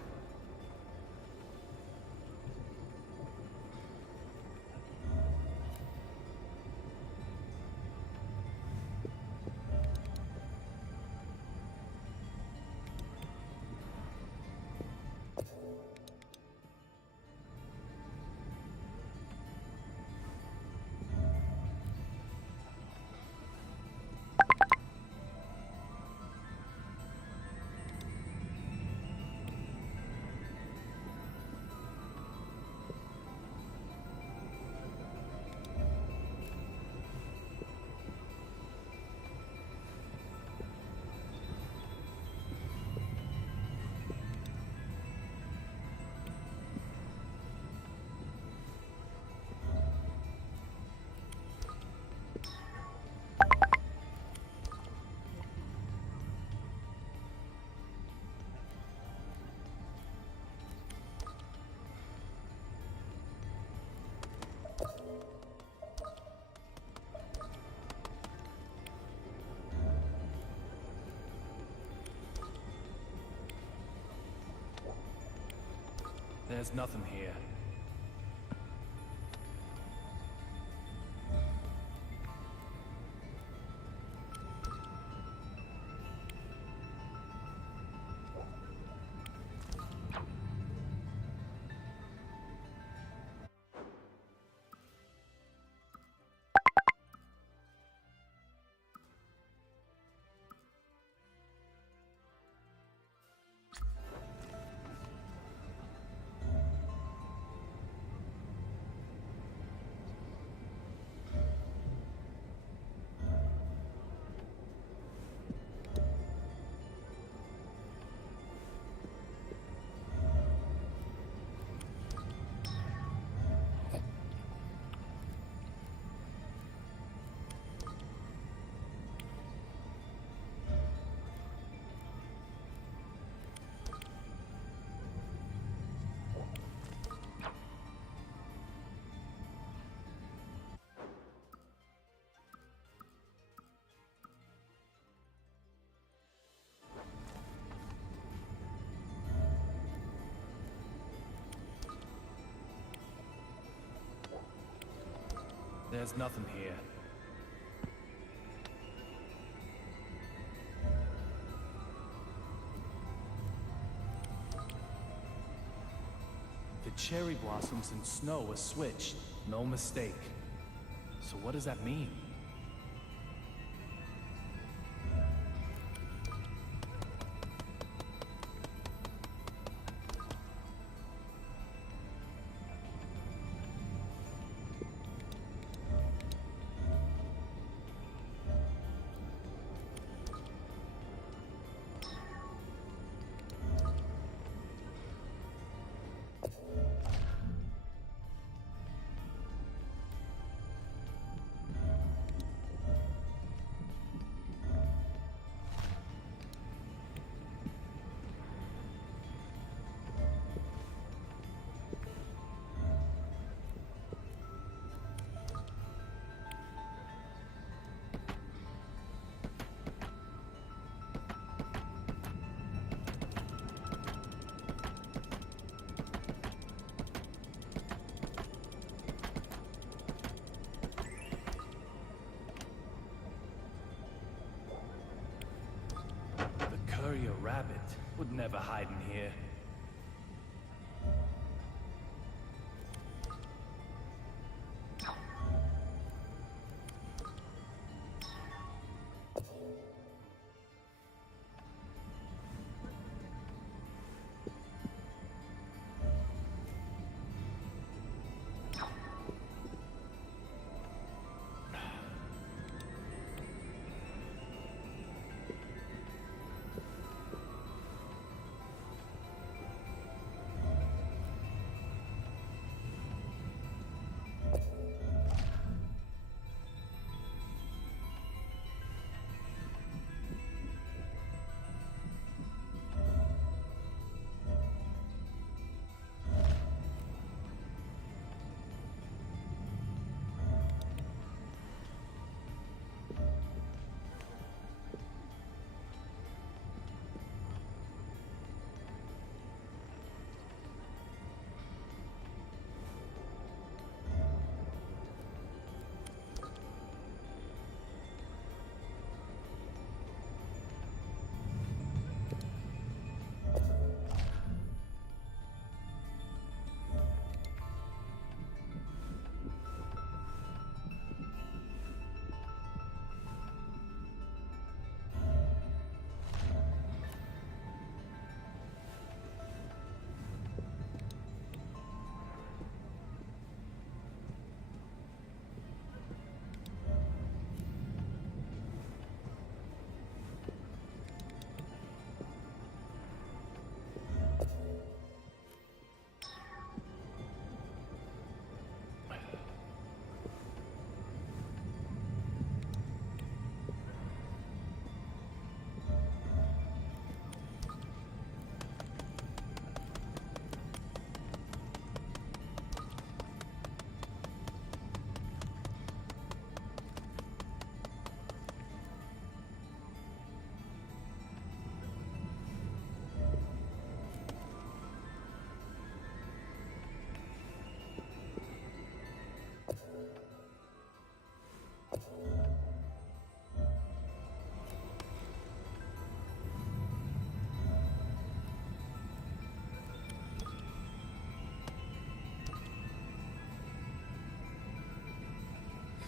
There's nothing here. There's nothing here. cherry blossoms and snow are switched. No mistake. So what does that mean? The courier rabbit would never hide in here.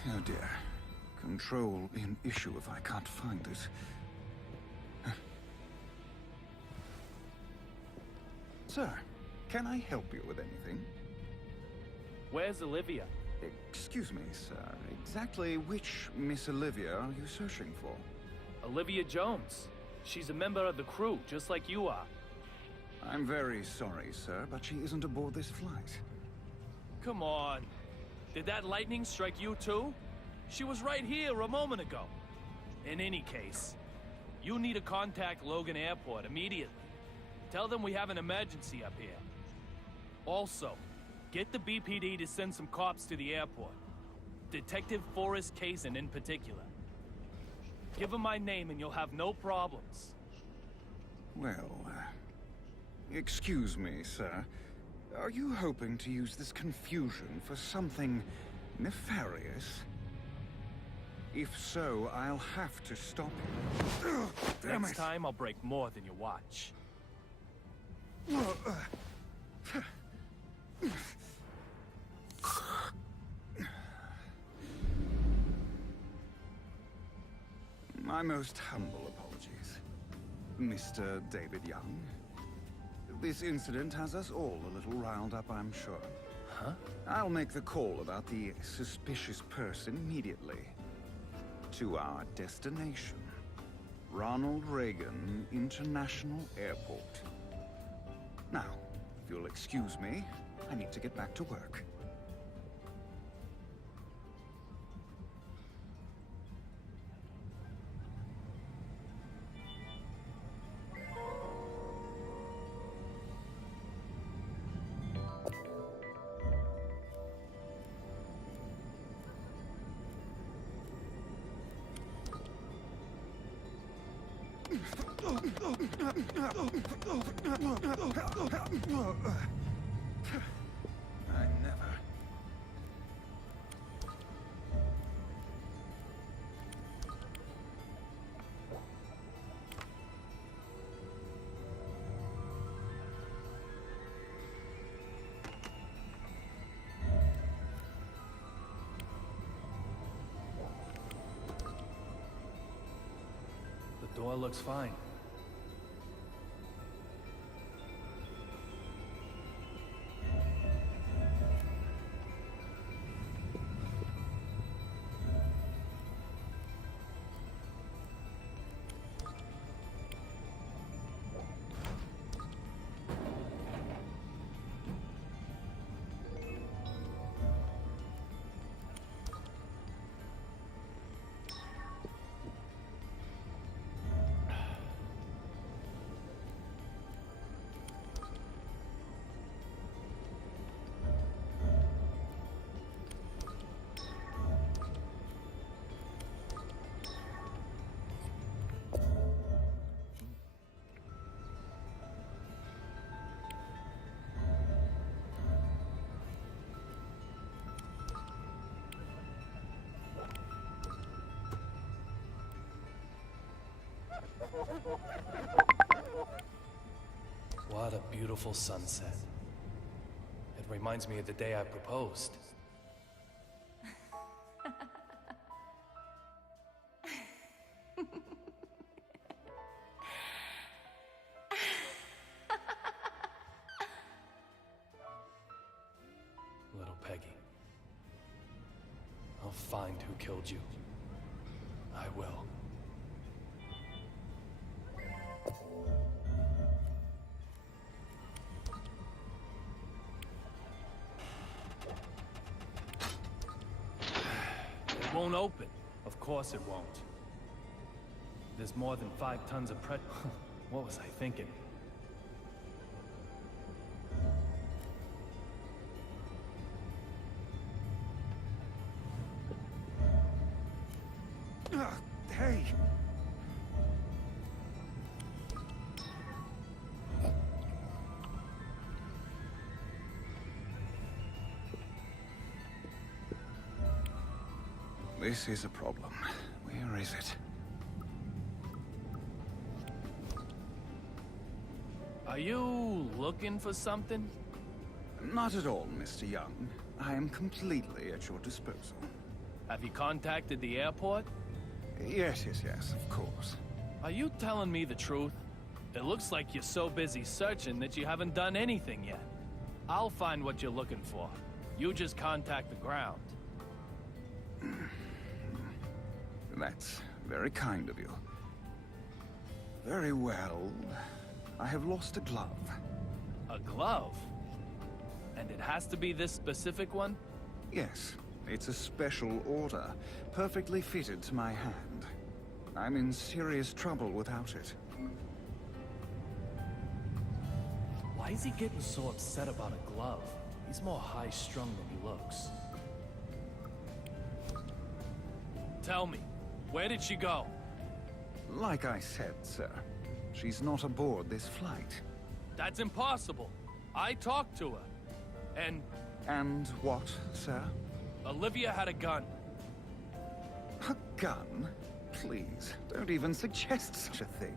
Oh dear. Control in issue if I can't find it. Sir, can I help you with anything? Where's Olivia? Excuse me, sir. Exactly which Miss Olivia are you searching for? Olivia Jones. She's a member of the crew, just like you are. I'm very sorry, sir, but she isn't aboard this flight. Come on. Did that lightning strike you too? She was right here a moment ago. In any case, you need to contact Logan Airport immediately. Tell them we have an emergency up here. Also, get the BPD to send some cops to the airport. Detective Forrest Kazin in particular. Give him my name and you'll have no problems. Well, excuse me, sir. Are you hoping to use this confusion for something nefarious? If so, I'll have to stop you. Damn Next it. time, I'll break more than you watch. My most humble apologies, Mr. David Young. This incident has us all a little riled up, I'm sure. Huh? I'll make the call about the suspicious person immediately. To our destination, Ronald Reagan International Airport. Now, if you'll excuse me, I need to get back to work. I never... The door looks fine. What a beautiful sunset. It reminds me of the day I proposed. Little Peggy. I'll find who killed you. I will. It won't open. Of course it won't. There's more than 5 tons of What was I thinking? Hey! This is a problem. Where is it? Are you looking for something? Not at all, Mr. Young. I am completely at your disposal. Have you contacted the airport? Yes, of course. Are you telling me the truth? It looks like you're so busy searching that you haven't done anything yet. I'll find what you're looking for. You just contact the ground. That's very kind of you. Very well. I have lost a glove. A glove? And it has to be this specific one? Yes. It's a special order, perfectly fitted to my hand. I'm in serious trouble without it. Why is he getting so upset about a glove? He's more high-strung than he looks. Tell me, where did she go? Like I said, sir, she's not aboard this flight. That's impossible. I talked to her. And what, sir? Olivia had a gun. A gun? Please, don't even suggest such a thing.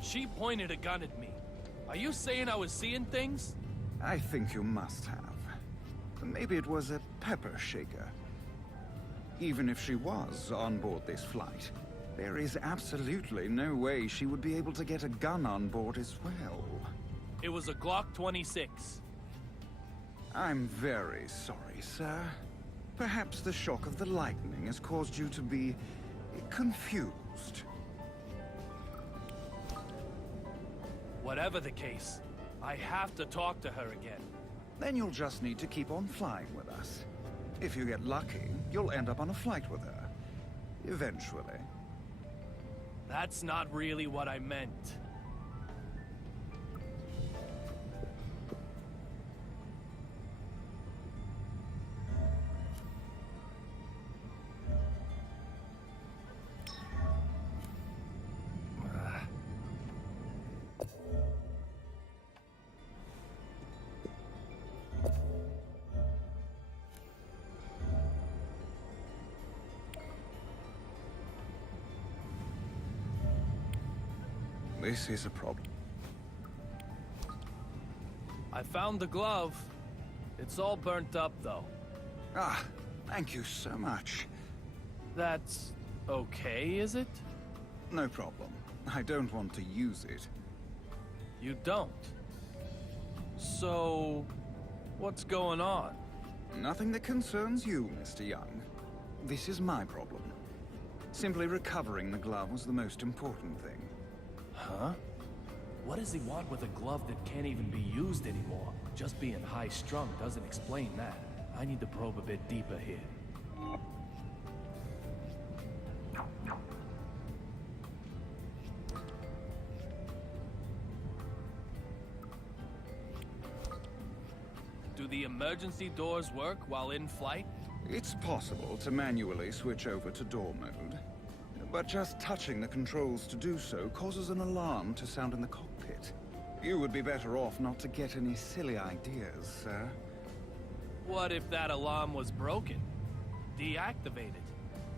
She pointed a gun at me. Are you saying I was seeing things? I think you must have. Maybe it was a pepper shaker. Even if she was on board this flight, there is absolutely no way she would be able to get a gun on board as well. It was a Glock 26. I'm very sorry, sir. Perhaps the shock of the lightning has caused you to be confused. Whatever the case, I have to talk to her again. Then you'll just need to keep on flying with us. If you get lucky, you'll end up on a flight with her. Eventually. That's not really what I meant. This is a problem. I found the glove. It's all burnt up, though. Ah, thank you so much. That's okay, is it? No problem. I don't want to use it. You don't? So, what's going on? Nothing that concerns you, Mr. Young. This is my problem. Simply recovering the glove was the most important thing. Huh? What does he want with a glove that can't even be used anymore? Just being high-strung doesn't explain that. I need to probe a bit deeper here. Do the emergency doors work while in flight? It's possible to manually switch over to door mode. But just touching the controls to do so causes an alarm to sound in the cockpit. You would be better off not to get any silly ideas, sir. What if that alarm was broken? Deactivated?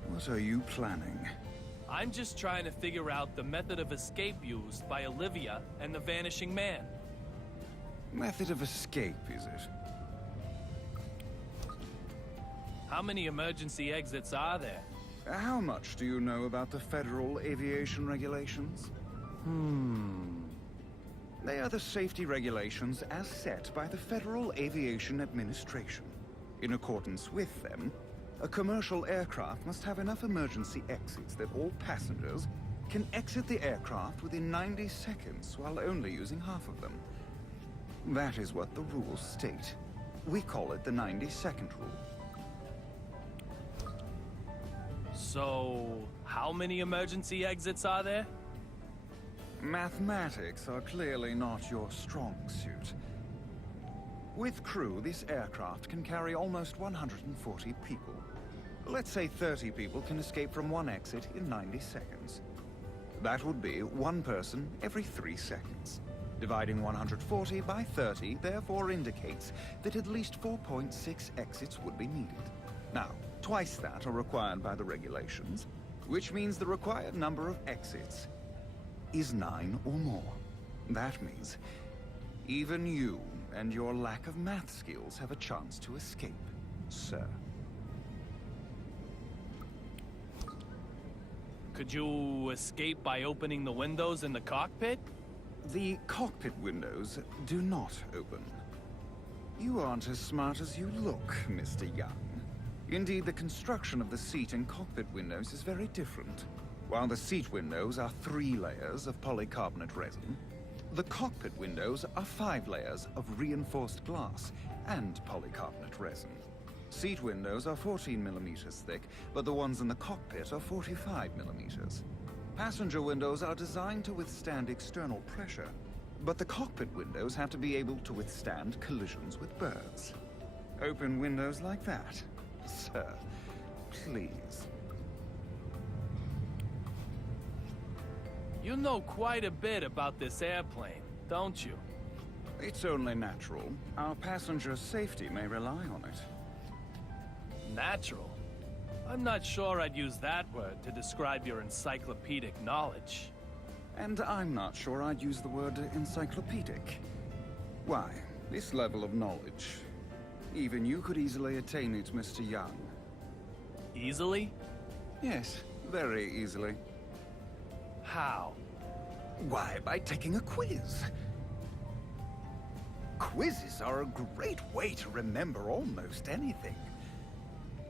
What are you planning? I'm just trying to figure out the method of escape used by Olivia and the Vanishing Man. Method of escape, is it? How many emergency exits are there? How much do you know about the Federal Aviation Regulations? They are the safety regulations as set by the Federal Aviation Administration. In accordance with them, a commercial aircraft must have enough emergency exits that all passengers can exit the aircraft within 90 seconds while only using half of them. That is what the rules state. We call it the 90-second rule. So, how many emergency exits are there? Mathematics are clearly not your strong suit. With crew, this aircraft can carry almost 140 people. Let's say 30 people can escape from one exit in 90 seconds. That would be one person every 3 seconds. Dividing 140 by 30 therefore indicates that at least 4.6 exits would be needed. Now, twice that are required by the regulations, which means the required number of exits is 9 or more. That means even you and your lack of math skills have a chance to escape, sir. Could you escape by opening the windows in the cockpit? The cockpit windows do not open. You aren't as smart as you look, Mr. Young. Indeed, the construction of the seat and cockpit windows is very different. While the seat windows are 3 layers of polycarbonate resin, the cockpit windows are 5 layers of reinforced glass and polycarbonate resin. Seat windows are 14 millimeters thick, but the ones in the cockpit are 45 millimeters. Passenger windows are designed to withstand external pressure, but the cockpit windows have to be able to withstand collisions with birds. Open windows like that, sir. Please. You know quite a bit about this airplane, don't you? It's only natural. Our passengers' safety may rely on it. Natural? I'm not sure I'd use that word to describe your encyclopedic knowledge. And I'm not sure I'd use the word encyclopedic. Why, this level of knowledge, even you could easily attain it, Mr. Young. Easily? Yes, very easily. How? Why, by taking a quiz. Quizzes are a great way to remember almost anything.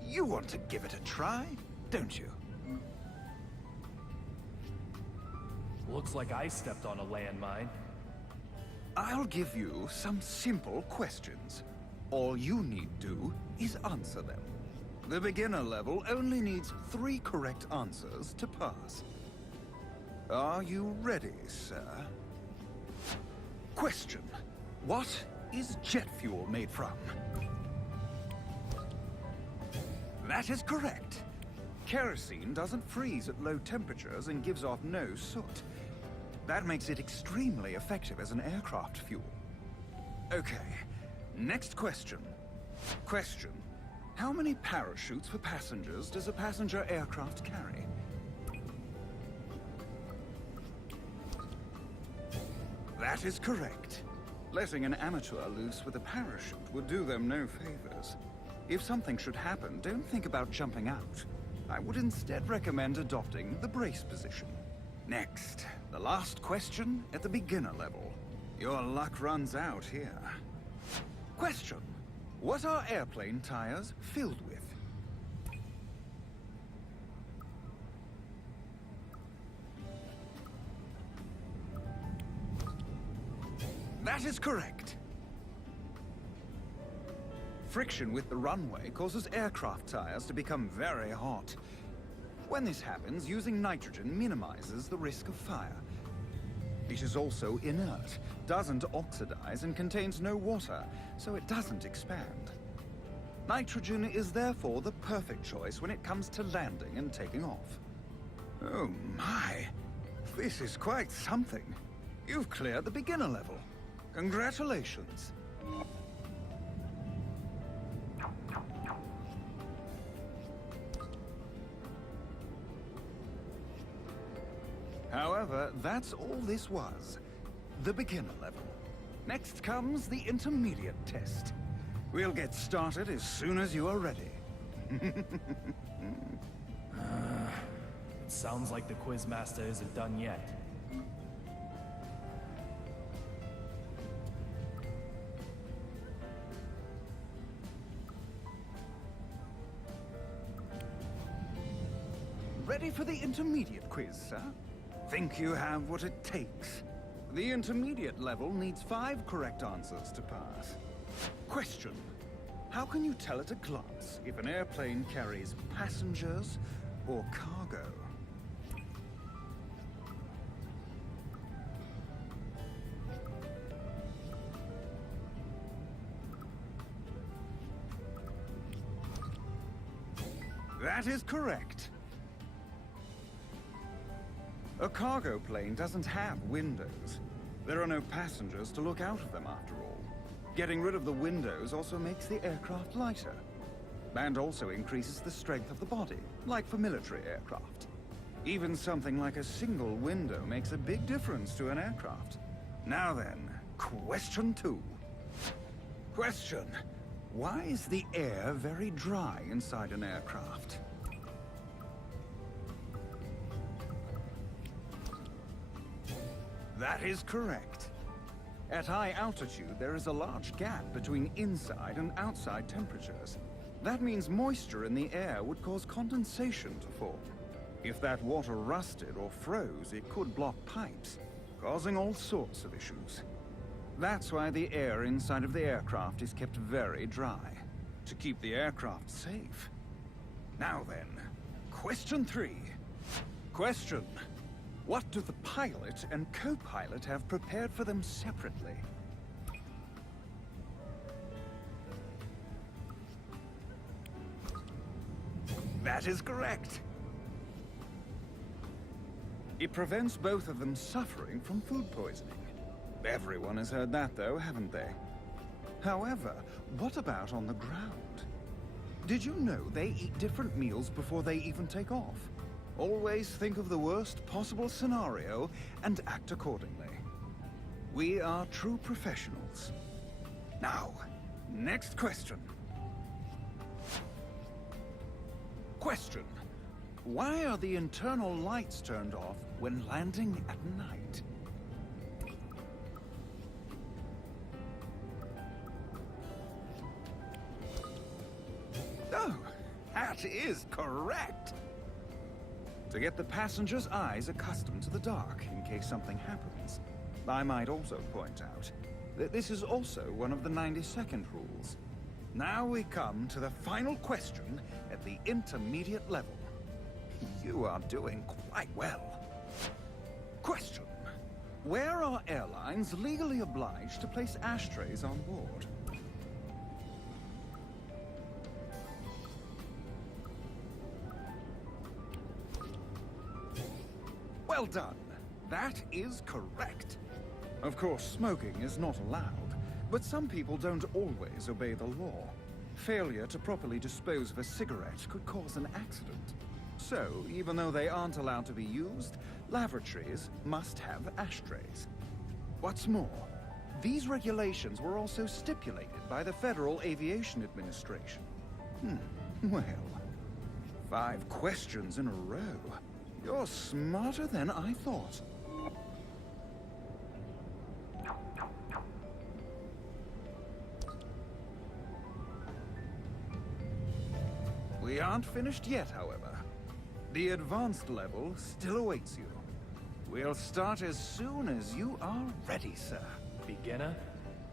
You want to give it a try, don't you? Looks like I stepped on a landmine. I'll give you some simple questions. All you need do is answer them. The beginner level only needs 3 correct answers to pass. Are you ready, sir? Question. What is jet fuel made from? That is correct. Kerosene doesn't freeze at low temperatures and gives off no soot. That makes it extremely effective as an aircraft fuel. Okay, next question. Question. How many parachutes for passengers does a passenger aircraft carry? That is correct. Letting an amateur loose with a parachute would do them no favors. If something should happen, don't think about jumping out. I would instead recommend adopting the brace position. Next, the last question at the beginner level. Your luck runs out here. Question. What are airplane tires filled with? That is correct. Friction with the runway causes aircraft tires to become very hot. When this happens, using nitrogen minimizes the risk of fire. It is also inert, doesn't oxidize, and contains no water, so it doesn't expand. Nitrogen is therefore the perfect choice when it comes to landing and taking off. Oh my! This is quite something. You've cleared the beginner level. Congratulations. However, that's all this was. The beginner level. Next comes the intermediate test. We'll get started as soon as you are ready. It sounds like the Quizmaster isn't done yet. Ready for the intermediate quiz, sir? Think you have what it takes? The intermediate level needs 5 correct answers to pass. Question. How can you tell at a glance if an airplane carries passengers or cargo? That is correct. A cargo plane doesn't have windows. There are no passengers to look out of them after all. Getting rid of the windows also makes the aircraft lighter. And also increases the strength of the body, like for military aircraft. Even something like a single window makes a big difference to an aircraft. Now then, question 2. Question. Why is the air very dry inside an aircraft? That is correct. At high altitude, there is a large gap between inside and outside temperatures. That means moisture in the air would cause condensation to form. If that water rusted or froze, it could block pipes, causing all sorts of issues. That's why the air inside of the aircraft is kept very dry, to keep the aircraft safe. Now then, question 3. Question. What do the pilot and co-pilot have prepared for them separately? That is correct. It prevents both of them suffering from food poisoning. Everyone has heard that though, haven't they? However, what about on the ground? Did you know they eat different meals before they even take off? Always think of the worst possible scenario and act accordingly. We are true professionals. Now, next question. Question. Why are the internal lights turned off when landing at night? Oh, that is correct. To get the passengers' eyes accustomed to the dark in case something happens. I might also point out that this is also one of the 90-second rules. Now we come to the final question at the intermediate level. You are doing quite well. Question. Where are airlines legally obliged to place ashtrays on board? Well done. That is correct. Of course, smoking is not allowed, but some people don't always obey the law. Failure to properly dispose of a cigarette could cause an accident. So, even though they aren't allowed to be used, lavatories must have ashtrays. What's more, these regulations were also stipulated by the Federal Aviation Administration. Well, 5 questions in a row. You're smarter than I thought. We aren't finished yet, however. The advanced level still awaits you. We'll start as soon as you are ready, sir. Beginner,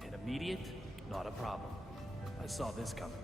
intermediate, not a problem. I saw this coming.